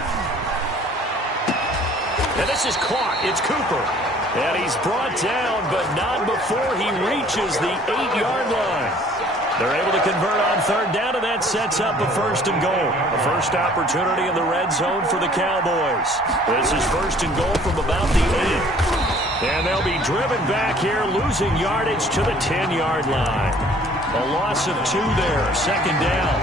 And this is caught. It's Cooper. And he's brought down, but not before he reaches the 8-yard line. They're able to convert on 3rd down, and that sets up a 1st and goal. A first opportunity in the red zone for the Cowboys. This is 1st and goal from about the 8. And they'll be driven back here, losing yardage to the 10-yard line. A loss of 2 there, 2nd down.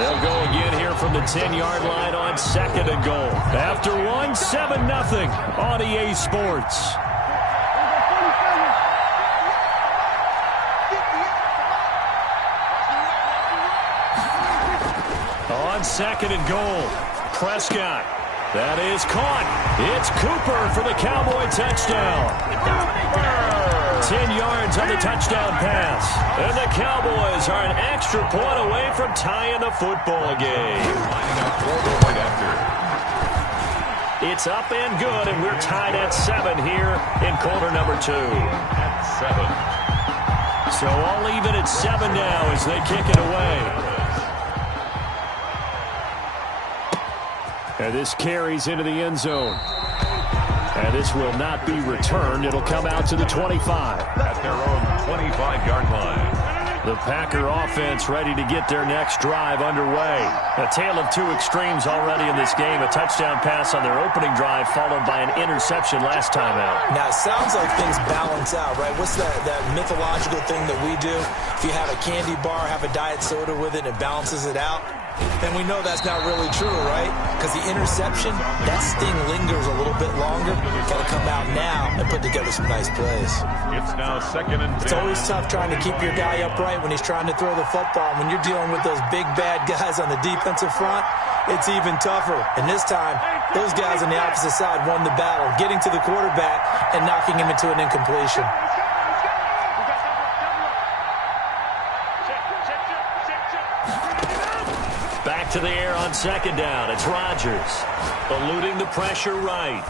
They'll go again here from the 10-yard line on 2nd and goal. After 1, 7-0 on EA Sports. On 2nd and goal, Prescott. That is caught. It's Cooper for the Cowboy touchdown. 10 yards on the touchdown pass. And the Cowboys are an extra point away from tying the football game. Right after. It's up and good, and we're tied at 7 here in quarter number 2. At 7. So all even at 7 now as they kick it away. And this carries into the end zone. And this will not be returned. It'll come out to the 25. At their own 25-yard line. The Packer offense ready to get their next drive underway. A tale of two extremes already in this game. A touchdown pass on their opening drive followed by an interception last time out. Now, it sounds like things balance out, right? What's that mythological thing that we do? If you have a candy bar, have a diet soda with it, it balances it out. And we know that's not really true, right? Because the interception, that sting lingers a little bit longer. Got to come out now and put together some nice plays. It's now 2nd and 10. It's always tough trying to keep your guy upright when he's trying to throw the football. When you're dealing with those big, bad guys on the defensive front, it's even tougher. And this time, those guys on the opposite side won the battle, getting to the quarterback and knocking him into an incompletion. Back to the air on 2nd down. It's Rodgers eluding the pressure right.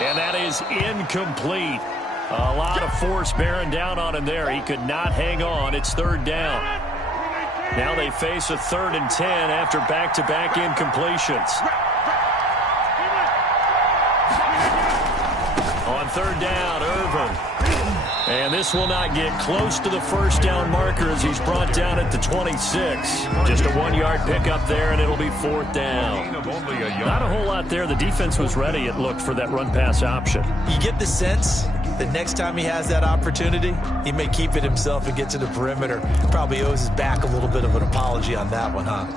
And that is incomplete. A lot of force bearing down on him there. He could not hang on. It's 3rd down. Now they face a 3rd and 10 after back-to-back incompletions. On 3rd down, Irvin. And this will not get close to the 1st down marker as he's brought down at the 26. Just a 1-yard pickup there, and it'll be 4th down. Not a whole lot there. The defense was ready, it looked, for that run-pass option. You get the sense that next time he has that opportunity, he may keep it himself and get to the perimeter. Probably owes his back a little bit of an apology on that one, huh?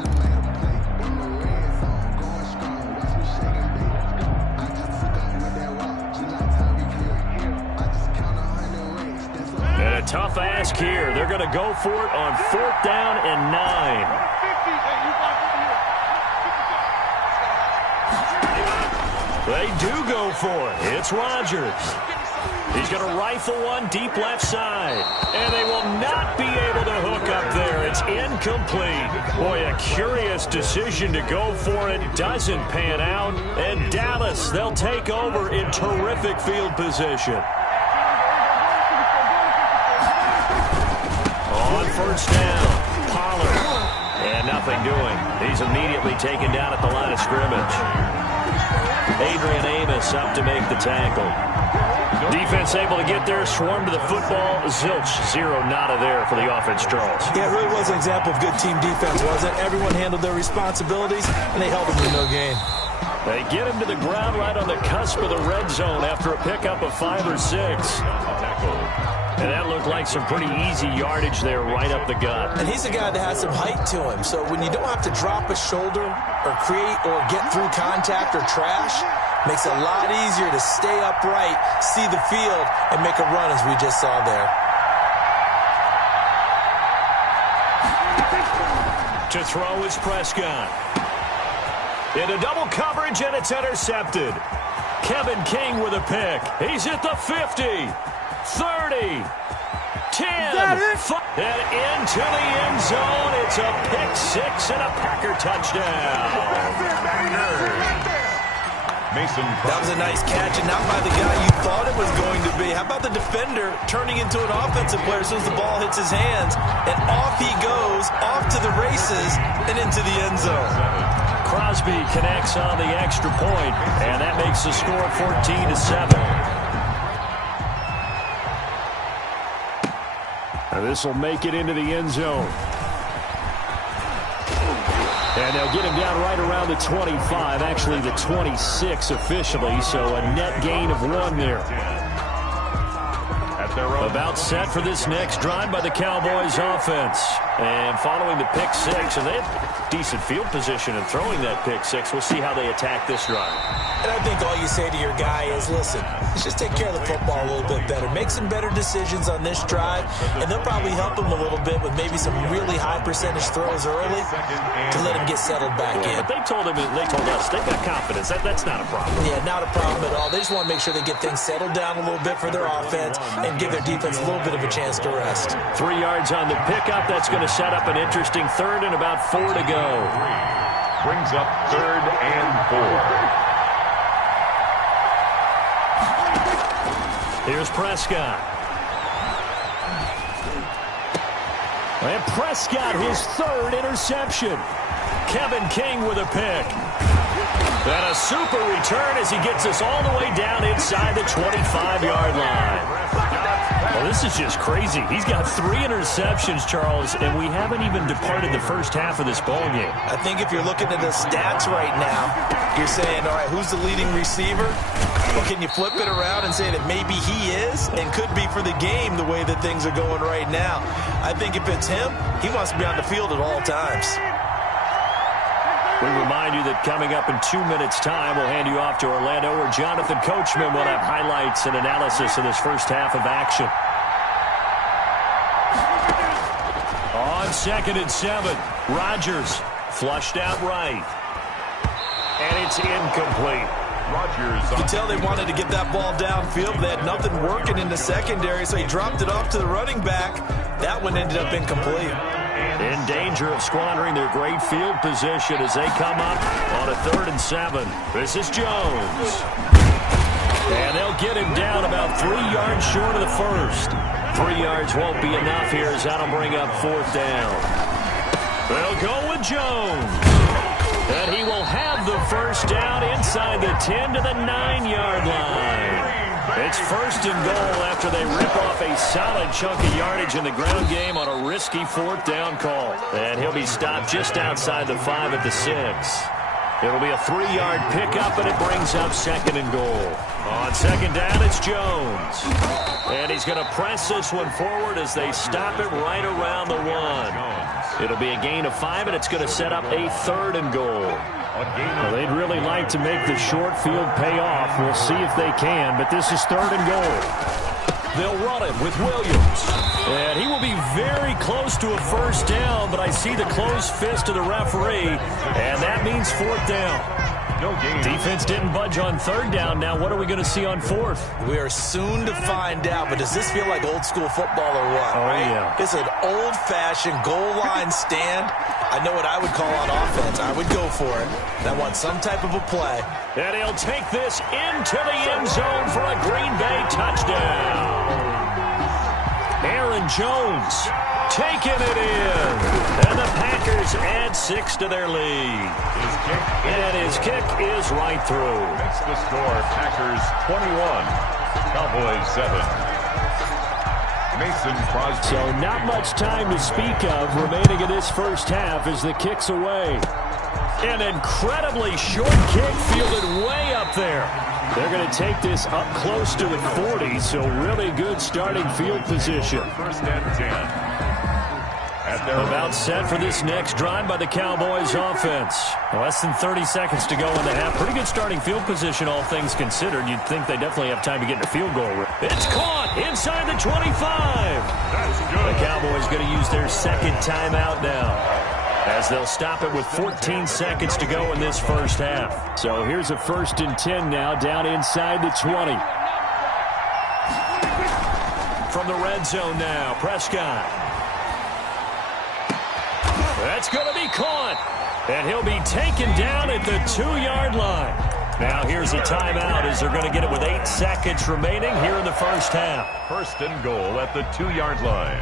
Tough ask here. They're going to go for it on 4th down and 9. They do go for it. It's Rodgers. He's going to rifle one deep left side. And they will not be able to hook up there. It's incomplete. Boy, a curious decision to go for it. Doesn't pan out. And Dallas, they'll take over in terrific field position. On 1st down, Pollard. And nothing doing. He's immediately taken down at the line of scrimmage. Adrian Amos up to make the tackle. Defense able to get there, swarm to the football. Zilch, 0 nada there for the offense, Charles. Yeah, it really was an example of good team defense, wasn't it? Everyone handled their responsibilities, and they held them to no gain. They get him to the ground right on the cusp of the red zone after a pickup of 5 or 6. And that looked like some pretty easy yardage there right up the gut. And he's a guy that has some height to him. So when you don't have to drop a shoulder or create or get through contact or trash, makes it a lot easier to stay upright, see the field, and make a run as we just saw there. To throw is Prescott. Into double coverage, and it's intercepted. Kevin King with a pick. He's at the 50. 30, 10, and into the end zone. It's a pick-6 and a Packer touchdown. That was a nice catch, and not by the guy you thought it was going to be. How about the defender turning into an offensive player as soon as the ball hits his hands, and off he goes, off to the races, and into the end zone. Crosby connects on the extra point, and that makes the score 14-7. This will make it into the end zone. And they'll get him down right around the 25, actually the 26 officially, so a net gain of 1 there. About set for this next drive by the Cowboys offense. And following the pick-6, and they have decent field position in throwing that pick-6. We'll see how they attack this drive. And I think all you say to your guy is, listen, let's just take care of the football a little bit better. Make some better decisions on this drive, and they'll probably help him a little bit with maybe some really high percentage throws early to let him get settled back in. But they told us they've got confidence. That's not a problem. Yeah, not a problem at all. They just want to make sure they get things settled down a little bit for their offense and give their defense a little bit of a chance to rest. 3 yards on the pickup. That's going to set up an interesting 3rd and about 4 to go. Brings up 3rd and 4. Here's Prescott. And Prescott, his third interception. Kevin King with a pick. And a super return as he gets us all the way down inside the 25-yard line. Well, this is just crazy. He's got 3 interceptions, Charles, and we haven't even departed the first half of this ball game. I think if you're looking at the stats right now, you're saying, all right, who's the leading receiver? Well, can you flip it around and say that maybe he is and could be for the game the way that things are going right now? I think if it's him, he wants to be on the field at all times. We remind you that coming up in 2 minutes' time, we'll hand you off to Orlando, where Jonathan Coachman will have highlights and analysis of this first half of action. On 2nd and 7, Rodgers flushed out right. And it's incomplete. You can tell they wanted to get that ball downfield, but they had nothing working in the secondary, so he dropped it off to the running back. That one ended up incomplete. In danger of squandering their great field position as they come up on a 3rd and 7. This is Jones. And they'll get him down about 3 yards short of the first. 3 yards won't be enough here as that'll bring up 4th down. They'll go with Jones. And he will have the first down inside the 10 to the 9-yard line. It's 1st and goal after they rip off a solid chunk of yardage in the ground game on a risky 4th down call. And he'll be stopped just outside the 5 at the 6. It'll be a 3-yard pickup, and it brings up 2nd and goal. On 2nd down, it's Jones. And he's going to press this one forward as they stop it right around the 1. It'll be a gain of 5, and it's going to set up a 3rd and goal. Well, they'd really like to make the short field pay off. We'll see if they can, but this is 3rd and goal. They'll run it with Williams. And he will be very close to a first down, but I see the closed fist of the referee, and that means 4th down. Defense didn't budge on 3rd down. Now what are we going to see on 4th? We are soon to find out, but does this feel like old school football or what? Oh, right? yeah. It's an old-fashioned goal line stand. I know what I would call on offense. I would go for it. I want some type of a play. And he'll take this into the end zone for a Green Bay touchdown. Aaron Jones taking it in. And the Packers add 6 to their lead. And his kick is right through. That's the score. Packers 21, Cowboys 7. Mason Crosby. So not much time to speak of remaining in this first half as the kick's away. An incredibly short kick fielded way up there. They're going to take this up close to the 40, so really good starting field position. 1st and 10. About set for this next drive by the Cowboys offense. Less than 30 seconds to go in the half. Pretty good starting field position, all things considered. You'd think they definitely have time to get in a field goal. It's caught inside the 25. That's good. The Cowboys going to use their 2nd timeout now, as they'll stop it with 14 seconds to go in this first half. So here's a 1st and 10 now, down inside the 20. From the red zone now, Prescott. That's going to be caught. And he'll be taken down at the 2-yard line. Now here's a timeout as they're going to get it with 8 seconds remaining here in the first half. 1st and goal at the 2-yard line.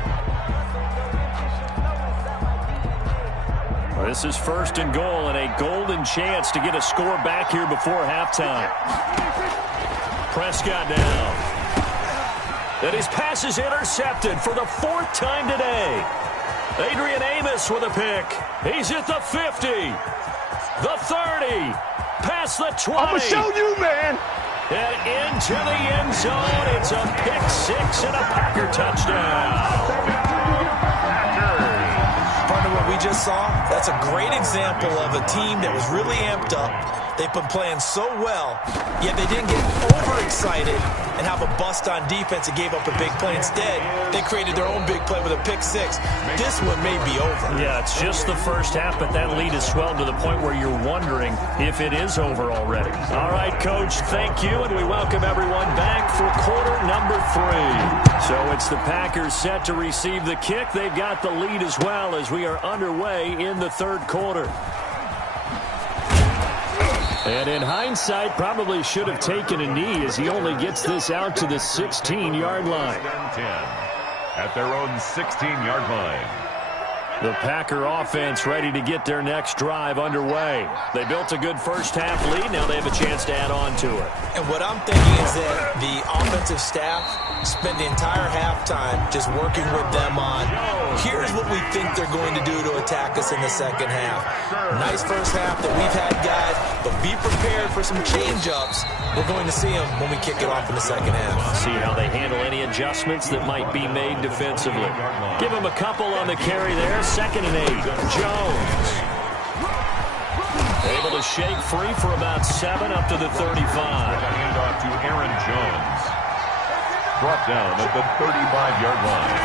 This is 1st and goal and a golden chance to get a score back here before halftime. Prescott down. And his pass is intercepted for the 4th time today. Adrian Amos with a pick. He's at the 50, the 30, past the 20. I'm going to show you, man. And into the end zone. It's a pick 6 and a Packer touchdown. Part of what we just saw, that's a great example of a team that was really amped up. They've been playing so well, yet they didn't get overexcited and have a bust on defense and gave up a big play. Instead, they created their own big play with a pick 6. This one may be over. Yeah, it's just the first half, but that lead has swelled to the point where you're wondering if it is over already. All right, Coach, thank you, and we welcome everyone back for quarter number 3. So it's the Packers set to receive the kick. They've got the lead as well as we are underway in the 3rd quarter. And in hindsight, probably should have taken a knee as he only gets this out to the 16-yard line. 10 at their own 16-yard line. The Packer offense ready to get their next drive underway. They built a good first-half lead. Now they have a chance to add on to it. And what I'm thinking is that the offensive staff spent the entire halftime just working with them on, here's what we think they're going to do to attack us in the second half. Nice first half that we've had, guys, but be prepared for some change-ups. We're going to see them when we kick it off in the second half. See how they handle any adjustments that might be made defensively. Give them a couple on the carry there. 2nd and 8. Jones. Able to shake free for about 7 up to the 35. Handoff to Aaron Jones. Brought down at the 35-yard line.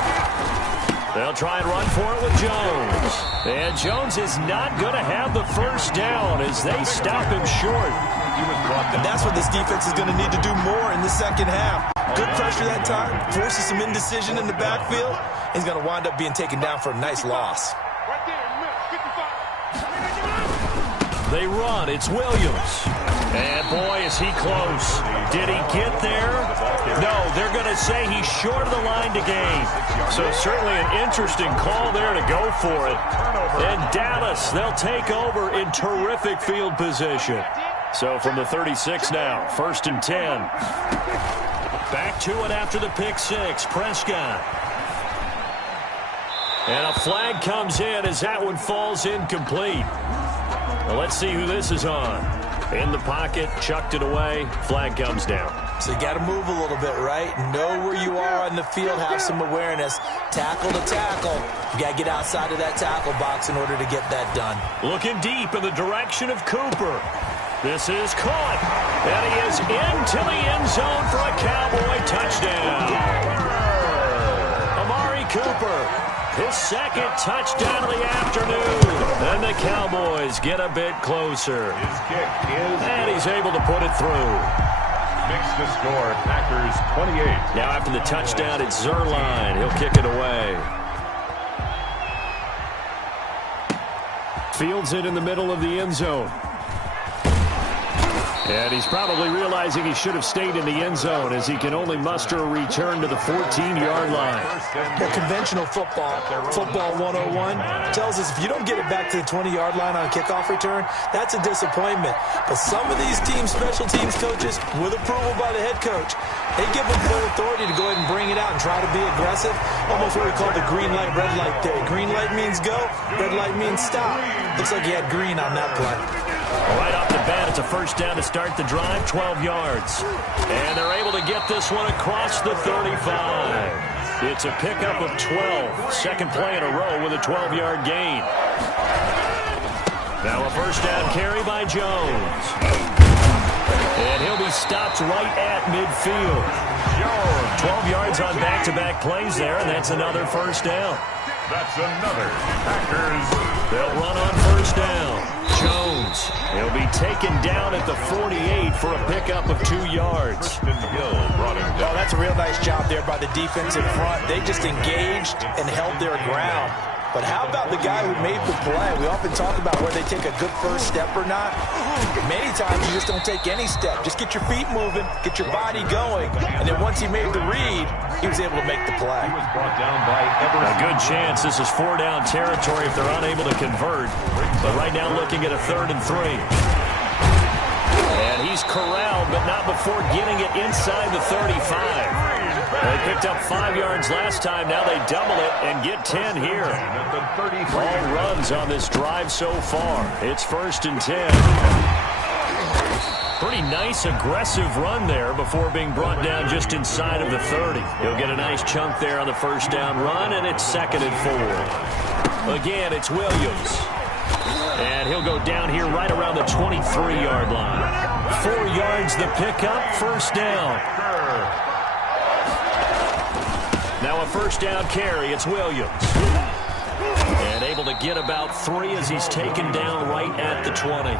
They'll try and run for it with Jones. And Jones is not going to have the first down as they stop him short. And that's what this defense is going to need to do more in the second half. Good pressure that time, forces some indecision in the backfield. He's going to wind up being taken down for a nice loss. They run. It's Williams. And, boy, is he close. Did he get there? No, they're going to say he's short of the line to gain. So certainly an interesting call there to go for it. And Dallas, they'll take over in terrific field position. So from the 36 now, 1st and 10. Back to it after the pick 6. Prescott. And a flag comes in as that one falls incomplete. Well, let's see who this is on. In the pocket, chucked it away, flag comes down. So you got to move a little bit, right? Know where you are on the field, have some awareness. Tackle to tackle. You got to get outside of that tackle box in order to get that done. Looking deep in the direction of Cooper. This is caught. And he is into the end zone for a Cowboy touchdown. Amari Cooper. His 2nd touchdown of the afternoon. And the Cowboys get a bit closer. His kick is and he's able to put it through. Makes the score, Packers 28. Now after the touchdown, it's Zerline. He'll kick it away. Fields it in the middle of the end zone. And he's probably realizing he should have stayed in the end zone as he can only muster a return to the 14-yard line. Well, conventional football 101, tells us if you don't get it back to the 20-yard line on a kickoff return, that's a disappointment. But some of these special teams coaches, with approval by the head coach, they give them full authority to go ahead and bring it out and try to be aggressive. Almost what we call the green light, red light theory. Green light means go, red light means stop. Looks like he had green on that play. Right off the bat, it's a first down to start the drive, 12 yards. And they're able to get this one across the 35. It's a pickup of 12. 2nd play in a row with a 12-yard gain. Now a first down carry by Jones. And he'll be stopped right at midfield. 12 yards on back-to-back plays there, and that's another first down. That's another Packers. They'll run on first down. Jones. He'll be taken down at the 48 for a pickup of 2 yards. Well, that's a real nice job there by the defensive front. They just engaged and held their ground. But how about the guy who made the play? We often talk about whether they take a good first step or not. Many times you just don't take any step. Just get your feet moving, get your body going. And then once he made the read, he was able to make the play. He was brought down by a good chance. This is 4-down territory if they're unable to convert. But right now looking at a 3rd and 3. And he's corralled, but not before getting it inside the 35. They picked up 5 yards last time. Now they double it and get 10 here. All runs on this drive so far. It's 1st and 10. Pretty nice, aggressive run there before being brought down just inside of the 30. He'll get a nice chunk there on the first down run, and it's 2nd and 4. Again, it's Williams. And he'll go down here right around the 23-yard line. 4 yards the pickup, first down. Now a first down carry, it's Williams. And able to get about 3 as he's taken down right at the 20.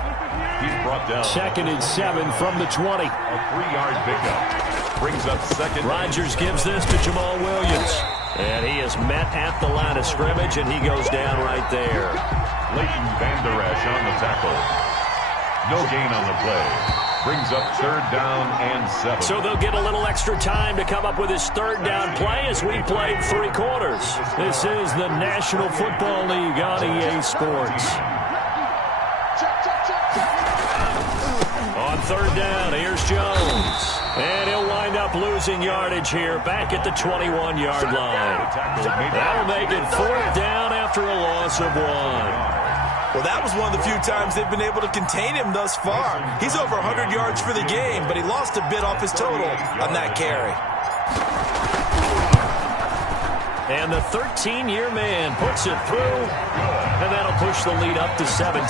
He's brought down. 2nd and 7 from the 20. A 3-yard pickup. Brings up 2nd. Rodgers gives this to Jamal Williams. And he is met at the line of scrimmage, and he goes down right there. Leighton Vander Esch on the tackle. No gain on the play. Brings up 3rd down and 7. So they'll get a little extra time to come up with his 3rd down play as we played 3 quarters. This is the National Football League on EA Sports. On 3rd down, here's Jones. And he'll wind up losing yardage here back at the 21-yard line. That'll make it 4th down after a loss of 1. Well, that was one of the few times they've been able to contain him thus far. He's over 100 yards for the game, but he lost a bit off his total on that carry. And the 13-year man puts it through, and that'll push the lead up to 17.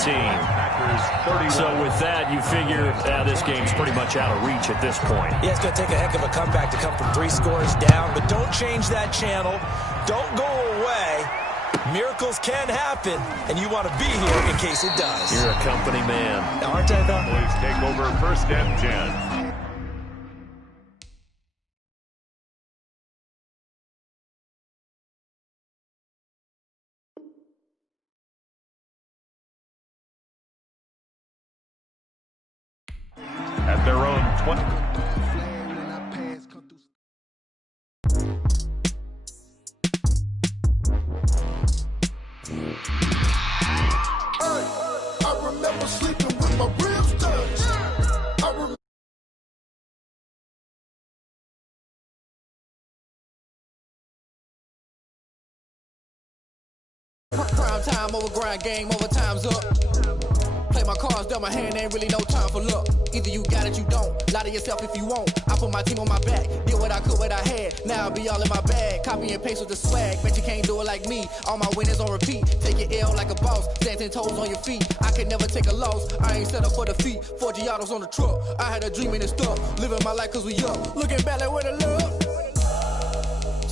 So with that, you figure this game's pretty much out of reach at this point. Yeah, it's going to take a heck of a comeback to come from 3 scores down, but don't change that channel. Don't go away. Miracles can happen, and you want to be here in case it does. You're a company man. Aren't I, though? Boys take over 1st and 10. At their own 20. I remember sleeping with my ribs touched. Prime time over grind, game over, time's up. Play my cards, dealt my hand, ain't really no time for luck. Either you got it, you don't. Lie to yourself if you won't. I put my team on my back, did what I could, what I had. Now I'll be all in my bag, copy and paste with the swag. Bet you can't do it like me. All my winners on repeat. Take your L like a boss, stand 10 toes on your feet. I could never take a loss. I ain't set up for defeat. 4 Giottos on the truck. I had a dream and it's stuck. Living my life cause we up. Looking back like where the love.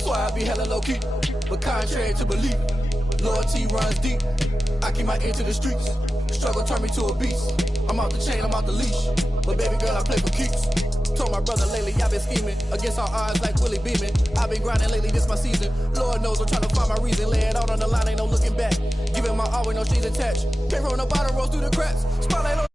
So I be hella low key, but contrary to belief. Loyalty runs deep. I keep my ear to the streets. Struggle turned me to a beast. I'm out the chain, I'm out the leash. But baby girl, I play for keeps. Told my brother lately, I've been scheming against all odds like Willie Beeman. I've been grinding lately, this my season. Lord knows I'm trying to find my reason. Lay it out on the line, ain't no looking back. Giving my all with no strings attached. Came from the bottom, rose through the cracks. Spotlight on.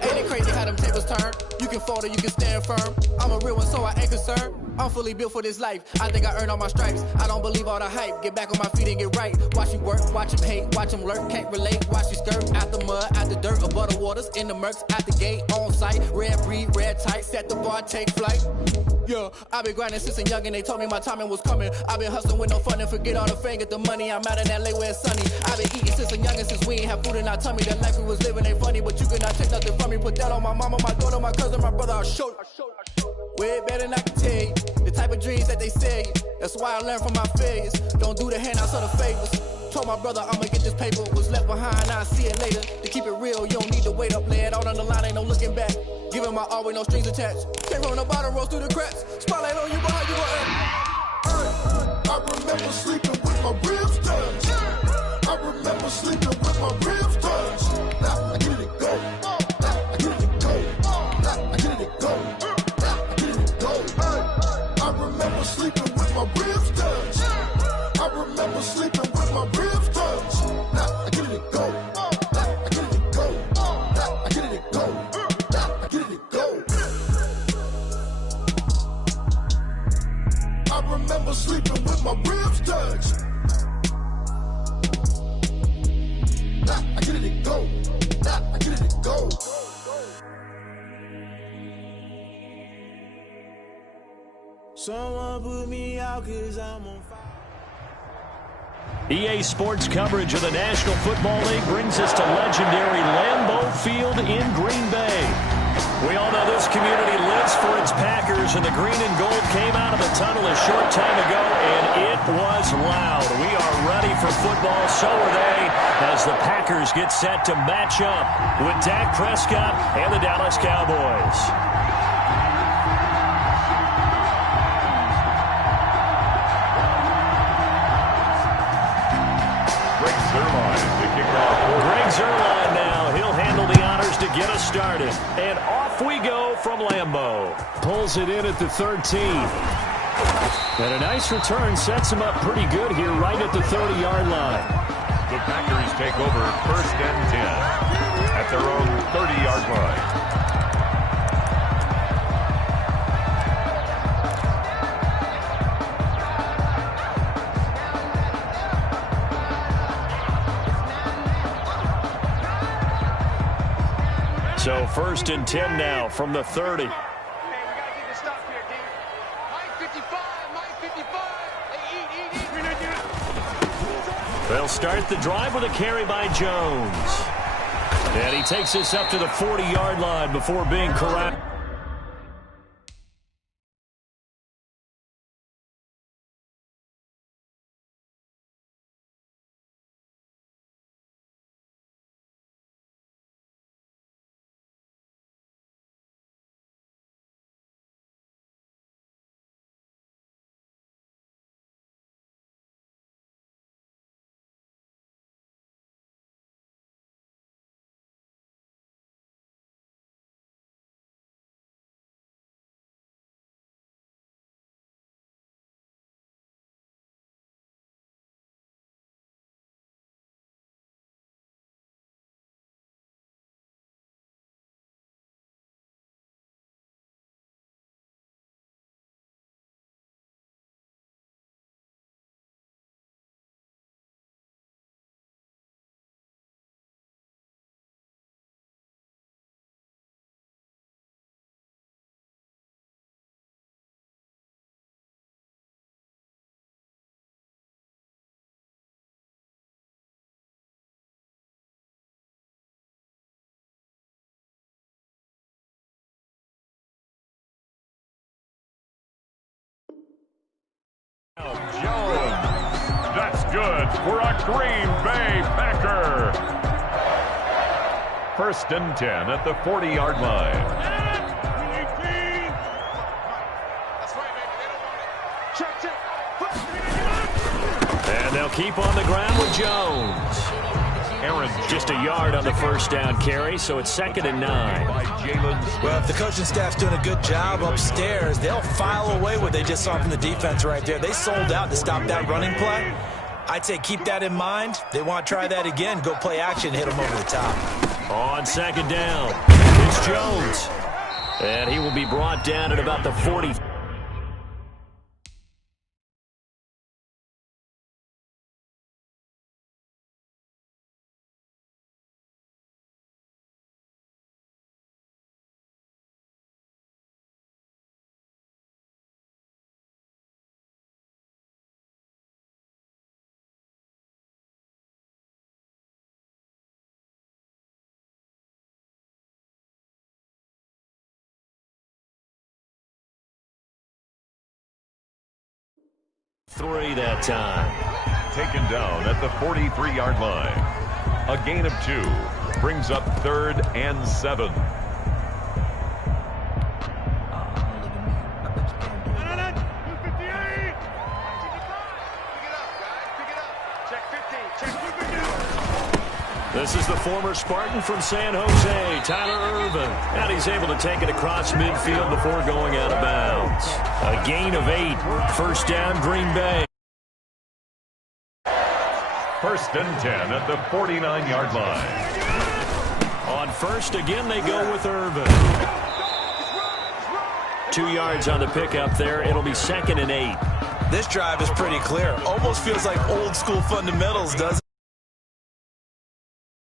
Ain't it crazy how them tables turn? You can fold or you can stand firm. I'm a real one, so I ain't concerned. I'm fully built for this life. I think I earned all my stripes. I don't believe all the hype. Get back on my feet and get right. Watch you work, watch him hate, watch him lurk. Can't relate, watch you skirt. Out the mud, out the dirt, above the waters, in the murks, out the gate, on site. Red breed, red tight, set the bar, take flight. Yeah, I've been grinding since a youngin', they told me my timing was coming. I've been hustling with no fun and forget all the fame, get the money. I'm out in LA where it's sunny. I've been eating since a youngin', since we ain't have food in our tummy. The life we was living ain't funny, but you cannot take nothing from me. Put that on my mama, my daughter, my cousin, my brother, I'll show you. Way better than I can tell you. The type of dreams that they sell you. That's why I learned from my failures. Don't do the handouts or the favors. Told my brother I'ma get this paper. Was left behind, I'll see it later. To keep it real, you don't need to wait up. Lay it out on the line, ain't no looking back. Giving my all with no strings attached. Came from the bottom, rose through the cracks. Spotlight on you, behind you gon' act. I remember sleeping with my ribs touched. I remember sleeping with my ribs touched. Now I get it go. I get it go. I get it go. I get it go. I remember sleeping with my ribs touched. I remember sleeping with my ribs touched. Now I get it go. I get it go. I get it go. I get it go. I remember sleeping with my ribs touched. I get it go. I get it go. Someone put me out 'cause I'm on fire. EA Sports coverage of the National Football League brings us to legendary Lambeau Field in Green Bay. We all know this community lives for its Packers, and the green and gold came out of the tunnel a short time ago, and it was loud. We are ready for football, so are they, as the Packers get set to match up with Dak Prescott and the Dallas Cowboys. Greg Zuerlein now. He'll handle the honors to get us started. And off Off we go from Lambeau. Pulls it in at the 13. And a nice return sets him up pretty good here right at the 30-yard line. The Packers take over 1st and 10 at their own 30-yard line. So 1st and 10 now from the 30. Hey, we got to get this stop here, D. Mike 55, Mike 55. Hey, eat. They'll start the drive with a carry by Jones. And he takes this up to the 40-yard line before being correct. Jones. That's good for a Green Bay Packer. 1st and 10 at the 40-yard line. That's right, baby. They don't want it. Check. And they'll keep on the ground with Jones. Aaron just a yard on the 1st down carry, so it's 2nd and 9. Well, if the coaching staff's doing a good job upstairs, they'll file away what they just saw from the defense right there. They sold out to stop that running play. I'd say keep that in mind. They want to try that again, go play action, hit them over the top. On 2nd down, it's Jones. And he will be brought down at about the 40. Three that time. Taken down at the 43-yard line. A gain of 2 brings up 3rd and 7. This is the former Spartan from San Jose, Tyler Irvin. And he's able to take it across midfield before going out of bounds. A gain of 8. 1st down, Green Bay. 1st and 10 at the 49-yard line. On 1st, again, they go with Irvin. 2 yards on the pickup there. It'll be 2nd and 8. This drive is pretty clear. Almost feels like old school fundamentals, doesn't it?